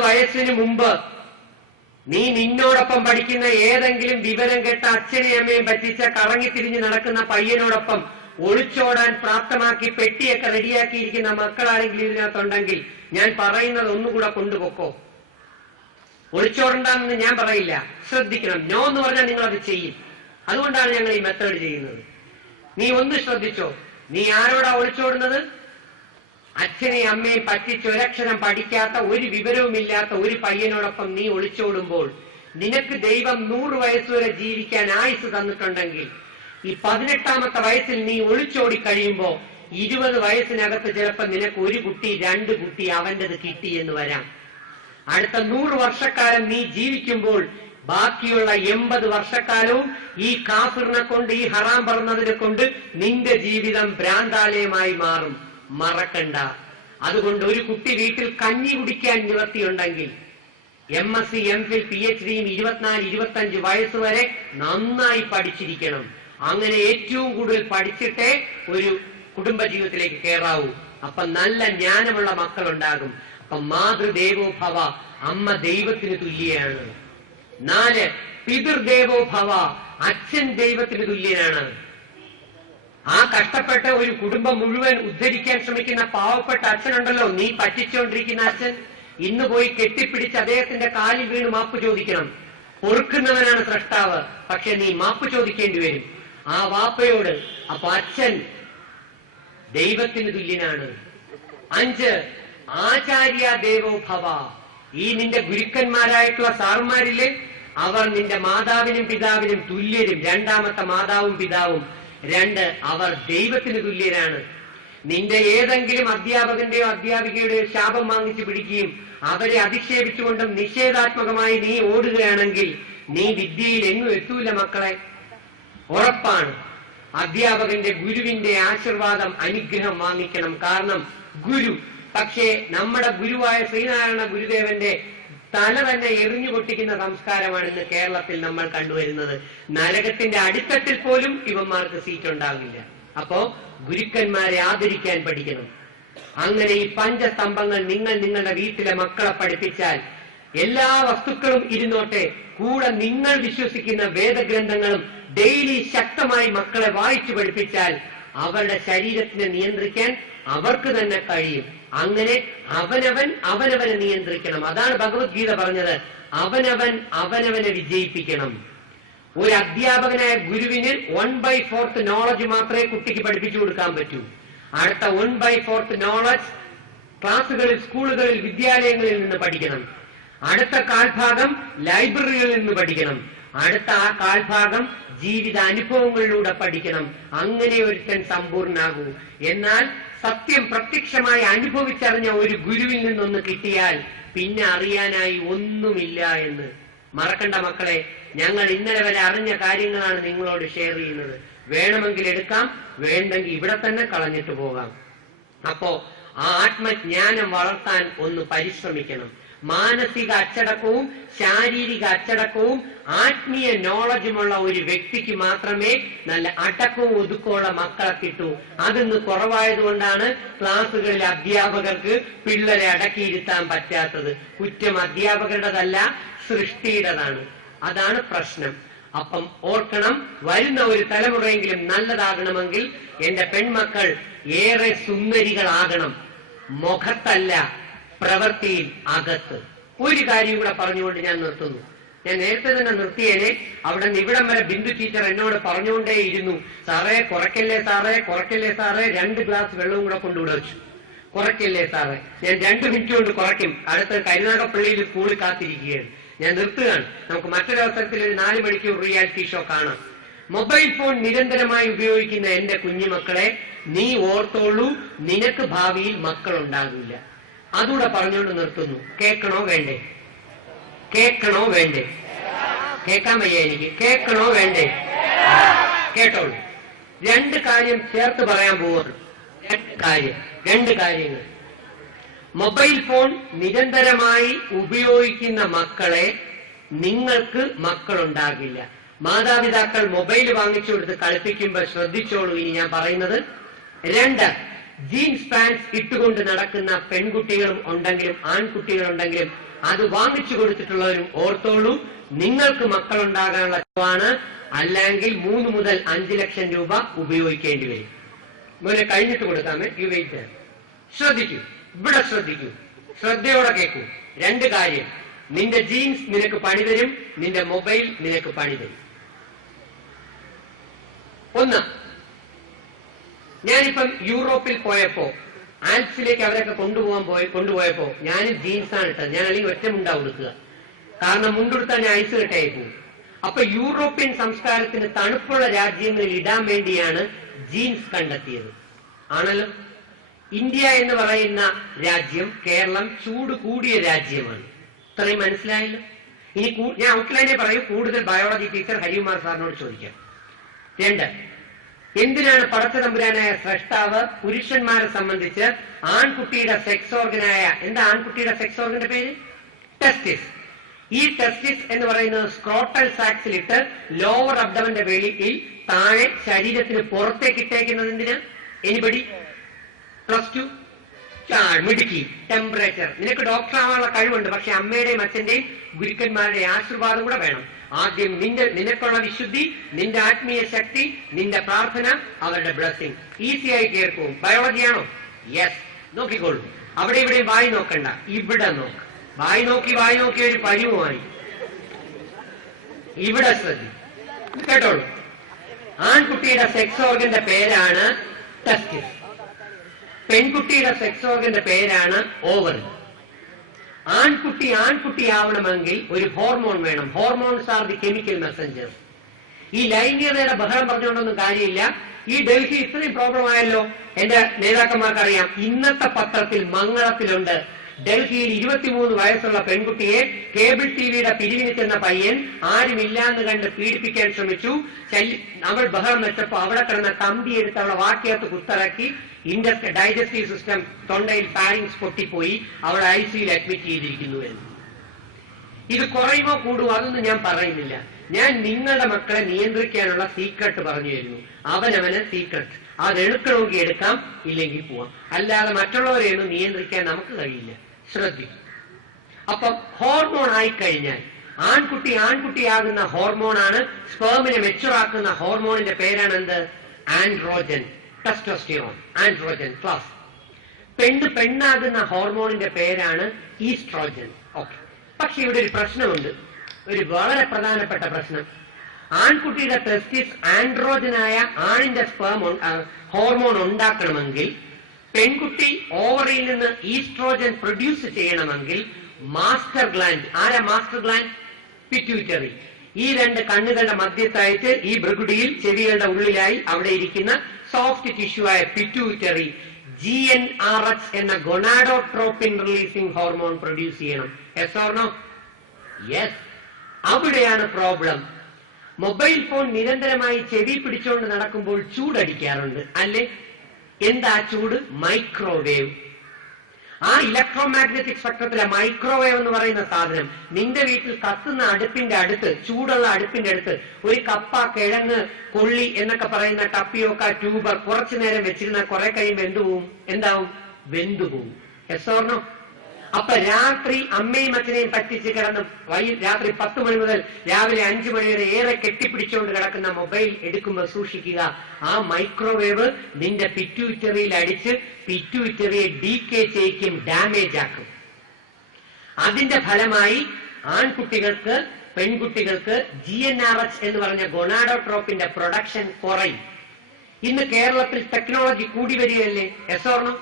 വയസ്സിന് മുമ്പ് നീ നിന്നോടൊപ്പം പഠിക്കുന്ന ഏതെങ്കിലും വിവരം കെട്ട അച്ഛനെയും അമ്മയും പറ്റിച്ച കറങ്ങിത്തിരിഞ്ഞ് നടക്കുന്ന പയ്യനോടൊപ്പം ഒളിച്ചോടാൻ പ്രാപ്തമാക്കി പെട്ടിയൊക്കെ റെഡിയാക്കിയിരിക്കുന്ന മക്കളാരെങ്കിലും ഇതിനകത്തുണ്ടെങ്കിൽ ഞാൻ പറയുന്നത് ഒന്നുകൂടെ കൊണ്ടുപോക്കോ. ഒളിച്ചോടണ്ടെന്ന് ഞാൻ പറയില്ല, ശ്രദ്ധിക്കണം. നോ എന്ന് പറഞ്ഞാൽ നിങ്ങൾ അത് ചെയ്യും. അതുകൊണ്ടാണ് ഞങ്ങൾ ഈ മെത്തേഡ് ചെയ്യുന്നത്. നീ ഒന്ന് ശ്രദ്ധിച്ചോ, നീ ആരോടാ ഒളിച്ചോടുന്നത്? അച്ഛനെയും അമ്മയും പറ്റിച്ച് ഒരക്ഷരം പഠിക്കാത്ത ഒരു വിവരവുമില്ലാത്ത ഒരു പയ്യനോടൊപ്പം നീ ഒളിച്ചോടുമ്പോൾ നിനക്ക് ദൈവം 100 വയസ്സുവരെ ജീവിക്കാൻ ആയുസ് തന്നിട്ടുണ്ടെങ്കിൽ ഈ 18ാമത്തെ വയസ്സിൽ നീ ഒളിച്ചോടി കഴിയുമ്പോ 20 വയസ്സിനകത്ത് ചിലപ്പോൾ നിനക്ക് ഒരു കുട്ടി 2 കുട്ടി അവന്റേത് കിട്ടി എന്ന് വരാം. അടുത്ത 100 വർഷക്കാലം നീ ജീവിക്കുമ്പോൾ ബാക്കിയുള്ള 80 വർഷക്കാലവും ഈ കാഫിറിനെ കൊണ്ട് ഈ ഹറാം പറഞ്ഞതിനെ കൊണ്ട് നിന്റെ ജീവിതം ഭ്രാന്താലയമായി മാറും. മറക്കണ്ട. അതുകൊണ്ട് ഒരു കുട്ടി വീട്ടിൽ കഞ്ഞി കുടിക്കാൻ നിവൃത്തിയുണ്ടെങ്കിൽ MSc MPhil PhDയും 24-25 വയസ്സ് വരെ നന്നായി പഠിച്ചിരിക്കണം. അങ്ങനെ ഏറ്റവും കൂടുതൽ പഠിച്ചിട്ടേ ഒരു കുടുംബജീവിതത്തിലേക്ക് കയറാവൂ. അപ്പൊ നല്ല ജ്ഞാനമുള്ള മക്കളുണ്ടാകും. അപ്പൊ മാതൃദേവോ ഭവ, അമ്മ ദൈവത്തിന് തുല്യാണ്. 4 പിതൃദേവോ ഭവ, അച്ഛൻ ദൈവത്തിന് തുല്യനാണ്. ആ കഷ്ടപ്പെട്ട ഒരു കുടുംബം മുഴുവൻ ഉദ്ധരിക്കാൻ ശ്രമിക്കുന്ന പാവപ്പെട്ട അച്ഛനുണ്ടല്ലോ, നീ പറ്റിച്ചുകൊണ്ടിരിക്കുന്ന അച്ഛൻ, ഇന്ന് പോയി കെട്ടിപ്പിടിച്ച് അദ്ദേഹത്തിന്റെ കാലിൽ വീണ് മാപ്പ് ചോദിക്കണം. പൊറുക്കുന്നവനാണ് സ്രഷ്ടാവ്, പക്ഷെ നീ മാപ്പ് ചോദിക്കേണ്ടി വരും ആ വാപ്പയോട്. അപ്പൊ അച്ഛൻ ദൈവത്തിന് തുല്യനാണ്. 5 ആചാര്യ ദേവോ ഭവ, ഈ നിന്റെ ഗുരുക്കന്മാരായിട്ടുള്ള സാറുമാരില്ലേ, അവർ നിന്റെ മാതാവിനും പിതാവിനും തുല്യരും. 2ാമത്തെ മാതാവും പിതാവും. 2 അവർ ദൈവത്തിന് തുല്യരാണ്. നിന്റെ ഏതെങ്കിലും അധ്യാപകന്റെയോ അധ്യാപികയുടെയോ ശാപം വാങ്ങിച്ചു പിടിക്കുകയും അവരെ അധിക്ഷേപിച്ചുകൊണ്ടും നിഷേധാത്മകമായി നീ ഓടുകയാണെങ്കിൽ നീ വിദ്യയിൽ എങ്ങും എത്തൂല മക്കളെ, ഉറപ്പാണ്. അധ്യാപകന്റെ ഗുരുവിന്റെ ആശീർവാദം അനുഗ്രഹം വാങ്ങിക്കണം. കാരണം ഗുരു. പക്ഷേ നമ്മുടെ ഗുരുവായ ശ്രീനാരായണ ഗുരുദേവന്റെ തല തന്നെ എറിഞ്ഞു പൊട്ടിക്കുന്ന സംസ്കാരമാണ് ഇന്ന് കേരളത്തിൽ നമ്മൾ കണ്ടുവരുന്നത്. നരകത്തിന്റെ അടിത്തട്ടിൽ പോലും ഇവന്മാർക്ക് സീറ്റ് ഉണ്ടാകില്ല. അപ്പോ ഗുരുക്കന്മാരെ ആദരിക്കാൻ പഠിക്കണം. അങ്ങനെ ഈ പഞ്ചസ്തംഭങ്ങൾ നിങ്ങൾ നിങ്ങളുടെ വീട്ടിലെ മക്കളെ പഠിപ്പിച്ചാൽ എല്ലാ വസ്തുക്കളും ഇരുന്നോട്ടെ, കൂടെ നിങ്ങൾ വിശ്വസിക്കുന്ന വേദഗ്രന്ഥങ്ങളും ഡെയിലി ശക്തമായി മക്കളെ വായിച്ചു പഠിപ്പിച്ചാൽ അവരുടെ ശരീരത്തിനെ നിയന്ത്രിക്കാൻ അവർക്ക് തന്നെ കഴിയും. അങ്ങനെ അവനവനെ നിയന്ത്രിക്കണം. അതാണ് ഭഗവത്ഗീത പറഞ്ഞത്, അവനവനെ വിജയിപ്പിക്കണം. ഒരു അധ്യാപകനായ ഗുരുവിന് 1/4 നോളജ് മാത്രമേ കുട്ടിക്ക് പഠിപ്പിച്ചു കൊടുക്കാൻ പറ്റൂ. അടുത്ത 1/4 നോളജ് ക്ലാസ്സുകളിൽ, സ്കൂളുകളിൽ, വിദ്യാലയങ്ങളിൽ നിന്ന് പഠിക്കണം. അടുത്ത കാൽഭാഗം ലൈബ്രറികളിൽ നിന്ന് പഠിക്കണം. അടുത്ത ആ കാൽഭാഗം ജീവിത അനുഭവങ്ങളിലൂടെ പഠിക്കണം. അങ്ങനെ ഒരുത്തൻ സമ്പൂർണ്ണാകൂ. എന്നാൽ സത്യം പ്രത്യക്ഷമായി അനുഭവിച്ചറിഞ്ഞ ഒരു ഗുരുവിൽ നിന്നൊന്ന് കിട്ടിയാൽ പിന്നെ അറിയാനായി ഒന്നുമില്ല എന്ന് മറക്കണ്ട മക്കളെ. ഞങ്ങൾ ഇന്നലെ വരെ അറിഞ്ഞ കാര്യങ്ങളാണ് നിങ്ങളോട് ഷെയർ ചെയ്യുന്നത്. വേണമെങ്കിൽ എടുക്കാം, വേണ്ടെങ്കിൽ ഇവിടെ തന്നെ കളഞ്ഞിട്ട് പോകാം. അപ്പോ ആ ആത്മജ്ഞാനം വളർത്താൻ ഒന്ന് പരിശ്രമിക്കണം. മാനസിക അച്ചടക്കവും ശാരീരിക അച്ചടക്കവും ആത്മീയ നോളജുമുള്ള ഒരു വ്യക്തിക്ക് മാത്രമേ നല്ല അടക്കവും ഒതുക്കമുള്ള മക്കളെ കിട്ടൂ. അതിന്ന് കുറവായതുകൊണ്ടാണ് ക്ലാസ്സുകളിൽ അധ്യാപകർക്ക് പിള്ളേരെ അടക്കിയിരുത്താൻ പറ്റാത്തത്. കുറ്റം അധ്യാപകരുടേതല്ല, സൃഷ്ടിയുടേതാണ്. അതാണ് പ്രശ്നം. അപ്പം ഓർക്കണം, വരുന്ന ഒരു തലമുറയെങ്കിലും നല്ലതാകണമെങ്കിൽ എന്റെ പെൺമക്കൾ ഏറെ സുന്ദരികളാകണം. മുഖത്തല്ല, പ്രവൃത്തിയിൽ, അകത്ത്. ഒരു കാര്യം കൂടെ പറഞ്ഞുകൊണ്ട് ഞാൻ നിർത്തുന്നു. ഞാൻ നേരത്തെ തന്നെ നിർത്തിയേനെ. അവിടെ നിന്ന് ഇവിടം വരെ ബിന്ദു ടീച്ചർ എന്നോട് പറഞ്ഞുകൊണ്ടേയിരുന്നു, സാറേ കുറയ്ക്കല്ലേ സാറേ, കുറയ്ക്കല്ലേ സാറേ. 2 ഗ്ലാസ് വെള്ളവും കൂടെ കൊണ്ടുവിടെ വെച്ചു. കുറയ്ക്കല്ലേ സാറേ. ഞാൻ 2 മിനിറ്റ് കൊണ്ട് കുറയ്ക്കും. അടുത്ത് കരുനാഗപ്പള്ളിയിൽ സ്കൂളിൽ കാത്തിരിക്കുകയാണ്. ഞാൻ നിർത്തുകയാണ്. നമുക്ക് മറ്റൊരവസരത്തിൽ ഒരു 4 മണിക്കൂർ റിയാലിറ്റി ഷോ കാണാം. മൊബൈൽ ഫോൺ നിരന്തരമായി ഉപയോഗിക്കുന്ന എന്റെ കുഞ്ഞുമക്കളെ, നീ ഓർത്തോളൂ, നിനക്ക് ഭാവിയിൽ മക്കളുണ്ടാകില്ല. അതുകൂടെ പറഞ്ഞുകൊണ്ട് നിർത്തുന്നു. കേൾക്കണോ വേണ്ടേ? കേൾക്കണോ വേണ്ടേ? കേൾക്കാൻ വയ്യ എനിക്ക്. കേൾക്കണോ വേണ്ടേ? കേട്ടോളൂ. 2 കാര്യം ചേർത്ത് പറയാൻ പോകുന്നു. 2 കാര്യങ്ങൾ. മൊബൈൽ ഫോൺ നിരന്തരമായി ഉപയോഗിക്കുന്ന മക്കളെ നിങ്ങൾക്ക് മക്കളുണ്ടാകില്ല. മാതാപിതാക്കൾ മൊബൈൽ വാങ്ങിച്ചു കൊടുത്ത് കളിപ്പിക്കുമ്പോൾ ശ്രദ്ധിച്ചോളൂ ഇനി ഞാൻ പറയുന്നത്. 2, ജീൻസ് പാൻസ് ഇട്ടുകൊണ്ട് നടക്കുന്ന പെൺകുട്ടികളും ഉണ്ടെങ്കിലും ആൺകുട്ടികളുണ്ടെങ്കിലും അത് വാങ്ങിച്ചു കൊടുത്തിട്ടുള്ളവരും ഓർത്തോളൂ, നിങ്ങൾക്ക് മക്കളുണ്ടാകാനുള്ള ആണ്. അല്ലെങ്കിൽ 3 മുതൽ 5 ലക്ഷം രൂപ ഉപയോഗിക്കേണ്ടി വരും. മോനെ കഴിഞ്ഞിട്ട് കൊടുക്കാമേ. U wait. ശ്രദ്ധിക്കൂ, ഇവിടെ ശ്രദ്ധിക്കൂ, ശ്രദ്ധയോടെ കേൾക്കൂ. 2 കാര്യം. നിന്റെ ജീൻസ് നിനക്ക് പണി തരും, നിന്റെ മൊബൈൽ നിനക്ക് പണി തരും. 1, ഞാനിപ്പം യൂറോപ്പിൽ പോയപ്പോ, ആൽപ്സിലേക്ക് അവരൊക്കെ കൊണ്ടുപോയപ്പോ ഞാനും ജീൻസാണ് ഇട്ടത്. ഞാൻ അല്ലെങ്കിൽ ഒറ്റ മുണ്ടാ കൊടുക്കുക. കാരണം മുണ്ടെടുത്താൽ ഞാൻ ഐസ് കെട്ടായി പോകും. അപ്പൊ യൂറോപ്യൻ സംസ്കാരത്തിന് തണുപ്പുള്ള രാജ്യങ്ങളിൽ ഇടാൻ വേണ്ടിയാണ് ജീൻസ് കണ്ടെത്തിയത്. ആണല്ലോ. ഇന്ത്യ എന്ന് പറയുന്ന രാജ്യം, കേരളം ചൂട് കൂടിയ രാജ്യമാണ്. ഇത്രയും മനസ്സിലായല്ലോ. ഇനി ഞാൻ ഔട്ട്ലൈനെ പറയും, കൂടുതൽ ബയോളജി ടീച്ചർ ഹരികുമാർ സാറിനോട് ചോദിക്കാം. 2, എന്തിനാണ് പടച്ചതമ്പുരാനായ സ്രഷ്ടാവ് പുരുഷന്മാരെ സംബന്ധിച്ച് ആൺകുട്ടിയുടെ സെക്സ് ഓർഗനായ, എന്താ ആൺകുട്ടിയുടെ സെക്സ് ഓർഗന്റെ പേര്? ടെസ്റ്റിസ്. ഈ ടെസ്റ്റിസ് എന്ന് പറയുന്നത് സ്ക്രോട്ടൽ സാക്സിലിട്ട് ലോവർ അബ്ഡമന്റെ വെളിയിൽ താഴെ ശരീരത്തിന് പുറത്തേക്ക് ഇട്ടേക്കുന്നത് എന്തിനാ? എനിബഡി? +2 മിടുക്കി. ടെമ്പറേച്ചർ. നിനക്ക് ഡോക്ടർ ആവാനുള്ള കഴിവുണ്ട്, പക്ഷെ അമ്മയുടെയും അച്ഛന്റെയും ഗുരുക്കന്മാരുടെയും ആശീർവാദം കൂടെ വേണം. ആദ്യം നിനക്കുള്ള വിശുദ്ധി, നിന്റെ ആത്മീയ ശക്തി, നിന്റെ പ്രാർത്ഥന, അവരുടെ ബ്ലെസ്സിങ്. ഈസിയായി കേൾക്കും. ബയോളജിയാണോ? യെസ്. നോക്കിക്കോളൂ. അവിടെ ഇവിടെ വായി നോക്കണ്ട, ഇവിടെ നോക്ക്. വായി നോക്കി ഒരു പരിവുമായി. ഇവിടെ ശ്രദ്ധി. കേട്ടോളൂ. ആൺകുട്ടിയുടെ സെക്സ് ഓർഗന്റെ പേരാണ് ടെസ്റ്റിസ്. പെൺകുട്ടിയുടെ സെക്സ് ഓർഗന്റെ പേരാണ് ഓവറി. ആൺകുട്ടിയാവണമെങ്കിൽ ഒരു ഹോർമോൺ വേണം. Hormones are the chemical messengers. ഈ ലൈംഗികതയുടെ ബഹളം പറഞ്ഞുകൊണ്ടൊന്നും കാര്യമില്ല. ഈ ഡൽഹി ഇത്രയും പ്രോബ്ലം ആയല്ലോ. എന്റെ നേതാക്കന്മാർക്കറിയാം. ഇന്നത്തെ പത്രത്തിൽ മംഗളത്തിലുണ്ട്, ഡൽഹിയിൽ 23 വയസ്സുള്ള പെൺകുട്ടിയെ കേബിൾ ടിവിയുടെ പിരിവിന് ചെന്ന പയ്യൻ ആരുമില്ലാന്ന് കണ്ട് പീഡിപ്പിക്കാൻ ശ്രമിച്ചു. അവൾ ബഹളം വെച്ചപ്പോ അവിടെ കിടന്ന കമ്പി എടുത്ത് അവളെ വാക്കിയകത്ത് കുത്തിറക്കി. ഡൈജസ്റ്റീവ് സിസ്റ്റം, തൊണ്ടയിൽ പാരിങ്സ് പൊട്ടിപ്പോയി. അവളെ ICUയിൽ അഡ്മിറ്റ് ചെയ്തിരിക്കുന്നു എന്ന്. ഇത് കുറയുമോ കൂടുമോ അതൊന്നും ഞാൻ പറയുന്നില്ല. ഞാൻ നിങ്ങളുടെ മക്കളെ നിയന്ത്രിക്കാനുള്ള സീക്രട്ട് പറഞ്ഞു തരുന്നു. അവനവന് സീക്രട്ട്. അത് എടുക്കണമെങ്കിൽ എടുക്കാം, ഇല്ലെങ്കിൽ പോവാം. അല്ലാതെ മറ്റുള്ളവരെയൊന്നും നിയന്ത്രിക്കാൻ നമുക്ക് കഴിയില്ല. ശ്രദ്ധിക്കും. അപ്പം ഹോർമോൺ ആയിക്കഴിഞ്ഞാൽ ആൺകുട്ടിയാകുന്ന ഹോർമോണാണ്. സ്പേമിനെ മെച്ചുറാക്കുന്ന ഹോർമോണിന്റെ പേരാണ് എന്ത്? ആൻഡ്രോജൻ. ടെസ്റ്റോസ്റ്റിറോൺ. Androgen class. പെണ്ണാകുന്ന ഹോർമോണിന്റെ പേരാണ് ഈസ്ട്രോജൻ. ഓക്കെ. പക്ഷെ ഇവിടെ ഒരു പ്രശ്നമുണ്ട്, ഒരു വളരെ പ്രധാനപ്പെട്ട പ്രശ്നം. ആൺകുട്ടിയുടെ ടെസ്റ്റിസ് ആൻഡ്രോജനായ ആണിന്റെ സ്പേം ഹോർമോൺ ഉണ്ടാക്കണമെങ്കിൽ, പെൺകുട്ടി ഓവറിയിൽ നിന്ന് ഈസ്ട്രോജൻ പ്രൊഡ്യൂസ് ചെയ്യണമെങ്കിൽ മാസ്റ്റർ ഗ്ലാൻഡ്, ആരാ മാസ്റ്റർ ഗ്ലാൻഡ്? പിറ്റ്യൂട്ടറി. ഈ രണ്ട് കണ്ണുകളുടെ മധ്യത്തായിട്ട് ഈ ഭ്രുകുടിയിൽ ചെവികളുടെ ഉള്ളിലായി അവിടെ ഇരിക്കുന്ന സോഫ്റ്റ് ടിഷ്യൂ ആയ പിറ്റ്യൂട്ടറി GnRH എന്ന ഗൊണാഡോട്രോപ്പിൻ റിലീസിംഗ് ഹോർമോൺ പ്രൊഡ്യൂസ് ചെയ്യണം. Yes or no? യെസ്. അവിടെയാണ് പ്രോബ്ലം. മൊബൈൽ ഫോൺ നിരന്തരമായി ചെവി പിടിച്ചുകൊണ്ട് നടക്കുമ്പോൾ ചൂടടിക്കാറുണ്ട് അല്ലേ? എന്താ ചൂട്? മൈക്രോവേവ്. ആ ഇലക്ട്രോമാഗ്നറ്റിക് സ്പെക്ട്രത്തിലെ മൈക്രോവേവ് എന്ന് പറയുന്ന സാധനം നിന്റെ വീട്ടിൽ കത്തുന്ന അടുപ്പിന്റെ അടുത്ത്, ചൂടുള്ള അടുപ്പിന്റെ അടുത്ത് ഒരു കപ്പ, കിഴങ്ങ്, കൊള്ളി എന്നൊക്കെ പറയുന്ന ടപ്പിയോക്ക, ട്യൂബർ കുറച്ചു നേരം വെച്ചിരുന്ന കുറെ കഴിയുമ്പോൾ എന്തുപോകും? എന്താവും? വെന്തുപോകും. Yes or no? അപ്പൊ രാത്രി അമ്മയും അച്ഛനെയും പറ്റിച്ച് കിടന്ന് രാത്രി 10 മണി മുതൽ രാവിലെ 5 മണി വരെ ഏറെ കെട്ടിപ്പിടിച്ചുകൊണ്ട് കിടക്കുന്ന മൊബൈൽ എടുക്കുമ്പോൾ സൂക്ഷിക്കുക, ആ മൈക്രോവേവ് നിന്റെ പിറ്റ്യൂട്ടറിയിൽ അടിച്ച് പിറ്റ്യൂട്ടറിയെ ഡീകേ ചെയ്യിക്കും, ഡാമേജ് ആക്കും. അതിന്റെ ഫലമായി ആൺകുട്ടികൾക്ക്, പെൺകുട്ടികൾക്ക് GnRH എന്ന് പറഞ്ഞ ഗൊണാഡോട്രോപ്പിന്റെ പ്രൊഡക്ഷൻ കുറയും. ഇന്ന് കേരളത്തിൽ ടെക്നോളജി കൂടി വരികയല്ലേ? Yes or no?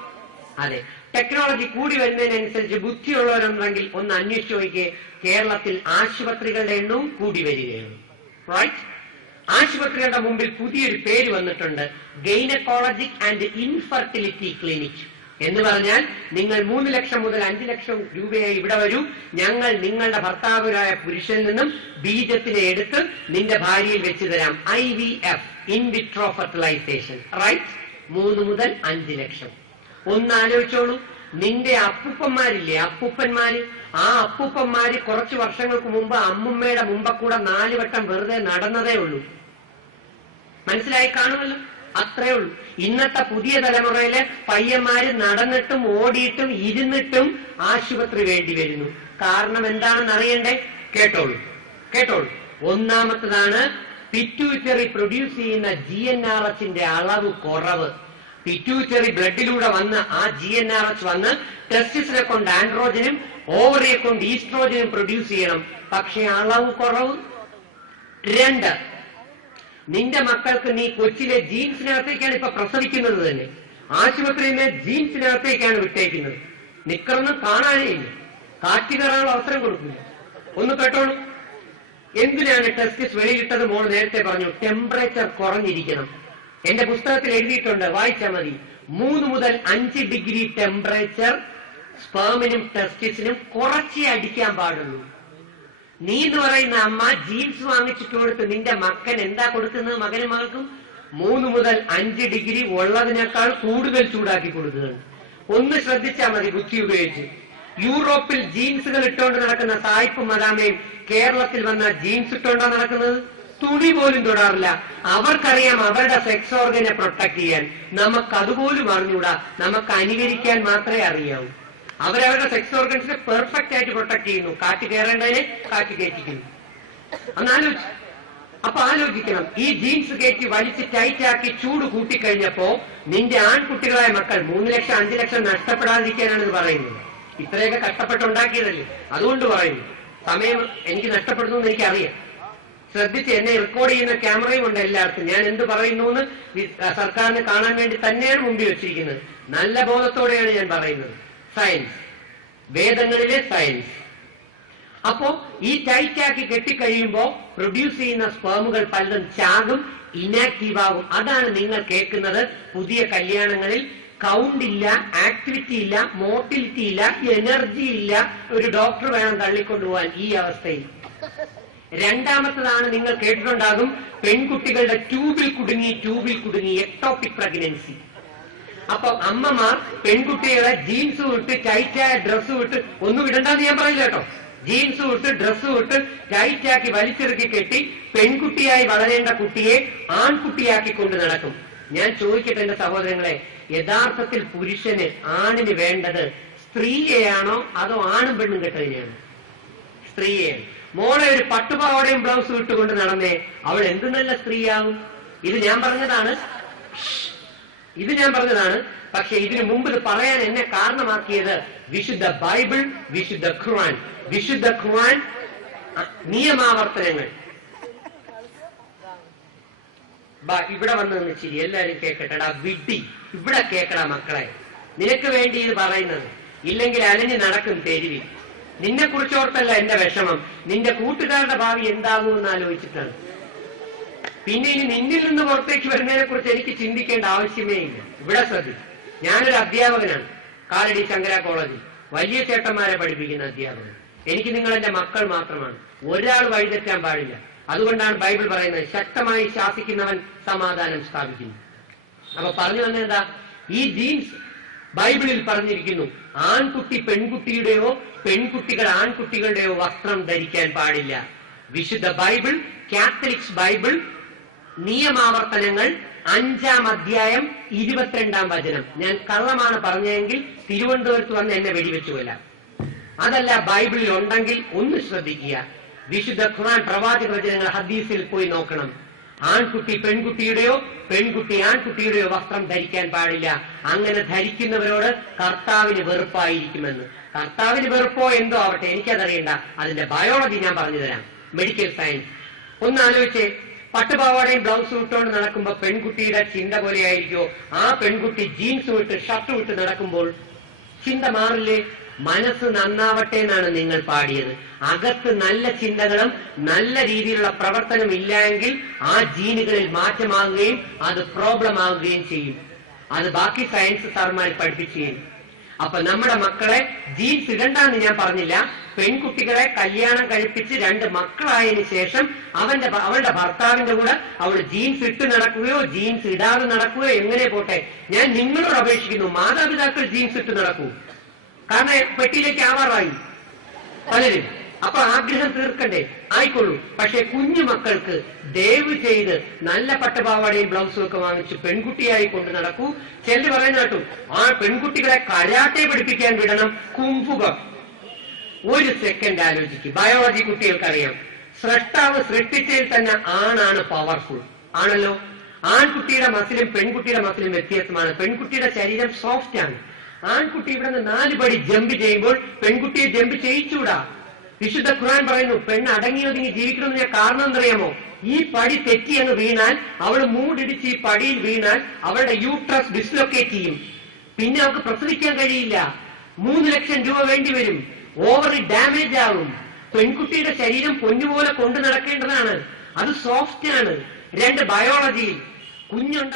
അതെ. ടെക്നോളജി കൂടി വരുന്നതിനനുസരിച്ച് ബുദ്ധിയുള്ളവരുണ്ടെങ്കിൽ ഒന്ന് അന്വേഷിച്ച് നോക്കിയേ, കേരളത്തിൽ ആശുപത്രികളുടെ എണ്ണവും കൂടി വരികയാണ്. റൈറ്റ്? ആശുപത്രികളുടെ മുമ്പിൽ പുതിയൊരു പേര് വന്നിട്ടുണ്ട്, ഗൈനക്കോളജിക് ആൻഡ് ഇൻഫെർട്ടിലിറ്റി ക്ലിനിക് എന്ന് പറഞ്ഞാൽ നിങ്ങൾ 3 ലക്ഷം മുതൽ 5 ലക്ഷം രൂപയായി ഇവിടെ വരൂ, ഞങ്ങൾ നിങ്ങളുടെ ഭർത്താവിനായ പുരുഷനിൽ നിന്നും ബീജത്തിനെ എടുത്ത് നിന്റെ ഭാര്യയിൽ വെച്ച് തരാം. IVF, in vitro fertilisation. Right? 3 മുതൽ 5 ലക്ഷം. ഒന്ന് ആലോചിച്ചോളൂ, നിന്റെ അപ്പൂപ്പന്മാരില്ലേ, അപ്പൂപ്പന്മാര്, ആ അപ്പൂപ്പന്മാര് കുറച്ചു വർഷങ്ങൾക്ക് മുമ്പ് അമ്മുമ്മയുടെ മുമ്പ് കൂടെ 4 വട്ടം വെറുതെ നടന്നതേ ഉള്ളൂ. മനസ്സിലായി കാണുമല്ലോ? അത്രേ ഉള്ളൂ. ഇന്നത്തെ പുതിയ തലമുറയിലെ പയ്യന്മാര് നടന്നിട്ടും ഓടിയിട്ടും ഇരുന്നിട്ടും ആശുപത്രി വേണ്ടി വരുന്നു. കാരണം എന്താണെന്ന് അറിയണ്ടേ? കേട്ടോളൂ, കേട്ടോളൂ. ഒന്നാമത്തതാണ് പിറ്റ്യൂട്ടറി പ്രൊഡ്യൂസ് ചെയ്യുന്ന GnRHന്റെ അളവ് കുറവ്. പിറ്റ്യൂട്ടറി ബ്ലഡിലൂടെ വന്ന് ആ GnRH വന്ന് ടെസ്റ്റിസിനെ കൊണ്ട് ആൻഡ്രോജനും ഓവറിയെ കൊണ്ട് ഈസ്ട്രോജനും പ്രൊഡ്യൂസ് ചെയ്യണം, പക്ഷെ അളവ് കുറവ്. 2, നിന്റെ മക്കൾക്ക് നീ കൊച്ചിലെ ജീൻസിനകത്തേക്കാണ് ഇപ്പൊ പ്രസവിക്കുന്നത് തന്നെ, ആശുപത്രിയിൽ നിന്ന് ജീൻസിനകത്തേക്കാണ് വിട്ടേക്കുന്നത്. നിക്കറൊന്നും കാണാനേ ഇല്ല, കാറ്റ് കയറാനുള്ള അവസരം കൊടുക്കില്ല. ഒന്ന് കേട്ടോളൂ, എന്തിനാണ് ടെസ്റ്റിസ് വെളിയിട്ടത്? മോൾ നേരത്തെ പറഞ്ഞു, ടെമ്പറേച്ചർ കുറഞ്ഞിരിക്കണം. എന്റെ പുസ്തകത്തിൽ എഴുതിയിട്ടുണ്ട്, വായിച്ചാൽ മതി. 3 മുതൽ 5 ഡിഗ്രി ടെമ്പറേച്ചർ സ്പേമിനും ടെസ്റ്റിസിനും കുറച്ചേ അടിക്കാൻ പാടുള്ളൂ. നീ എന്ന് പറയുന്ന അമ്മ ജീൻസ് വാങ്ങിച്ചിട്ട് കൊടുത്ത് നിന്റെ മക്കൻ എന്താ കൊടുക്കുന്നത്? മകനും മകൾക്കും 3 മുതൽ 5 ഡിഗ്രി ഉള്ളതിനേക്കാൾ കൂടുതൽ ചൂടാക്കി കൊടുക്കുകയാണ്. ഒന്ന് ശ്രദ്ധിച്ചാൽ മതി ബുദ്ധി ഉപയോഗിച്ച്. യൂറോപ്പിൽ ജീൻസുകൾ ഇട്ടുകൊണ്ട് നടക്കുന്ന സായിപ്പ് മദാമയും കേരളത്തിൽ വന്ന ജീൻസ് ഇട്ടുകൊണ്ടാണ് നടക്കുന്നത്. തുണി പോലും തൊടാറില്ല. അവർക്കറിയാം അവരുടെ സെക്സ് ഓർഗനെ പ്രൊട്ടക്ട് ചെയ്യാൻ. നമുക്ക് അതുപോലും അറിഞ്ഞൂടാ, നമുക്ക് അനുകരിക്കാൻ മാത്രമേ അറിയാവൂ. അവരവരുടെ സെക്സ് ഓർഗൻസിനെ പെർഫെക്റ്റ് ആയിട്ട് പ്രൊട്ടക്ട് ചെയ്യുന്നു. കാറ്റ് കയറേണ്ടതിനെ കാറ്റ് കയറ്റിക്കുന്നു. അന്നാലോചിച്ചു. അപ്പൊ ആലോചിക്കണം, ഈ ജീൻസ് കയറ്റി വലിച്ച് ടൈറ്റാക്കി ചൂട് കൂട്ടിക്കഴിഞ്ഞപ്പോ നിന്റെ ആൺകുട്ടികളായ മക്കൾ 3 ലക്ഷം 5 ലക്ഷം നഷ്ടപ്പെടാതിരിക്കാനാണ് ഇത് പറയുന്നത്. ഇത്രയൊക്കെ കഷ്ടപ്പെട്ടുണ്ടാക്കിയതല്ലേ, അതുകൊണ്ട് പറയുന്നു. സമയം എനിക്ക് നഷ്ടപ്പെടുന്നു എന്ന് എനിക്കറിയാം. ശ്രദ്ധിച്ച്, എന്നെ റെക്കോർഡ് ചെയ്യുന്ന ക്യാമറയും ഉണ്ട് എല്ലാവർക്കും. ഞാൻ എന്ത് പറയുന്നു എന്ന് സർക്കാരിന് കാണാൻ വേണ്ടി തന്നെയാണ് മുമ്പിൽ വെച്ചിരിക്കുന്നത്. നല്ല ബോധത്തോടെയാണ് ഞാൻ പറയുന്നത്. സയൻസ്, വേദങ്ങളിലെ സയൻസ്. അപ്പോ ഈ ടൈറ്റാക്കി കെട്ടിക്കഴിയുമ്പോ പ്രൊഡ്യൂസ് ചെയ്യുന്ന സ്പേമുകൾ പലതും ചാകും, ഇനാക്റ്റീവ് ആകും. അതാണ് നിങ്ങൾ കേൾക്കുന്നത് പുതിയ കല്യാണങ്ങളിൽ. കൗണ്ട് ഇല്ല, ആക്ടിവിറ്റി ഇല്ല, മോട്ടിലിറ്റി ഇല്ല, എനർജി ഇല്ല, ഒരു ഡോക്ടർ വേണം തള്ളിക്കൊണ്ടുപോകാൻ ഈ അവസ്ഥയിൽ. രണ്ടാമത്തതാണ് നിങ്ങൾ കേട്ടിട്ടുണ്ടാകും, പെൺകുട്ടികളുടെ ട്യൂബിൽ കുടുങ്ങി എക്ടോപിക് പ്രഗ്നൻസി. അപ്പൊ അമ്മമാർ പെൺകുട്ടികളെ ജീൻസ് വിട്ട് ടൈറ്റായ ഡ്രസ്സ് വിട്ട്, ഒന്നും ഇടണ്ടെന്ന് ഞാൻ പറയില്ല കേട്ടോ, ജീൻസ് വിട്ട് ഡ്രസ്സ് വിട്ട് ടൈറ്റാക്കി വലിച്ചിറക്കി കെട്ടി പെൺകുട്ടിയായി വളരേണ്ട കുട്ടിയെ ആൺകുട്ടിയാക്കി കൊണ്ട് നടക്കും. ഞാൻ ചോദിക്കട്ടെ എന്റെ സഹോദരങ്ങളെ, യഥാർത്ഥത്തിൽ പുരുഷന്, ആണിന് വേണ്ടത് സ്ത്രീയെയാണോ അതോ ആണും പെണ്ണും കെട്ടതിനെയാണോ? സ്ത്രീയെയാണ്. മോളെ ഒരു പട്ടുപാവടയും ബ്ലൗസ് ഇട്ടുകൊണ്ട് നടന്നേ, അവൾ എന്ത് നല്ല സ്ത്രീയാവും. ഇത് ഞാൻ പറഞ്ഞതാണ്. പക്ഷെ ഇതിനു മുമ്പ് ഇത് പറയാൻ എന്നെ കാരണമാക്കിയത് വിശുദ്ധ ബൈബിൾ, വിശുദ്ധ ഖുർആൻ. വിശുദ്ധ ഖുർആൻ നിയമാവർത്തനങ്ങൾ. ഇവിടെ വന്ന് നിന്ന് ശരി, എല്ലാരും കേക്കട്ടെടാ വിഡ്ഢി, ഇവിടെ കേക്കടാ മക്കളെ, നിനക്ക് വേണ്ടി ഇത് പറയുന്നത്. ഇല്ലെങ്കിൽ അലഞ്ഞു നടക്കും തെരുവിൽ. നിന്നെ കുറിച്ചോർത്തല്ല എന്റെ വിഷമം, നിന്റെ കൂട്ടുകാരുടെ ഭാവി എന്താകുമെന്ന് ആലോചിച്ചിട്ടാണ്. പിന്നെ ഇനി നിന്നിൽ നിന്ന് പുറത്തേക്ക് വരുന്നതിനെ കുറിച്ച് എനിക്ക് ചിന്തിക്കേണ്ട ആവശ്യമേ ഇല്ല. ഇവിടെ ശ്രദ്ധിച്ചു, ഞാനൊരു അധ്യാപകനാണ് കാലടി ശങ്കര കോളേജിൽ, വലിയ ചേട്ടന്മാരെ പഠിപ്പിക്കുന്ന അധ്യാപകൻ. എനിക്ക് നിങ്ങൾ എന്റെ മക്കൾ മാത്രമാണ്, ഒരാൾ വഴിതെറ്റാൻ പാടില്ല. അതുകൊണ്ടാണ് ബൈബിൾ പറയുന്നത്, ശക്തമായി ശാസിക്കുന്നവൻ സമാധാനം സ്ഥാപിക്കുന്നു. അപ്പൊ പറഞ്ഞു തന്നെ എന്താ, ഈ ജീൻസ് ബൈബിളിൽ പറഞ്ഞിരിക്കുന്നു, ആൺകുട്ടി പെൺകുട്ടിയുടെയോ പെൺകുട്ടികൾ ആൺകുട്ടികളുടെയോ വസ്ത്രം ധരിക്കാൻ പാടില്ല. വിശുദ്ധ ബൈബിൾ, കാത്തലിക്സ് ബൈബിൾ, നിയമാവർത്തനങ്ങൾ 5-ാം അധ്യായം 22-ാം വചനം. ഞാൻ കള്ളമാണ് പറഞ്ഞതെങ്കിൽ തിരുവനന്തപുരത്ത് വന്ന് എന്നെ വെടിവെച്ചു കൊല്ലാം. അതല്ല ബൈബിളിൽ ഉണ്ടെങ്കിൽ ഒന്ന് ശ്രദ്ധിക്കുക. വിശുദ്ധ ഖുർആൻ പ്രവാചക വചനങ്ങൾ ഹദീസിൽ പോയി നോക്കണം. ആൺകുട്ടി പെൺകുട്ടിയുടെയോ പെൺകുട്ടി ആൺകുട്ടിയുടെയോ വസ്ത്രം ധരിക്കാൻ പാടില്ല. അങ്ങനെ ധരിക്കുന്നവരോട് കർത്താവിന് വെറുപ്പായിരിക്കുമെന്ന്. കർത്താവിന് വെറുപ്പോ എന്തോ ആവട്ടെ, എനിക്കതറിയണ്ട. അതിന്റെ ബയോളജി ഞാൻ പറഞ്ഞു തരാം, മെഡിക്കൽ സയൻസ്. ഒന്ന് ആലോചിച്ചേ, പട്ടുപാവാടയും ബ്ലൗസും ഇട്ടുകൊണ്ട് നടക്കുമ്പോ പെൺകുട്ടിയുടെ ചിന്ത പോലെ ആയിരിക്കോ ആ പെൺകുട്ടി ജീൻസ് വിട്ട് ഷർട്ട് വിട്ട് നടക്കുമ്പോൾ? ചിന്ത മാറില്ലേ? മനസ്സ് നന്നാവട്ടെ എന്നാണ് നിങ്ങൾ പാടിയത്. അകത്ത് നല്ല ചിന്തകളും നല്ല രീതിയിലുള്ള പ്രവർത്തനം ഇല്ലെങ്കിൽ ആ ജീനുകളിൽ മാറ്റമാകുകയും അത് പ്രോബ്ലം ആകുകയും ചെയ്യും. അത് ബാക്കി സയൻസ് സാർമാർ പഠിപ്പിക്കുകയും. അപ്പൊ നമ്മുടെ മക്കളെ ജീൻസ് ഇടണ്ടെന്ന് ഞാൻ പറഞ്ഞില്ല. പെൺകുട്ടികളെ കല്യാണം കഴിപ്പിച്ച് 2 മക്കളായതിനു ശേഷം അവളുടെ ഭർത്താവിന്റെ കൂടെ അവൾ ജീൻസ് ഇട്ട് നടക്കുകയോ ജീൻസ് ഇടാതെ നടക്കുകയോ എങ്ങനെ പോട്ടെ, ഞാൻ നിങ്ങളോട് അപേക്ഷിക്കുന്നു, മാതാപിതാക്കൾ ജീൻസ് ഇട്ട് നടക്കൂ. കാരണം പെട്ടിയിലേക്ക് ആവാറായി പലരും. അപ്പൊ ആഗ്രഹം തീർക്കണ്ടേ, ആയിക്കൊള്ളൂ. പക്ഷെ കുഞ്ഞു മക്കൾക്ക് ദയവ് ചെയ്ത് നല്ല പട്ടുപാവാടയും ബ്ലൗസും ഒക്കെ വാങ്ങിച്ച് പെൺകുട്ടിയായി കൊണ്ട് നടക്കൂ. ചിലർ പറയുന്ന കേട്ടു, ആ പെൺകുട്ടികളെ കരാട്ടെ പഠിപ്പിക്കാൻ വിടണം, കുംഫുകം. ഒരു സെക്കൻഡ് ആലോചിക്കും. ബയോളജി കുട്ടികൾക്കറിയാം, സ്രഷ്ടാവ് സൃഷ്ടിച്ചതിൽ തന്നെ ആണാണ് പവർഫുൾ. ആണല്ലോ. ആൺകുട്ടിയുടെ മസിലും പെൺകുട്ടിയുടെ മസിലും വ്യത്യാസമാണ്. പെൺകുട്ടിയുടെ ശരീരം സോഫ്റ്റ് ആണ്. ആൺകുട്ടി ഇവിടെ നിന്ന് 4 പടി ജമ്പ് ചെയ്യുമ്പോൾ പെൺകുട്ടിയെ ജമ്പ് ചെയ്യിച്ചൂടാ. വിശുദ്ധ ഖുർആൻ പറയുന്നു, പെണ്ണ് അടങ്ങി ഒതുങ്ങി ജീവിക്കണമെന്ന്. ഞാൻ കാരണം എന്തറിയാമോ? ഈ പടി തെറ്റി അങ്ങ് വീണാൽ, അവൾ മൂടിടിച്ച് ഈ പടിയിൽ വീണാൽ അവളുടെ യൂട്രസ് ഡിസ്ലൊക്കേറ്റ് ചെയ്യും. പിന്നെ അവൾക്ക് പ്രസവിക്കാൻ കഴിയില്ല. 3 ലക്ഷം രൂപ വേണ്ടി വരും. ഓവറി ഡാമേജ് ആകും. പെൺകുട്ടിയുടെ ശരീരം പൊന്നുപോലെ കൊണ്ടു നടക്കേണ്ടതാണ്. അത് സോഫ്റ്റ് ആണ്. 2 ബയോളജിയിൽ കുഞ്ഞുണ്ട